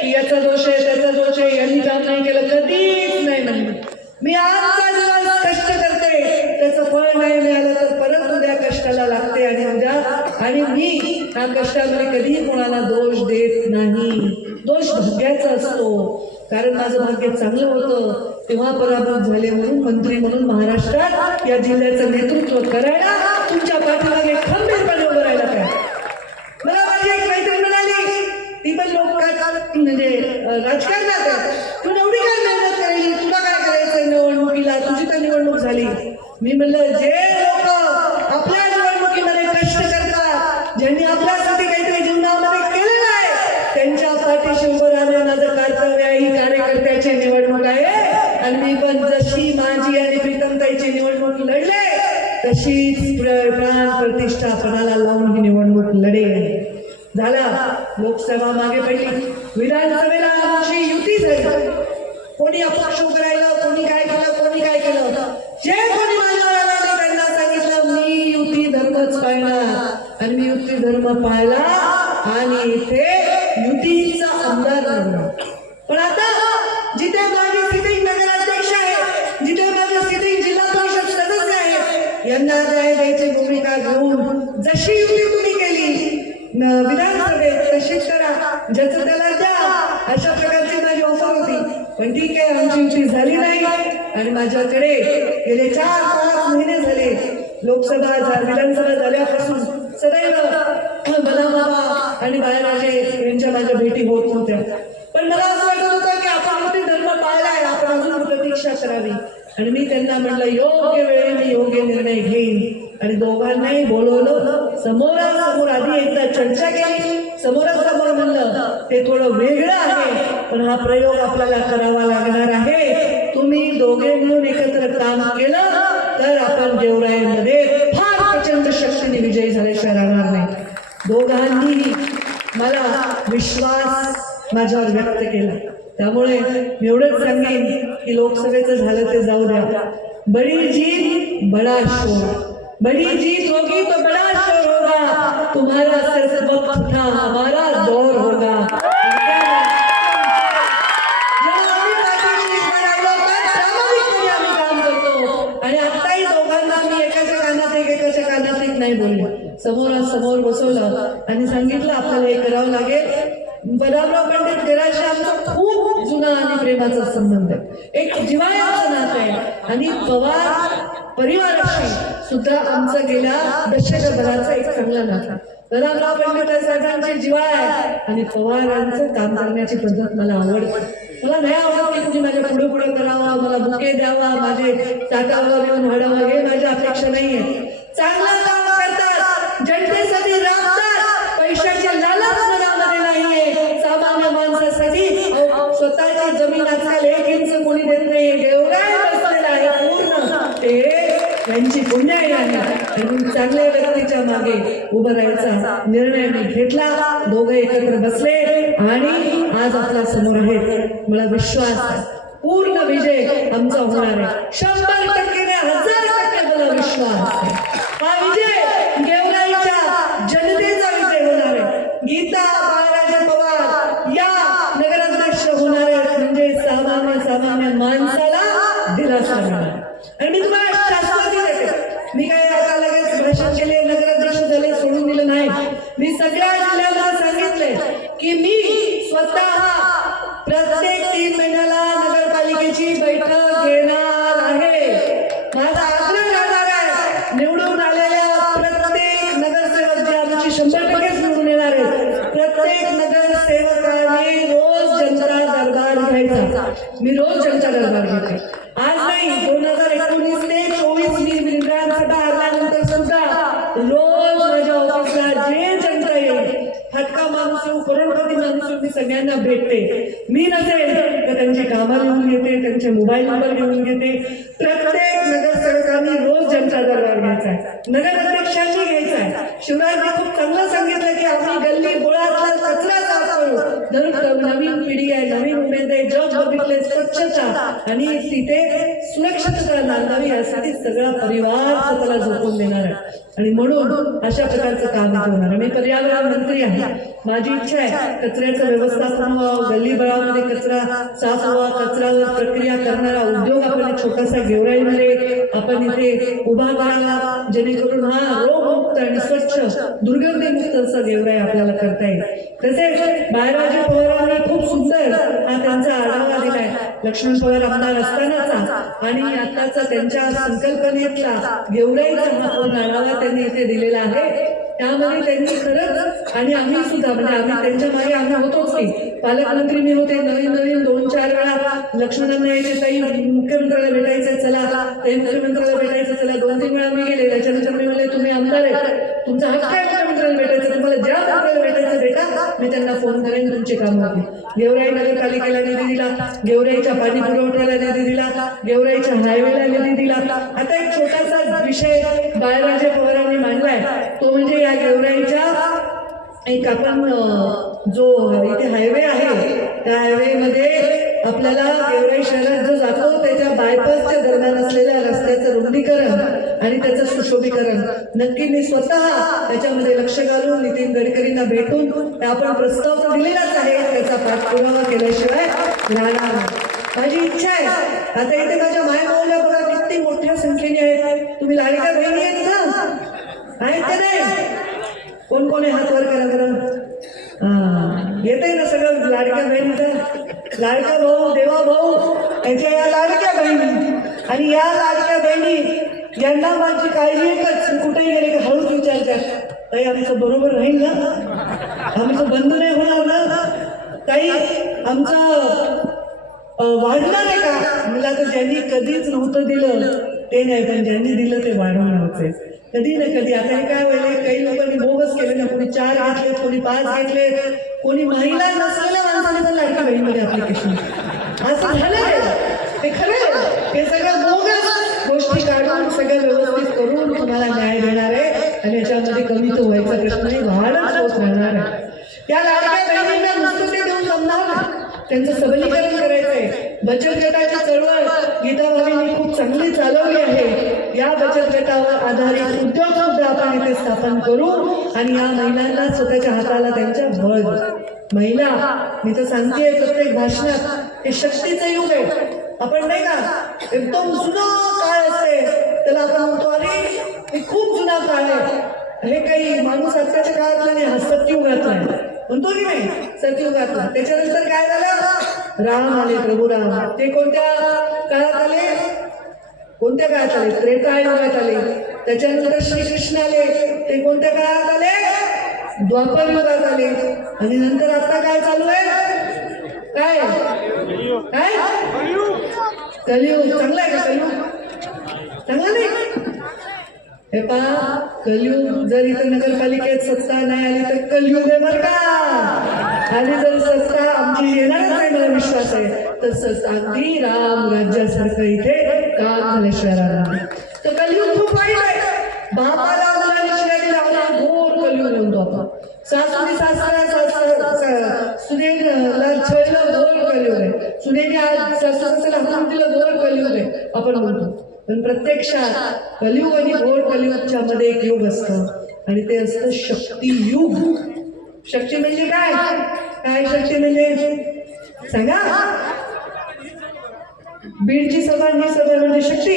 की याचा दोष आहे त्याचा दोष आहे यांनी काम नाही केलं, कधीच नाही म्हणले. मी आजचा दिवस कष्ट करते, त्याचं फळ नाही मिळालं तर परत उद्या कष्टाला लागते आणि मी त्या कष्टामध्ये कधीही कोणाला दोष देत नाही. दोष भाग्याचा असतो, कारण माझं भाग्य चांगलं होतं तेव्हा पराभूत झाले म्हणून मंत्री म्हणून महाराष्ट्रात या जिल्ह्याचं नेतृत्व करायला तुमच्या पाठीमागे खंबीरपणे उभं राहायला काय. मला माझी एक मैत्रीण म्हणाली, ती पण म्हणजे राजकारणात आहे, तू एवढी काय मेहनत करायची, तुला काय करायचं निवडणुकीला, तुझी तर निवडणूक झाली. मी म्हणलं जे लोक आपल्या निवडणुकीमध्ये कष्ट करतात, ज्यांनी आपल्यासाठी काहीतरी जीवनामध्ये केलं नाही, त्यांच्या पाठीशी उभं राहणं माझं कर्तव्य आहे. ही कार्यकर्त्याची निवडणूक आहे आणि मी पण जशी माझी आणि प्रीतमताईची निवडणूक लढले तशीच प्राण प्रतिष्ठा पणाला लावून ही निवडणूक लढे. झाला लोकसभा मागे पडली, विधानसभेला आमची युती झाली. कोणी अपक्ष उभं राहिलं, कोणी काय केलं, जे कोणी माझ्यावर आले त्यांना सांगितलं मी युती धर्मच पाळणार आणि मी युती धर्म पाळला आणि इथे युतीचा आमदार बनला. पण आता जिथे माझी सिटिंग नगराध्यक्ष आहे, जिथे माझी सिटिंग जिल्हा परिषद सदस्य आहे, यांना द्यायची भूमिका घेऊन जशी युती तुम्ही केली विधानसभेत तशीच करा, ज्याचं त्याला द्या, अशा प्रकारची माझी ऑफर होती. पण ठीक आहे, आमची युती झाली नाही आणि माझ्याकडे गेले 4-5 महिने झाले लोकसभा विधानसभा झाल्यापासून सदैव बदामाबा आणि बाळराजे यांच्या माझ्या भेटी होत नव्हत्या. पण मला असं वाटत होतं की आपण युती धर्म पाळलाय, आपण अजून प्रतीक्षा करावी. आणि मी त्यांना म्हणलं योग्य वेळी मी योग्य निर्णय घेईन. आणि दोघांनाही बोलवलं, समोरासमोर आधी एकदा चर्चा केली, समोरासमोर म्हणलं ते थोडं वेगळं आहे पण हा प्रयोग आपल्याला करावा लागणार आहे. तुम्ही दोघे मिळून एकत्र काम केलं तर आपण गेवराईमध्ये फार प्रचंड शक्तीने विजयी झाल्याशिवाय राहणार नाही. दोघांनी मला विश्वास माझ्यावर व्यक्त केला. त्यामुळे मी एवढंच सांगेन की लोकसभेचं झालं ते जाऊ द्या, बड़ी जीत बड़ा शोर, बड़ी जीत होगी तो बड़ा शोर होगा, तुम्हारा सिर्फ वक्त था हमारा दौर होगा. जेव्हा आम्ही पाठीशी राहिलो तर प्रामाणिकपणे आम्ही काम करतो. आणि आताही दोघांना मी एकाच्या कानात एक एकाच्या कानात एक नाही बोलले. समोरासमोर बसवलं आणि सांगितलं आपल्याला हे करावं लागेल. बदामराव पंडित घराशी आमचा खूप जुना आणि प्रेमाचा संबंध आहे, एक जिव्हाळ्याचं नातं आहे. आणि पवार परिवाराशी सुद्धा आमचं गेल्या दशकभराचं एक चांगलं नातं. बदामराव पंडित साहेबांची जिव्हाळा आहे आणि पवारांचं काम करण्याची पद्धत मला आवडते. मला नाही आवडत की तुम्ही माझ्या पुढे पुढे करावं, मला बुके द्यावा, माझे ताटावर येऊन वाढावं, हे माझ्या अपेक्षा नाहीये. चांगलं काम करतात, जनतेसाठी राबतात, पैशाच्या लालच मनामध्ये नाहीये. सामान्य माणसासाठी स्वतःची जमीन आजकाल 1 इंच कोणी देत नाही. गेवराई बसलेला आहे पूर्ण, ते यांची पुण्याई आहे. म्हणून चांगल्या व्यक्तीच्या मागे उभं राहायचा निर्णय मी घेतला. दोघे एकत्र बसले आणि आज आपल्या समोर आहेत. मला विश्वास आहे पूर्ण विजय आमचा होणार आहे. 100% ने 1000% मला विश्वास आहे. हा विजय गेवराईच्या जनतेचा विजय होणार आहे. गीता बाळराजे पवार या नगराध्यक्ष होणार आहेत, म्हणजे सामान्य माणसाला दिलासा मिळणार. आणि मी तुम्हाला शाश्वती देते, मी काय आता लगेच भाषण केले नगराध्यक्ष झाले सोडून दिलं नाही. मी सगळ्या जिल्ह्याला सांगितले की मी स्वतः प्रत्येक 3 महिन्याला नगरपालिकेची बैठक घेणार आहे. माझा आग्रह राहणार आहे निवडून आलेल्या प्रत्येक नगरसेवक जे आमची 100% निवडून येणार आहेत, प्रत्येक नगरसेवकाने रोज जनता दरबार घ्यायचा. मी रोज जनता दरबार घेते. आज नाही, 2019 ते 24 मी विधानसभा हरल्यानंतर सुद्धा रोज माझ्या ऑफिसला जे जनता येईल, फटका माणूस करोडपती माणूस, मी सगळ्यांना भेटते. मी नसेल तर त्यांची कामं लिहून घेते, त्यांचे मोबाईल नंबर लिहून घेते. प्रत्येक नगरसेवकांनी रोज जनता दरबार घ्यायचा आहे, नगराध्यक्षांनी घ्यायचा आहे. शिवराजने खूप चांगलं सांगितलं की आम्ही गल्ली बोळातला कचरा साफ करू. नवीन पिढी आहे, नवीन उमेद आहे, जग बघितले स्वच्छता आणि तिथे सुरक्षितता नांदावी यासाठी सगळा परिवार स्वतःला झोकून देणार आहे. आणि म्हणून अशा प्रकारचं काम होणार. मी पर्यावरण मंत्री आहे. माझी इच्छा आहे कचऱ्याचं व्यवस्थापन व्हावं, गल्ली बळामध्ये कचरा साफ व्हावा, कचऱ्यावर प्रक्रिया करणारा उद्योग आपण एक छोटासा गेवराईमध्ये आपण इथे उभा करावा, जेणेकरून हा रोगमुक्त आणि स्वच्छ दुर्गंधीमुक्त असा गेवराई आपल्याला करता येईल. तसेच बाळराजे पवारांनी खूप सुंदर हा त्यांचा आढावा दिलाय लक्ष्मण पवार आमदार असतानाचा आणि आताचा त्यांच्या संकल्पनेतला गेवराईचा हा पूर्ण आढावा त्यांनी इथे दिलेला आहे. त्यामध्ये त्यांनी खरंच आणि आम्ही सुद्धा म्हणजे आम्ही त्यांच्या मागे आम्ही होतोच की पालकमंत्री मी होते. नवीन 2-4 वेळा लक्ष्मणांना यायचे, ताई मुख्यमंत्र्याला भेटायचं चला, ताई मुख्यमंत्र्याला भेटायचं चला. 2-3 वेळा मी गेले. त्याच्यानंतर मी म्हणले तुम्ही आमदार आहे, तुमचा हक्क आहे मुख्यमंत्र्याला भेटायचं, तुम्हाला ज्या मंत्र्याला भेटायचं भेटा, मी त्यांना फोन करेन, तुमचे काम होते. गेवराई नगरपालिकेला निधी दिला, गेवराईच्या पाणी पुरवठ्याला निधी दिला, गेवराईच्या हायवेला निधी दिला. आता एक छोटासा विषय बाळराजे पवारांनी मांडलाय, तो म्हणजे या गेवराईच्या एक आपण जो इथे हायवे आहे त्या हायवेमध्ये आपल्याला गेवराई शहरात जो जातो त्याच्या बायपासच्या दरम्यान असलेल्या रस्त्याचं रुंदीकरण आणि त्याचं सुशोभीकरण नक्की मी स्वतः त्याच्यामध्ये लक्ष घालून नितीन गडकरींना भेटून आपण प्रस्ताव तर दिलेलाच आहे, त्याचा पाठपुरावा केल्याशिवाय राहणार नाही. माझी इच्छा आहे आता इथे माझ्या मायमाऊल्या बघा किती मोठ्या संख्येने आहेत. तुम्ही लाडक्या बहिणी आहेत ना, आहेत का नाही? कोण कोण आहे हात वर करा बरं. येतंय ना सगळं लाडक्या बहिणीचा. लाडका भाऊ, देवा भाऊ याच्या या लाडक्या बहिणी आणि या लाडक्या बहिणी यांना माझी काळजी एकच, कुठेही गेले की हळूच विचारतात ताई आमचं बरोबर राहील ना, आमचं बंद नाही होणार ना, ताई आमचं वाढणार आहे का? मला तर ज्यांनी कधीच नव्हतं दिलं ते नाही, पण ज्यांनी दिलं ते वाढवणारच आहे कधी ना कधी. आता हे काय व्हायला, काही लोकांनी बोगस केले ना, कोणी 4 घेतले, कोणी 5 घेतले, कोणी महिला नसलेल्या माणसाने पण लाडकी बहिणीमध्ये ऍप्लिकेशन असं झालंय. ते खरं हे सगळं बोगस गोष्टी काढून सगळं व्यवस्थित करून तुम्हाला न्याय देणार आहे आणि याच्यामध्ये कमी तो व्हायचा प्रश्न नाही, वाढच होत राहणार आहे. या लाडक्या बहिणींना नुसतं ते देऊन जमणार नाही, त्यांचं सबलीकरण करायचंय. बचत गटाची चळवळ गीता भाभींनी खूप चांगली चालवली आहे. आधारित उद्योग सुद्धा आपण इथे स्थापन करू आणि या महिलांना स्वतःच्या हाताला त्यांच्या बळ देऊ. महिला, मी तर सांगतेय प्रत्येक भाषणात, हे शक्तीचं युग आहे. आपण नाही का एकदम जुना काळ असते त्याला आपण म्हणतो अरे हे खूप जुना काळ आहे, हे काही माणूस आत्ताच्या काळातला नाही, हा सतयुगातला आहे म्हणतो की नाही, सतयुगातला. त्याच्यानंतर काय झालं, राम आले, प्रभू राम. ते कोणत्या काळात आले, कोणत्या काळात आले, त्रेतायुगात आले. त्याच्यानंतर श्रीकृष्ण आले, ते कोणत्या काळात आले, द्वापर युगात आले. आणि नंतर आता काय चालू आहे, काय काय कलियुग. चांगला आहे का कलियुग, चांगला नाही. हे पहा, कलियुग जर इथं नगरपालिकेत सत्ता नाही आली तर कलियुग आहे बरं का. आणि जर सत्ता आमची येणारच आहे मला विश्वास आहे, तर अगदी राम राज्यासारखं इथे काम झाल्याशिवाय राहणार नाही. तर कलियुग खूप वाईट आहे. बापाला मुलांनी शिवाय लावला घोर कलियुग म्हणतो आपण. सासूने सुनेला छळलं घोर कलियुग आहे. सुनेने आज सासूला हाकून दिलं घोर कलियुग आहे आपण म्हणतो. पण प्रत्यक्षात कलियुग आणि घोर कलियुगच्या मध्ये एक युग असतं आणि ते असतं शक्ती युग. शक्ती म्हणजे काय, काय शक्ती म्हणजे सांगा. बीडची सभा ही सभा म्हणजे शक्ती.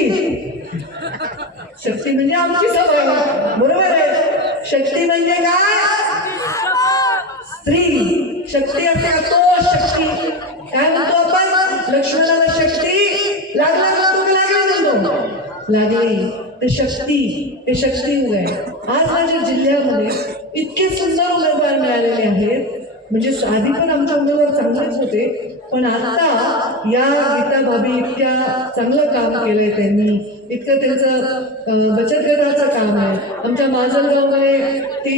शक्ती म्हणजे आमची सभा, बरोबर आहे. शक्ती म्हणजे काय, स्त्री शक्ती असते. तो शक्ती काय म्हणतो आपण, लक्ष्मणाला शक्ती लागला लागली, ते शक्ती, हे शक्ती युग आहे. आज माझ्या जिल्ह्यामध्ये इतके सुंदर उमेदवार मिळालेले आहेत, म्हणजे आधी पण आमचे उमेदवार चांगलेच होते, पण आता या गीता भाभी इतक्या चांगलं काम केलंय त्यांनी, इतकं त्यांचं बचत गटाचं काम आहे. आमच्या माजलगावमध्ये ती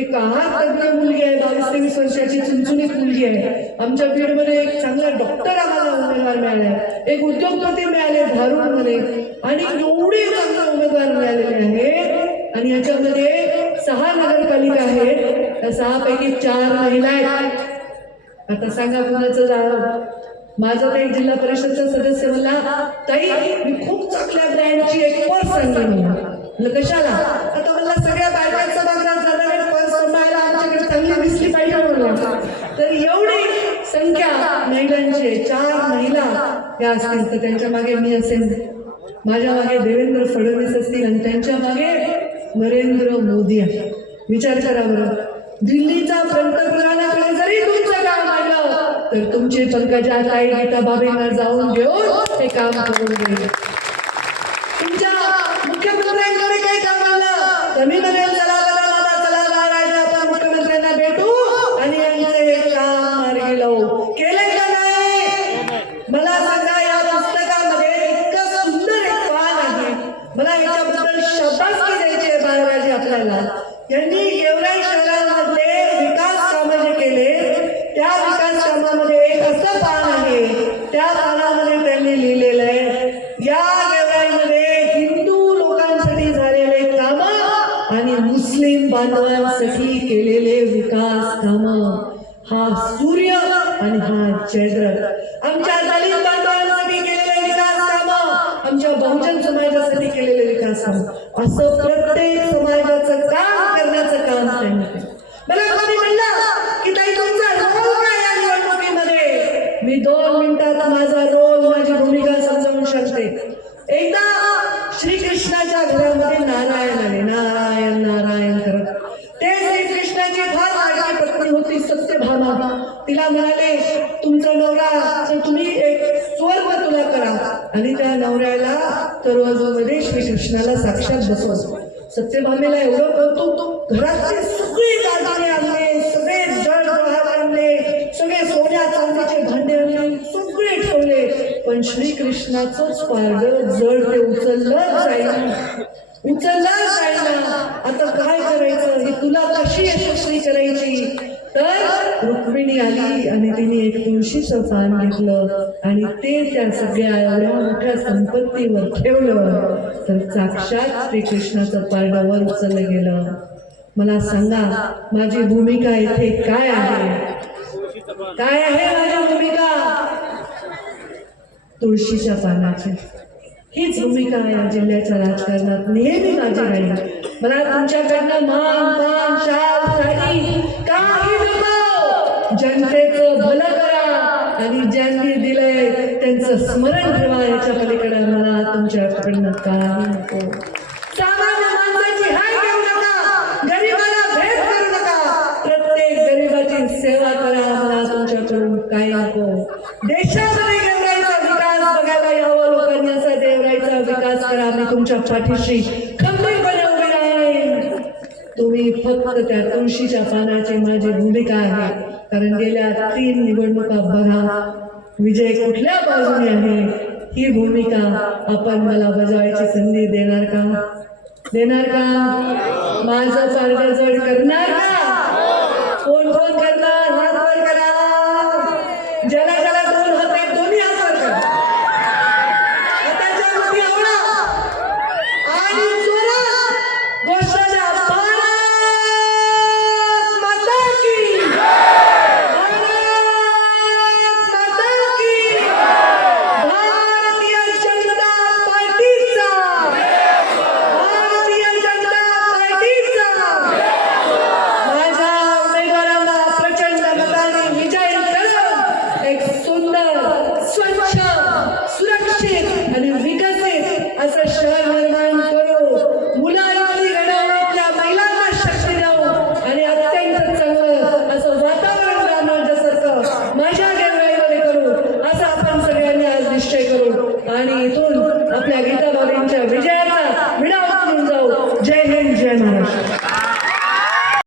एक हात तज्ञ मुलगी आहे, 22-23 वर्षाची चुनचुनीत मुलगी आहे. आमच्या बीडमध्ये एक चांगला डॉक्टर आम्हाला उमेदवार मिळाला, एक उद्योगपती मिळाले धारूरमध्ये, आणि एवढे चांगले उमेदवार मिळालेले आहेत. आणि याच्यामध्ये 6 नगरपालिका आहेत, त्या 6 पैकी 4 महिला आहेत. आता सांगा कुणाचं जावं. माझं तर एक जिल्हा परिषदचा सदस्य मला, ताई मी खूप चांगल्या ब्रँडची एक पर्स आणली म्हणलं. कशाला, आता मला सगळ्या बायकांचा बाजारात जाणारे पर्स सांभाळायला आमच्याकडे चांगली दिसली पाहिजे म्हणलं. तर एवढी संख्या महिलांची, 4 महिला या असतील, तर त्यांच्या मागे मी असेल, माझ्या मागे देवेंद्र फडणवीस असतील आणि त्यांच्या मागे नरेंद्र मोदी आहे. विचार करा बरं, दिल्लीचा पंतप्रधानाकडे जरी तुमचं काम आलं तर तुमचे पंकजा ताई गीता भाभींना जाऊन घेऊन ते काम करून घेईल. तुमच्या मुख्यमंत्र्यांकडे काही काम आलं तर मी म्हणेल चला आपण मुख्यमंत्र्यांना भेटू आणि यांचं हे काम मार्गी लावू. केले का नाही मला सांगा. या पुस्तकामध्ये इतकं सुंदर एक पान आहे, मला याच्याबद्दल शाबासकी द्यायची आहे बाळराजे आपल्याला. यांनी गेवराई शहरांमधले विकास कामं जे केले, त्या विकास कामामध्ये एक असं पान आहे, त्या पानामध्ये त्यांनी लिहिलेलं आहे, या गेवराईमध्ये हिंदू लोकांसाठी झालेले कामं आणि मुस्लिम बांधवांसाठी केलेले विकास कामं. हा सूर्य आणि हा चंद्र. आमच्या दलित बांधवांसाठी केलेले विकास कामं, आमच्या बहुजन समाजासाठी केलेले विकास कामं, असं प्रत्येक समाजाचं काम करण्याचं काम त्यांनी केलं. मला कोणी म्हणलं की ताई तुमचा रोल काय या निवडणुकीमध्ये, मी 2 मिनिटात माझा रोल, माझी भूमिका समजावून सांगते. एकदा श्रीकृष्णाच्या घरामध्ये नारायण आले, नारायण नारायण करत. ते श्रीकृष्णाची फार लाडकी पत्नी होती सत्यभामा. तिला म्हणाले तुमचा नवरा तुम्ही एक स्वर्ग तुला करा, आणि त्या नवऱ्याला तरोजूमध्ये श्रीकृष्णाला साक्षात बसवा. सत्यभामेला एवढं कौतुक, घरातले सगळे दागिने आणले, सगळे जड जवाहर आणले, सगळे सोन्या चांदीचे भांडे आणले, सगळे ठेवले, पण श्रीकृष्णाचंच पारड जड ते उचललं जाईना. आता काय करायचं, ही तुला कशी यशस्वी करायची. तर रुक्मिणी आली आणि तिने एक तुळशीचं पान घेतलं आणि ते त्या सगळ्या एवढ्या मोठ्या संपत्तीवर ठेवलं, तर साक्षात श्रीकृष्णाचं पारडावर उचललं गेलं. मला सांगा माझी भूमिका इथे काय आहे, काय आहे माझी भूमिका. तुळशीच्या पानाची, हीच भूमिका या जिल्ह्याच्या राजकारणात नेहमी माझी राहील. मला तुमच्याकडनं मान पान शाल साडी काही नको. जनतेचं भलं करा आणि ज्यांनी दिलंय त्यांचं स्मरण ठेवा. याच्या पलीकडे मला तुमच्याकडनं काही नको. सामान्य माणसाची हाय घेऊ नका, गरिबाला भेट करू नका. प्रत्येक गरिबाची सेवा करा. मला तुमच्याकडून काही नको. देशामध्ये गेवराईचा विकास बघायला यावं लोकांनी. असा देवराईचा विकास करा. मी तुमच्या पाठीशी खंबीरपणे उभी आहे. तुम्ही फक्त त्या तुळशीच्या पानाची माझी भूमिका आहे. कारण गेल्या 3 निवडणुका बघा, विजय कुठल्या बाजूने आहे ही भूमिका आपण मला बजावायची संधी देणार का? देणार का? माझं पारडं जड करणार का? कोण कोण करणार? हात वर करा. ज्याला ज्याला 2 हात आहेत दोन्ही हात वर करा. हाताच्या मध्ये आवडा आणि जोरात घोषणा भारत माता की, भारत माता की, भारतीय जनता पार्टीचा, भारतीय जनता पार्टीचा. माझ्या उमेदवाराला प्रचंड मताने विजयी करून एक सुंदर, स्वच्छ, सुरक्षित आणि विकसित असं शहर निर्माण करू. मुलांची घडवणुकीतल्या महिलांना शक्ती देऊ आणि अत्यंत चांगलं असं वातावरण रामराज्यासारखं माझ्या गेवराईमध्ये करू. असा आपण सगळ्यांनी आज निश्चय करू आणि इथून आपल्या गीताबाईंच्या विजय